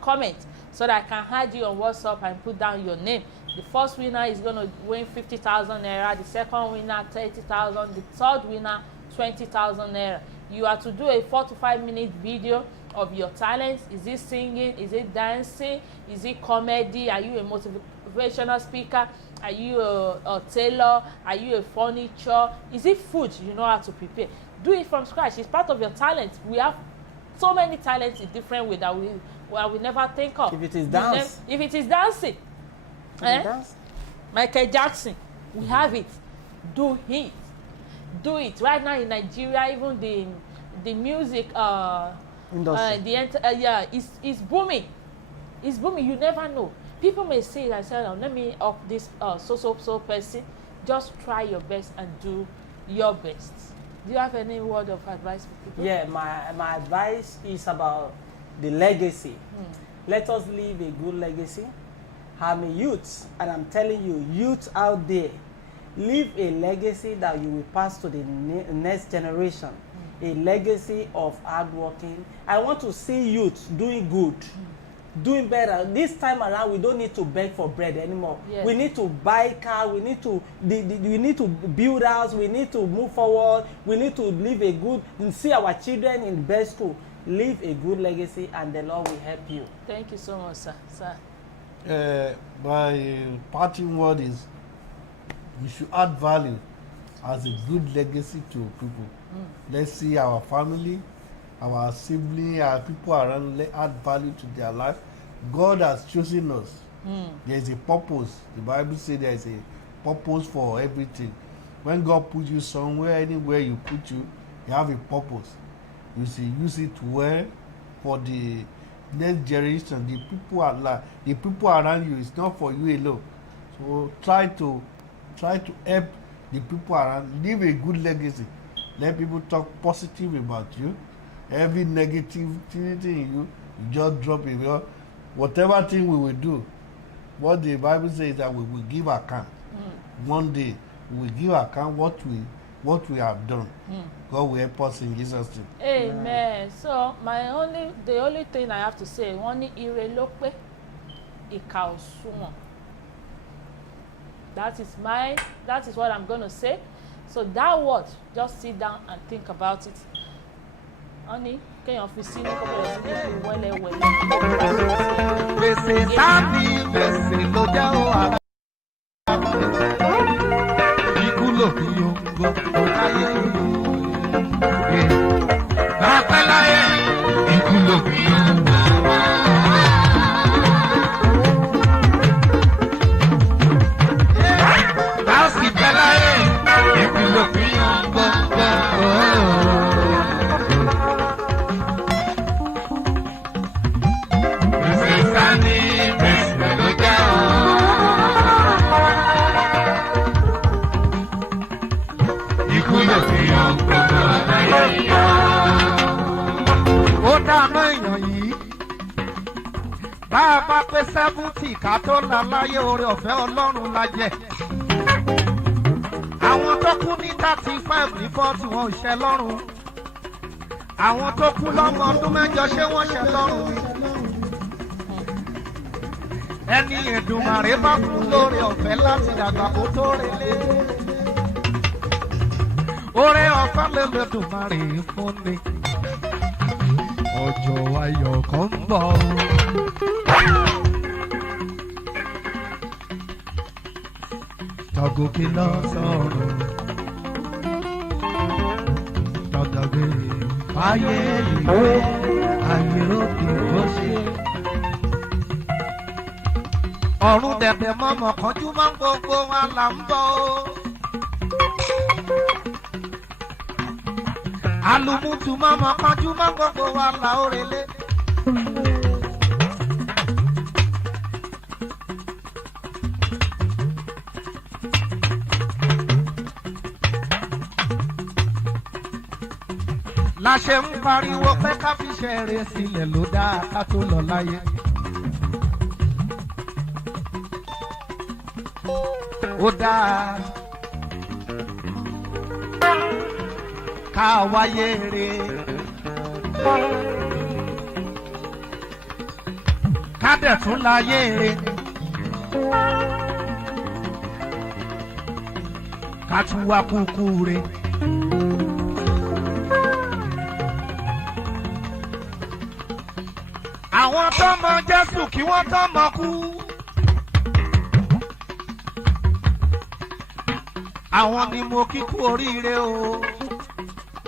comment so that I can add you on WhatsApp and put down your name. The first winner is going to win 50,000 naira. The second winner 30,000. The third winner 20,000 naira. You are to do a 4 to 5 minute video of your talents. Is it singing? Is it dancing? Is it comedy? Are you a motivational speaker? Are you a tailor? Are you a furniture? Is it food you know how to prepare? Do it from scratch. It's part of your talent. We have so many talents in different ways that we never think of. If it is dance. If it is dancing. Dance. Michael Jackson. We have it. Do it. Do it. Right now in Nigeria, even the music industry. It's booming. It's booming. You never know. People may say, I said, let me up this so person. Just try your best and do your best. Do you have any word of advice for people? Yeah, my advice is about the legacy. Let us leave a good legacy. I'm a youth, and I'm telling you, youth out there, leave a legacy that you will pass to the next generation. A legacy of hard working. I want to see youth doing good, doing better. This time around, we don't need to beg for bread anymore. Yes. We need to buy car. We need to we need to build house. We need to move forward. We need to live a good, see our children in best school. Leave a good legacy, and the Lord will help you. Thank you so much, sir. My parting word is, we should add value as a good legacy to people. Let's see our family, our sibling, our people around, let add value to their life. God has chosen us. There is a purpose. The Bible says there is a purpose for everything. When God puts you somewhere, anywhere you put you have a purpose. You see, use it well for the next generation, the people around you. It's not for you alone. So try to help the people around. Leave a good legacy. Let people talk positive about you. Every negativity in you just drop it. Whatever thing we will do, what the Bible says that we will give account. One day we will give account what we have done. God will help us in Jesus' name. Amen. So the only thing I have to say, wọ́n ní ire ló pé, ìkà ò sunwọ̀n. That is what I'm going to say. So that word, just sit down and think about it. Honey, kéèyàn fi sínú kó bẹ̀rẹ̀ sí ní fi wẹ́lẹ́wẹ́lẹ́. Gbèsè sáàbì gbèsè ló jẹ́ ó àbá. Ikú lòdì yóò gbọ́ ayé yóò. Bàbá pé 70 ká tó là láyé oore ọ̀fẹ́ Ọlọ́run la jẹ. Àwọn tó kú ní 35 ní 40 wọn ò ṣẹ lọ́run. Àwọn tó kú lọ́mọ ọdún mẹ́jọ ṣé wọ́n ṣẹ lọ́run ni. Ẹni Èdùmàrè bá fún lóore ọ̀fẹ́ láti dàgbà kó tó relé. Oore ọ̀fẹ́ l'Èdùmàrè fún ni. Ọjọ́ ayọ̀ kan ń bọ̀. Tọ́gòkè lọ sọ̀rọ̀. Tọ́gòkè ayé ìwé ayé òkè ó ṣe. Ọ̀run dẹ̀dẹ̀ mọ́mọ́ kanjú máa ń gbogbo wa là ń bọ̀ o. Alùmùtù mọ́mọ́ kanjú máa ń gbogbo wa là ó relé. La ṣe ń pariwo pé ká fi ṣe eré sílẹ̀ ló dáa ká tó lọ láyé. Ó dáa ká wáyé rè ká dẹ̀ tún láyé rè ká tún wá kúkú rè. Àwọn tó mọ Jésù kí wọ́n tó mọ kú. Àwọn ni mo kíkú oríire o.